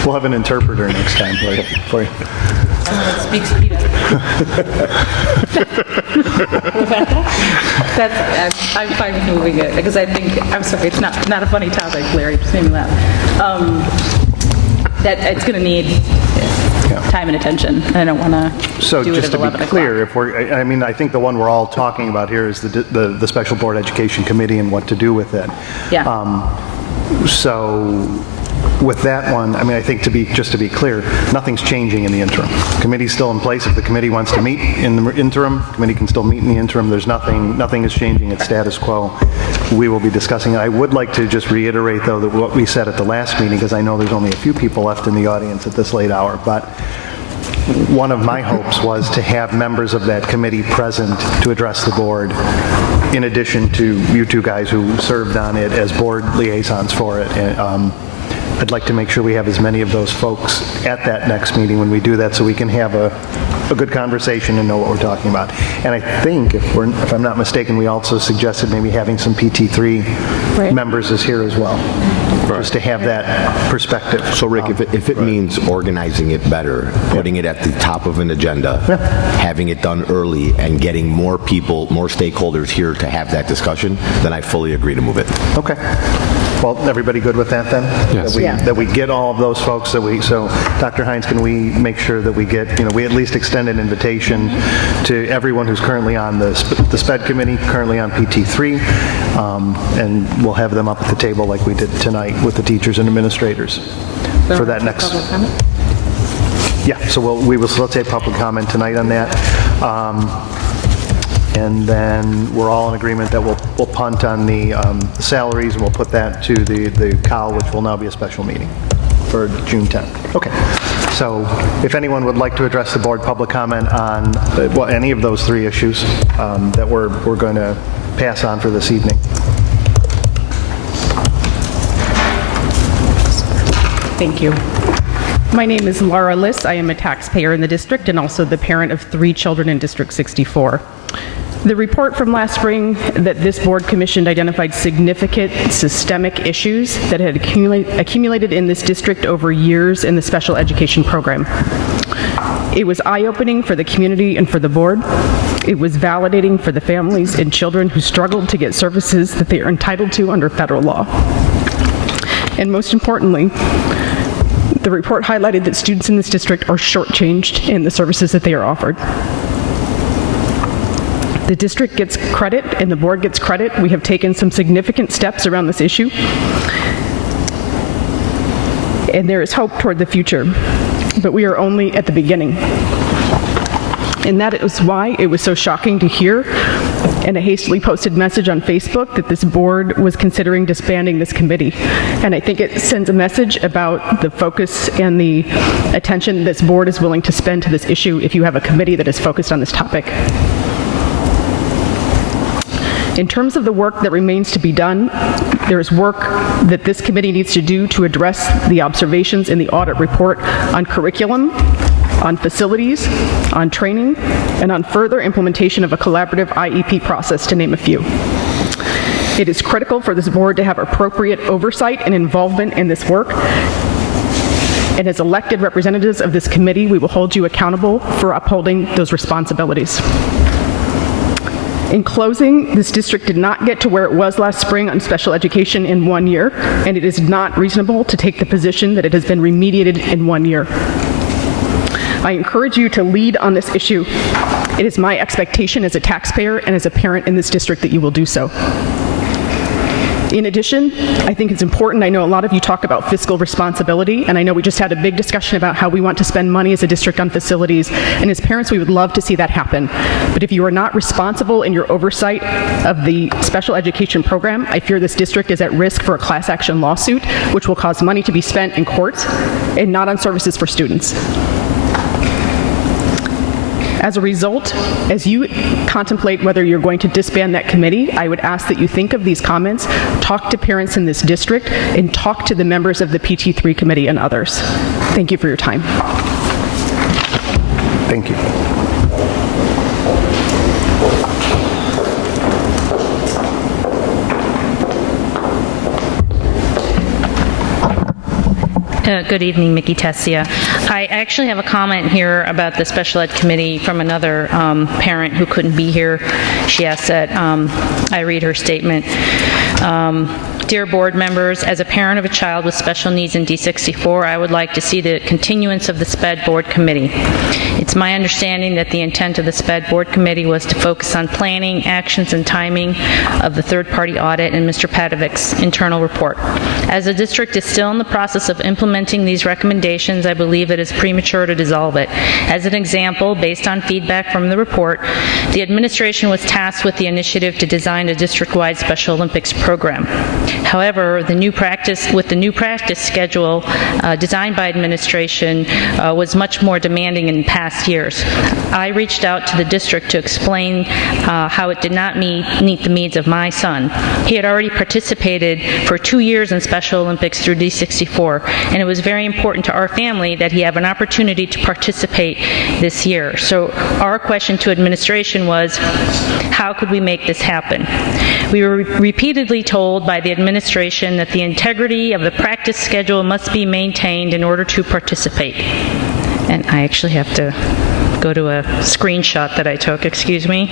We'll have an interpreter next time for you. Someone that speaks PETA. I'm fine with moving it, because I think, I'm sorry, it's not a funny topic, Larry, just made me laugh. That it's going to need time and attention, and I don't want to So do it just at to 11 be o'clock. clear, I think the one we're all talking about here is the Special Board Education Committee and what to do with it. Yeah. So with that one, I think just to be clear, nothing's changing in the interim. Committee's still in place. If the committee wants to meet in the interim, committee can still meet in the interim. There's nothing is changing. It's status quo. We will be discussing it. I would like to just reiterate, though, that what we said at the last meeting, because I know there's only a few people left in the audience at this late hour, but one of my hopes was to have members of that committee present to address the board, in addition to you two guys who served on it as board liaisons for it. I'd like to make sure we have as many of those folks at that next meeting when we do that, so we can have a good conversation and know what we're talking about. And I think, if I'm not mistaken, we also suggested maybe having some PT3 members is here as well, just to have that perspective. So Rick, if it means organizing it better, putting it at the top of an agenda, having it done early, and getting more people, more stakeholders here to have that discussion, then I fully agree to move it. Okay. Well, everybody good with that then? Yes. That we get all of those folks so Dr. Hines, can we make sure that we get, we at least extend an invitation to everyone who's currently on the SPED committee, currently on PT3, and we'll have them up at the table like we did tonight with the teachers and administrators for that next. Public comment? Yeah, so we will facilitate public comment tonight on that. And then we're all in agreement that we'll punt on the salaries, and we'll put that to the COW, which will now be a special meeting for June 10th. Okay. So if anyone would like to address the board, public comment on any of those three issues that we're going to pass on for this evening. Thank you. My name is Laura Liss. I am a taxpayer in the district and also the parent of 3 children in District 64. The report from last spring that this board commissioned identified significant systemic issues that had accumulated in this district over years in the special education program. It was eye-opening for the community and for the board. It was validating for the families and children who struggled to get services that they are entitled to under federal law. And most importantly, the report highlighted that students in this district are shortchanged in the services that they are offered. The district gets credit and the board gets credit. We have taken some significant steps around this issue. And there is hope toward the future, but we are only at the beginning. And that is why it was so shocking to hear in a hastily posted message on Facebook that this board was considering disbanding this committee. And I think it sends a message about the focus and the attention this board is willing to spend to this issue if you have a committee that is focused on this topic. In terms of the work that remains to be done, there is work that this committee needs to do to address the observations in the audit report on curriculum, on facilities, on training, and on further implementation of a collaborative IEP process, to name a few. It is critical for this board to have appropriate oversight and involvement in this work. And as elected representatives of this committee, we will hold you accountable for upholding those responsibilities. In closing, this district did not get to where it was last spring on special education in 1 year, and it is not reasonable to take the position that it has been remediated in 1 year. I encourage you to lead on this issue. It is my expectation as a taxpayer and as a parent in this district that you will do so. In addition, I think it's important, I know a lot of you talk about fiscal responsibility, and I know we just had a big discussion about how we want to spend money as a district on facilities, and as parents we would love to see that happen. But if you are not responsible in your oversight of the special education program, I fear this district is at risk for a class action lawsuit, which will cause money to be spent in courts and not on services for students. As a result, as you contemplate whether you're going to disband that committee, I would ask that you think of these comments, talk to parents in this district, and talk to the members of the PT3 committee and others. Thank you for your time. Thank you. Good evening, Mickey Tessia. I actually have a comment here about the special ed committee from another parent who couldn't be here. She asked that I read her statement. Dear board members, as a parent of a child with special needs in D64, I would like to see the continuance of the SPED board committee. It's my understanding that the intent of the SPED board committee was to focus on planning, actions, and timing of the third-party audit and Mr. Padovic's internal report. As the district is still in the process of implementing these recommendations, I believe it is premature to dissolve it. As an example, based on feedback from the report, the administration was tasked with the initiative to design a district-wide Special Olympics program. However, with the new practice schedule designed by administration was much more demanding in past years. I reached out to the district to explain how it did not meet the needs of my son. He had already participated for 2 years in Special Olympics through D64, and it was very important to our family that he have an opportunity to participate this year. So our question to administration was, how could we make this happen? We were repeatedly told by the administration that the integrity of the practice schedule must be maintained in order to participate. And I actually have to go to a screenshot that I took, excuse me.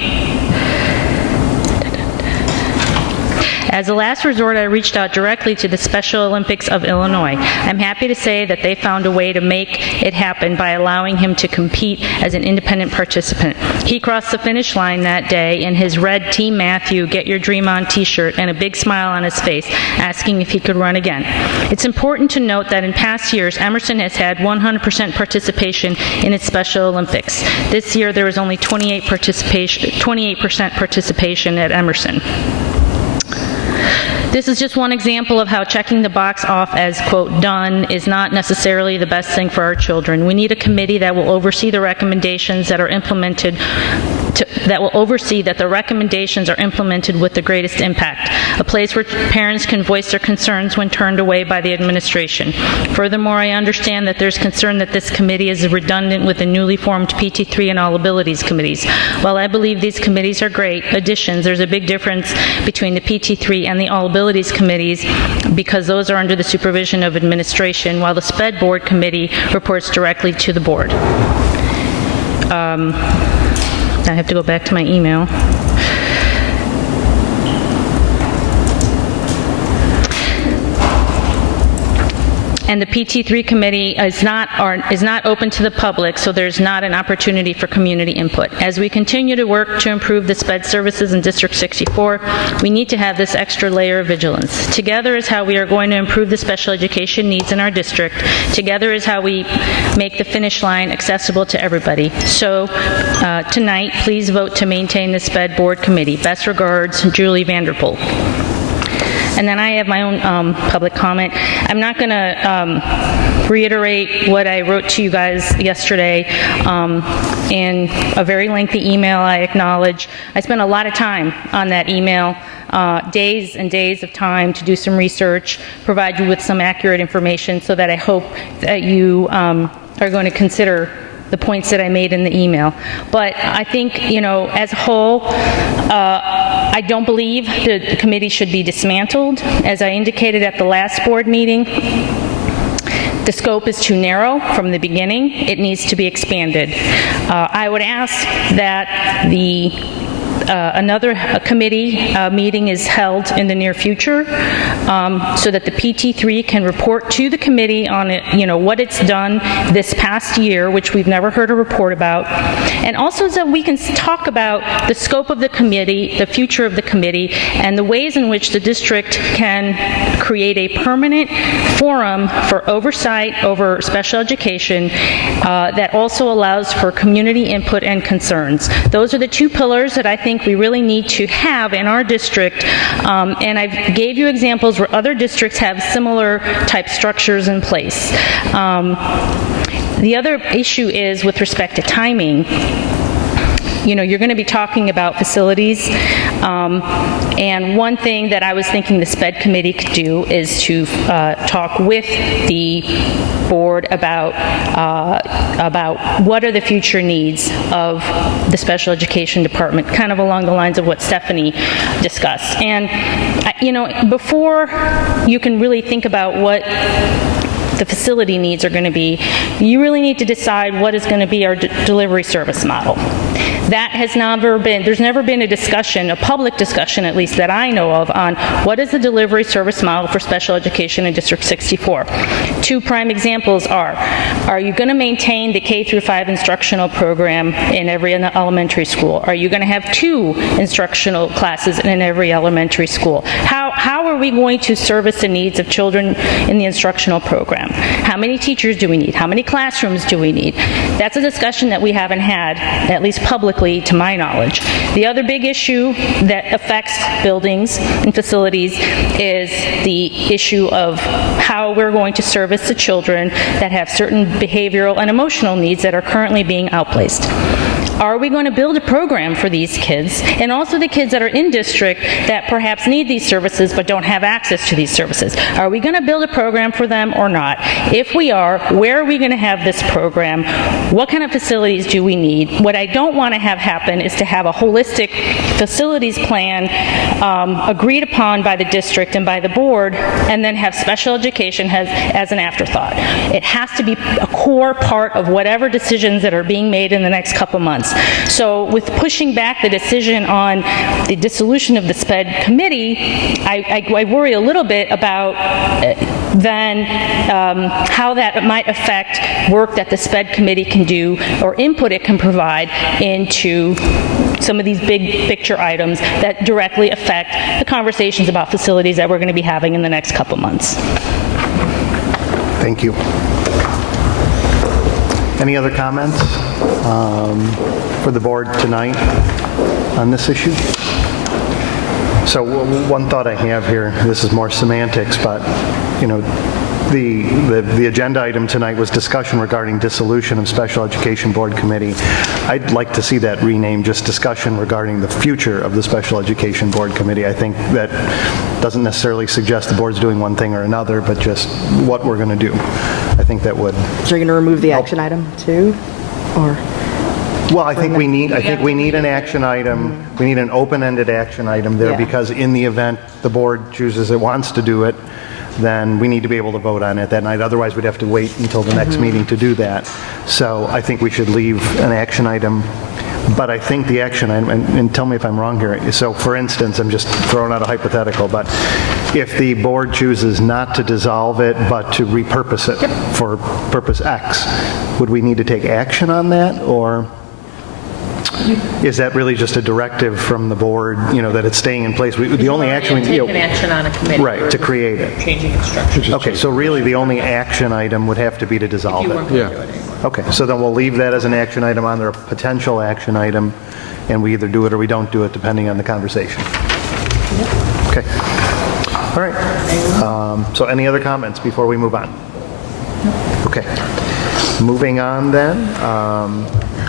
As a last resort, I reached out directly to the Special Olympics of Illinois. I'm happy to say that they found a way to make it happen by allowing him to compete as an independent participant. He crossed the finish line that day in his red Team Matthew Get Your Dream On t-shirt and a big smile on his face, asking if he could run again. It's important to note that in past years, Emerson has had 100% participation in its Special Olympics. This year, there was only 28% participation at Emerson. This is just one example of how checking the box off as, quote, done is not necessarily the best thing for our children. We need a committee that will oversee the recommendations that are implemented that will oversee that the recommendations are implemented with the greatest impact, a place where parents can voice their concerns when turned away by the administration. Furthermore, I understand that there's concern that this committee is redundant with the newly formed PT3 and All Abilities committees. While I believe these committees are great additions, there's a big difference between the PT3 and the All Abilities committees because those are under the supervision of administration, while the SPED board committee reports directly to the board. I have to go back to my email. And the PT3 committee is not open to the public, so there's not an opportunity for community input. As we continue to work to improve the SPED services in District 64, we need to have this extra layer of vigilance. Together is how we are going to improve the special education needs in our district. Together is how we make the finish line accessible to everybody. So tonight, please vote to maintain the SPED board committee. Best regards, Julie Vanderpool. And then I have my own public comment. I'm not going to reiterate what I wrote to you guys yesterday in a very lengthy email, I acknowledge. I spent a lot of time on that email, days and days of time to do some research, provide you with some accurate information so that I hope that you are going to consider the points that I made in the email. But I think, as a whole, I don't believe the committee should be dismantled. As I indicated at the last board meeting, the scope is too narrow from the beginning. It needs to be expanded. I would ask that another committee meeting is held in the near future so that the PT3 can report to the committee on what it's done this past year, which we've never heard a report about, and also so we can talk about the scope of the committee, the future of the committee, and the ways in which the district can create a permanent forum for oversight over special education that also allows for community input and concerns. Those are the two pillars that I think we really need to have in our district, and I gave you examples where other districts have similar type structures in place. The other issue is with respect to timing. You're going to be talking about facilities, and one thing that I was thinking the SPED committee could do is to talk with the board about what are the future needs of the special education department, kind of along the lines of what Stephanie discussed. And, before you can really think about what the facility needs are going to be, you really need to decide what is going to be our delivery service model. That has there's never been a discussion, a public discussion at least that I know of, on what is the delivery service model for special education in District 64. Two prime examples are you going to maintain the K-5 instructional program in every elementary school? Are you going to have 2 instructional classes in every elementary school? How are we going to service the needs of children in the instructional program? How many teachers do we need? How many classrooms do we need? That's a discussion that we haven't had, at least publicly, to my knowledge. The other big issue that affects buildings and facilities is the issue of how we're going to service the children that have certain behavioral and emotional needs that are currently being outplaced. Are we going to build a program for these kids, and also the kids that are in district that perhaps need these services but don't have access to these services? Are we going to build a program for them or not? If we are, where are we going to have this program? What kind of facilities do we need? What I don't want to have happen is to have a holistic facilities plan agreed upon by the district and by the board, and then have special education as an afterthought. It has to be a core part of whatever decisions that are being made in the next couple months. So with pushing back the decision on the dissolution of the SPED committee, I worry a little bit about then how that might affect work that the SPED committee can do or input it can provide into some of these big picture items that directly affect the conversations about facilities that we're going to be having in the next couple months. Thank you. Any other comments for the board tonight on this issue? So one thought I have here, this is more semantics, but the agenda item tonight was discussion regarding dissolution of Special Education Board Committee. I'd like to see that renamed just discussion regarding the future of the Special Education Board Committee. I think that doesn't necessarily suggest the board's doing one thing or another, but just what we're going to do. I think that would. So you're going to remove the action item too, or? Well, I think we need an action item. We need an open-ended action item there, because in the event the board chooses it wants to do it, then we need to be able to vote on it that night. Otherwise, we'd have to wait until the next meeting to do that. So I think we should leave an action item. But I think the action item, and tell me if I'm wrong here. So for instance, I'm just throwing out a hypothetical, but if the board chooses not to dissolve it, but to repurpose it for purpose X, would we need to take action on that, or is that really just a directive from the board, that it's staying in place? The only action we take an action on a committee. Right, to create it. Changing its structure. Okay, so really the only action item would have to be to dissolve it. Okay, so then we'll leave that as an action item on there, a potential action item, and we either do it or we don't do it depending on the conversation. Okay. All right. So any other comments before we move on? Okay. Moving on then.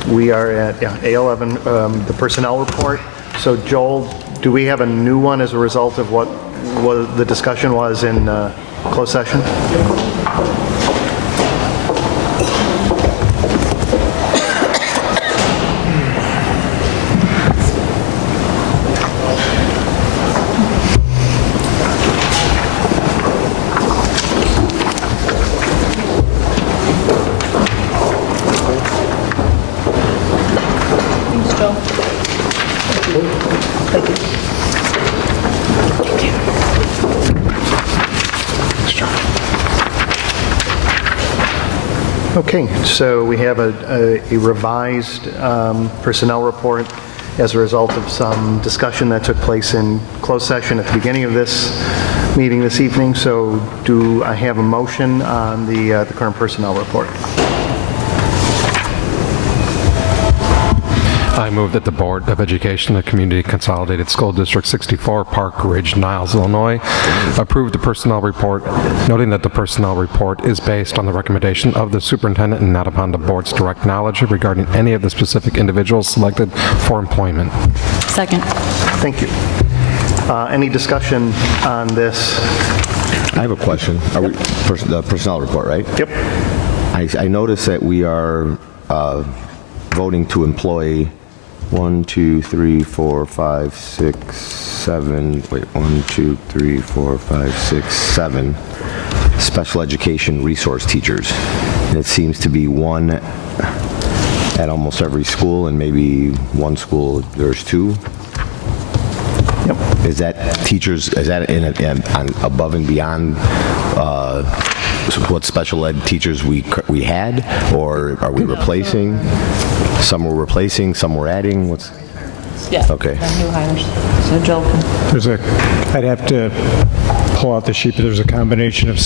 We are at A11, the personnel report. So Joel, do we have a new one as a result of what the discussion was in closed session? Okay, so we have a revised personnel report as a result of some discussion that took place in closed session at the beginning of this meeting this evening. So do I have a motion on the current personnel report? I move that the Board of Education of Community Consolidated School District 64, Park Ridge, Niles, Illinois, approve the personnel report, noting that the personnel report is based on the recommendation of the superintendent and not upon the board's direct knowledge regarding any of the specific individuals selected for employment. Second. Thank you. Any discussion on this? I have a question. Are we the personnel report, right? Yep. I noticed that we are voting to employ 1, 2, 3, 4, 5, 6, 7, wait, 1, 2, 3, 4, 5, 6, 7 special education resource teachers. And it seems to be one at almost every school, and maybe one school there's 2. Yep. Is that teachers, is that on above and beyond what special ed teachers we had, or are we replacing? Some we're replacing, some we're adding. Okay. New hires. So Joel can. I'd have to pull out the sheet, but there's a combination of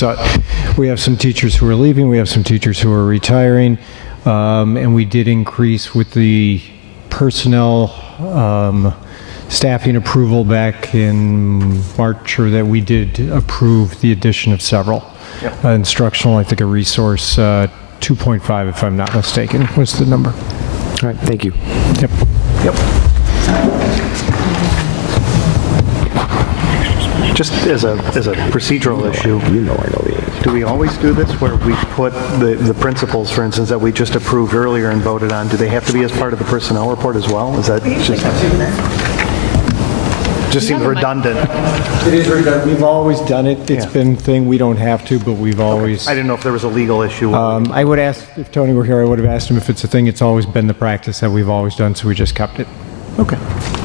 we have some teachers who are leaving, we have some teachers who are retiring, and we did increase with the personnel staffing approval back in March, or that we did approve the addition of several. Yep. Instructional, I think a resource 2.5, if I'm not mistaken, was the number. All right, thank you. Yep. Yep. Just as a procedural issue, I know the answer. Do we always do this where we put the principles, for instance, that we just approved earlier and voted on, do they have to be as part of the personnel report as well? Is that just seems redundant? It is redundant. We've always done it. It's been a thing. We don't have to, but we've always... I didn't know if there was a legal issue. I would ask, if Tony were here, I would have asked him if it's a thing. It's always been the practice that we've always done, so we just kept it. Okay.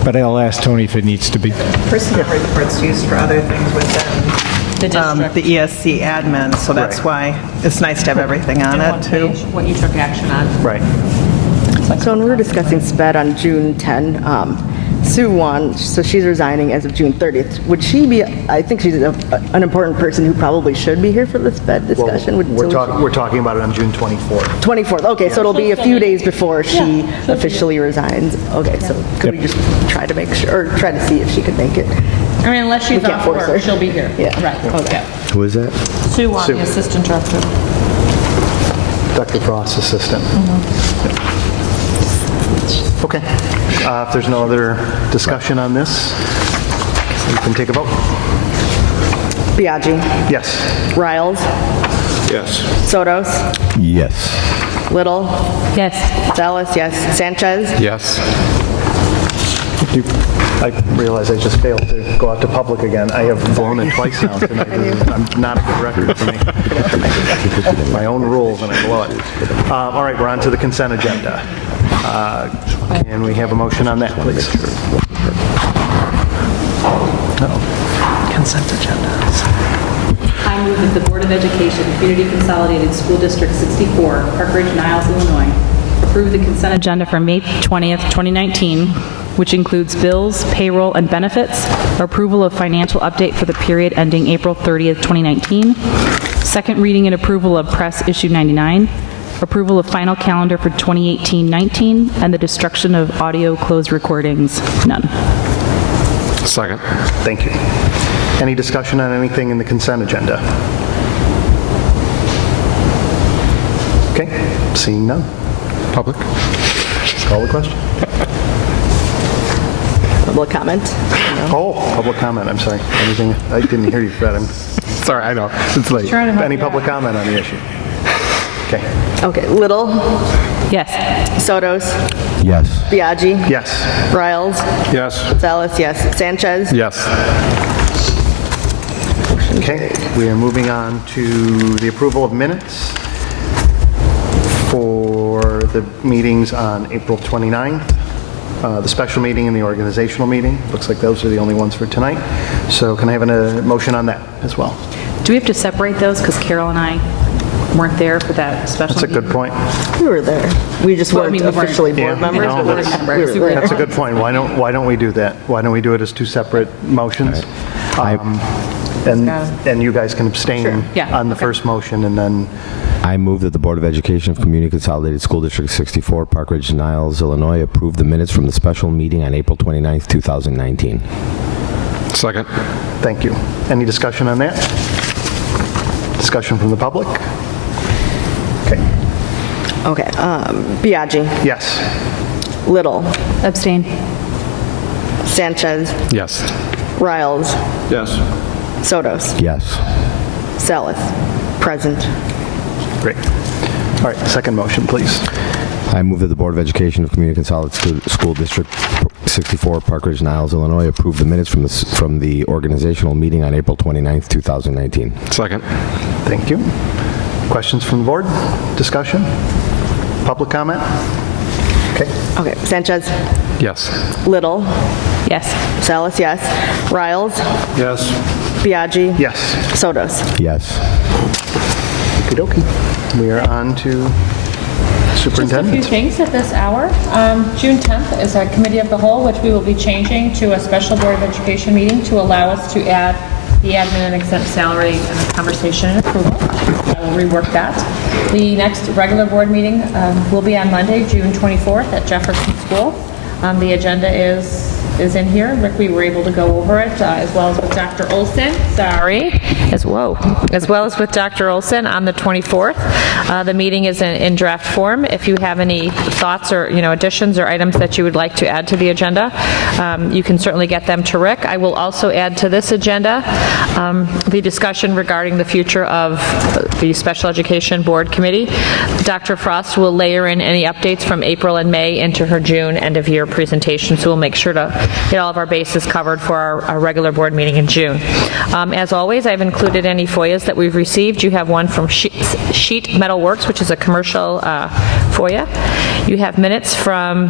But I'll ask Tony if it needs to be. Personnel reports used for other things within the ESC admin, so that's why it's nice to have everything on it, too. What you took action on. Right. So when we were discussing SPED on June 10, Sue won, so she's resigning as of June 30th. Would she be, I think she's an important person who probably should be here for this bed discussion. We're talking about it on June 24th. 24th, okay, so it'll be a few days before she officially resigns. Okay, so could we just try to make sure, or try to see if she could make it? I mean, unless she's We can't off force her. work, she'll be here. Yeah. Right. Okay. Who is that? Sue Wong, Sue. the assistant director. Dr. Frost, assistant. Okay. If there's no other discussion on this, we can take a vote. Biaggi. Yes. Riles. Yes. Sotos. Yes. Little. Yes. Salas, yes. Sanchez. Yes. I realize I just failed to go out to public again. I have blown it twice now tonight. I'm not a good record for me. My own rules and I blow it. All right, we're on to the consent agenda. Can we have a motion on that, please? Consent agenda. I move that the Board of Education, Community Consolidated School District 64, Park Ridge-Niles, Illinois, approve the consent agenda for May 20th, 2019, which includes bills, payroll, and benefits, approval of financial update for the period ending April 30th, 2019, second reading and approval of Press Issue 99, approval of final calendar for 2018-19, and the destruction of audio closed recordings. None. Second. Thank you. Any discussion on anything in the consent agenda? Okay, seeing none. Public? Call the question. Public comment. Oh, public comment, I'm sorry. Anything, I didn't hear you, Fred. Sorry, I know. It's late. Any public comment on the issue? Okay. Okay, Little. Yes. Sotos. Yes. Biaggi. Yes. Riles. Yes. Salas, yes. Sanchez. Yes. Okay, we are moving on to the approval of minutes for the meetings on April 29th, the special meeting and the organizational meeting. Looks like those are the only ones for tonight. So can I have a motion on that as well? Do we have to separate those because Carol and I weren't there for that special That's a meeting? good point. We were there. We just Well, I weren't mean, we weren't- officially board Yeah, members. no, but we that's- were there. That's a good point. Why don't we do that? Why don't we do it as two separate motions? And you guys can abstain Yeah, on the first motion, and then I move that the Board of Education of Community Consolidated School District 64, Park Ridge-Niles, Illinois, approve the minutes from the special meeting on April 29th, 2019. Second. thank you. Any discussion on that? Discussion from the public? Okay. Okay, Biaggi. Yes. Little. Abstain. Sanchez. Yes. Riles. Yes. Sotos. Yes. Salas. Present. Great. All right, second motion, please. I move that the Board of Education of Community Consolidated School District 64, Park Ridge-Niles, Illinois, approve the minutes from the organizational meeting on April 29th, 2019. Second. Thank you. Questions from the board? Discussion? Public comment? Okay. Okay, Sanchez. Yes. Little. Yes. Salas, yes. Riles. Yes. Biaggi. Yes. Sotos. Yes. Okey-dokey. We are on to Just a few superintendent. things at this hour. June 10th is a committee of the whole, which we will be changing to a special Board of Education meeting to allow us to add the admin and exempt salary and the conversation and approval. I will rework that. The next regular board meeting will be on Monday, June 24th at Jefferson School. The agenda is in here. Rick, we were able to go over it as well as with Dr. Olson. As well as with Dr. Olson on the 24th. The meeting is in draft form. If you have any thoughts or additions or items that you would like to add to the agenda, you can certainly get them to Rick. I will also add to this agenda the discussion regarding the future of the Special Education Board Committee. Dr. Frost will layer in any updates from April and May into her June end-of-year presentation, so we'll make sure to get all of our bases covered for our regular board meeting in June. As always, I've included any FOIAs that we've received. You have one from Sheet Metal Works, which is a commercial FOIA. You have minutes from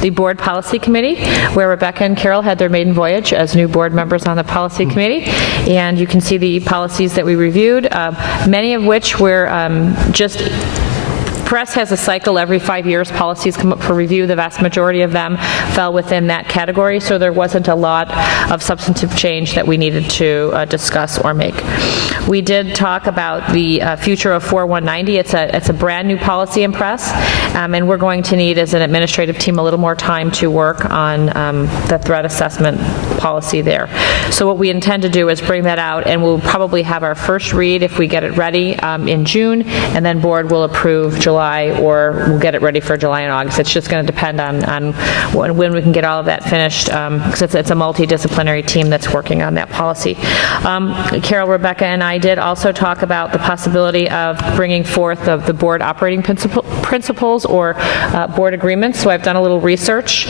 the Board Policy Committee, where Rebecca and Carol had their maiden voyage as new board members on the Policy Committee. And you can see the policies that we reviewed, many of which were just Press has a cycle every 5 years. Policies come up for review. The vast majority of them fell within that category, so there wasn't a lot of substantive change that we needed to discuss or make. We did talk about the future of 4190. It's a brand new policy in Press, and we're going to need, as an administrative team, a little more time to work on the threat assessment policy there. So what we intend to do is bring that out, and we'll probably have our first read, if we get it ready, in June, and then board will approve July, or we'll get it ready for July and August. It's just going to depend on when we can get all of that finished, because it's a multidisciplinary team that's working on that policy. Carol, Rebecca, and I did also talk about the possibility of bringing forth the board operating principles or board agreements. So I've done a little research.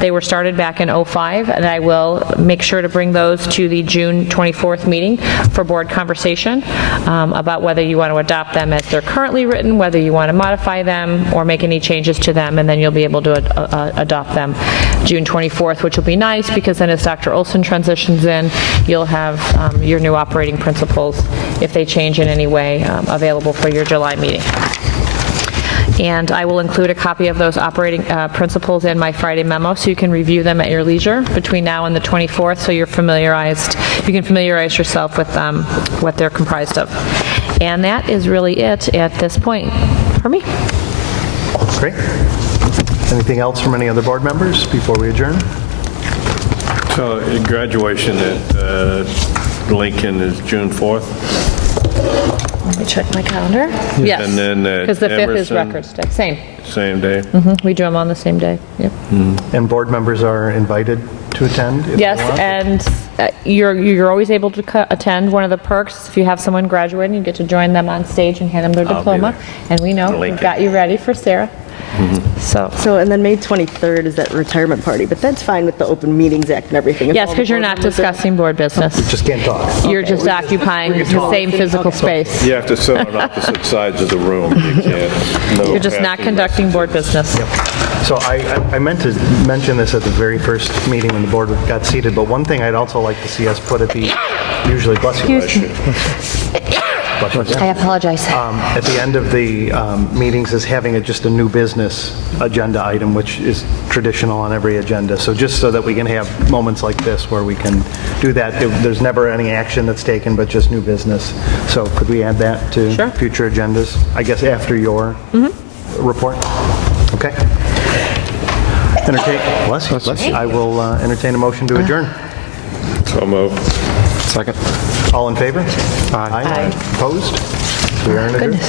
They were started back in '05, and I will make sure to bring those to the June 24th meeting for board conversation about whether you want to adopt them as they're currently written, whether you want to modify them or make any changes to them, and then you'll be able to adopt them June 24th, which will be nice because then as Dr. Olson transitions in, you'll have your new operating principles, if they change in any way, available for your July meeting. And I will include a copy of those operating principles in my Friday memo, so you can review them at your leisure between now and the 24th, so you can familiarize yourself with what they're comprised of. And that is really it at this point for me. Great. Anything else from any other board members before we adjourn? So graduation at Lincoln is June 4th? Let me check my calendar. Yes, And then because the 5th is Emerson, Records Day. Same. Same day? We do them on the same day. Yep. And board members are invited to attend? if Yes, they want? and you're always able to attend. One of the perks, if you have someone graduating, you get to join them on stage and hand them their I'll be diploma. there. And we know we've Lincoln. got you ready for Sarah. So, and then May 23rd is that retirement party, but that's fine with the Open Meetings Act and everything. If yes, all the because you're board not members are- discussing board business. You just can't talk. You're just occupying the same physical space. You have to sit on opposite sides of the room. You can't. No You're just not passing conducting board business. So I meant to mention this at the very first meeting when the board got seated, but one thing I'd also like to see us put at the, usually, bless you. Bless you. I apologize. At the end of the meetings is having just a new business agenda item, which is traditional on every agenda. So just so that we can have moments like this where we can do that. There's never any action that's taken, but just new business. So could we add that to future agendas? I guess after your report? Okay. Bless you. I will entertain a motion to adjourn. So moved. Second. All in favor? Aye. Opposed? We are in adjournment.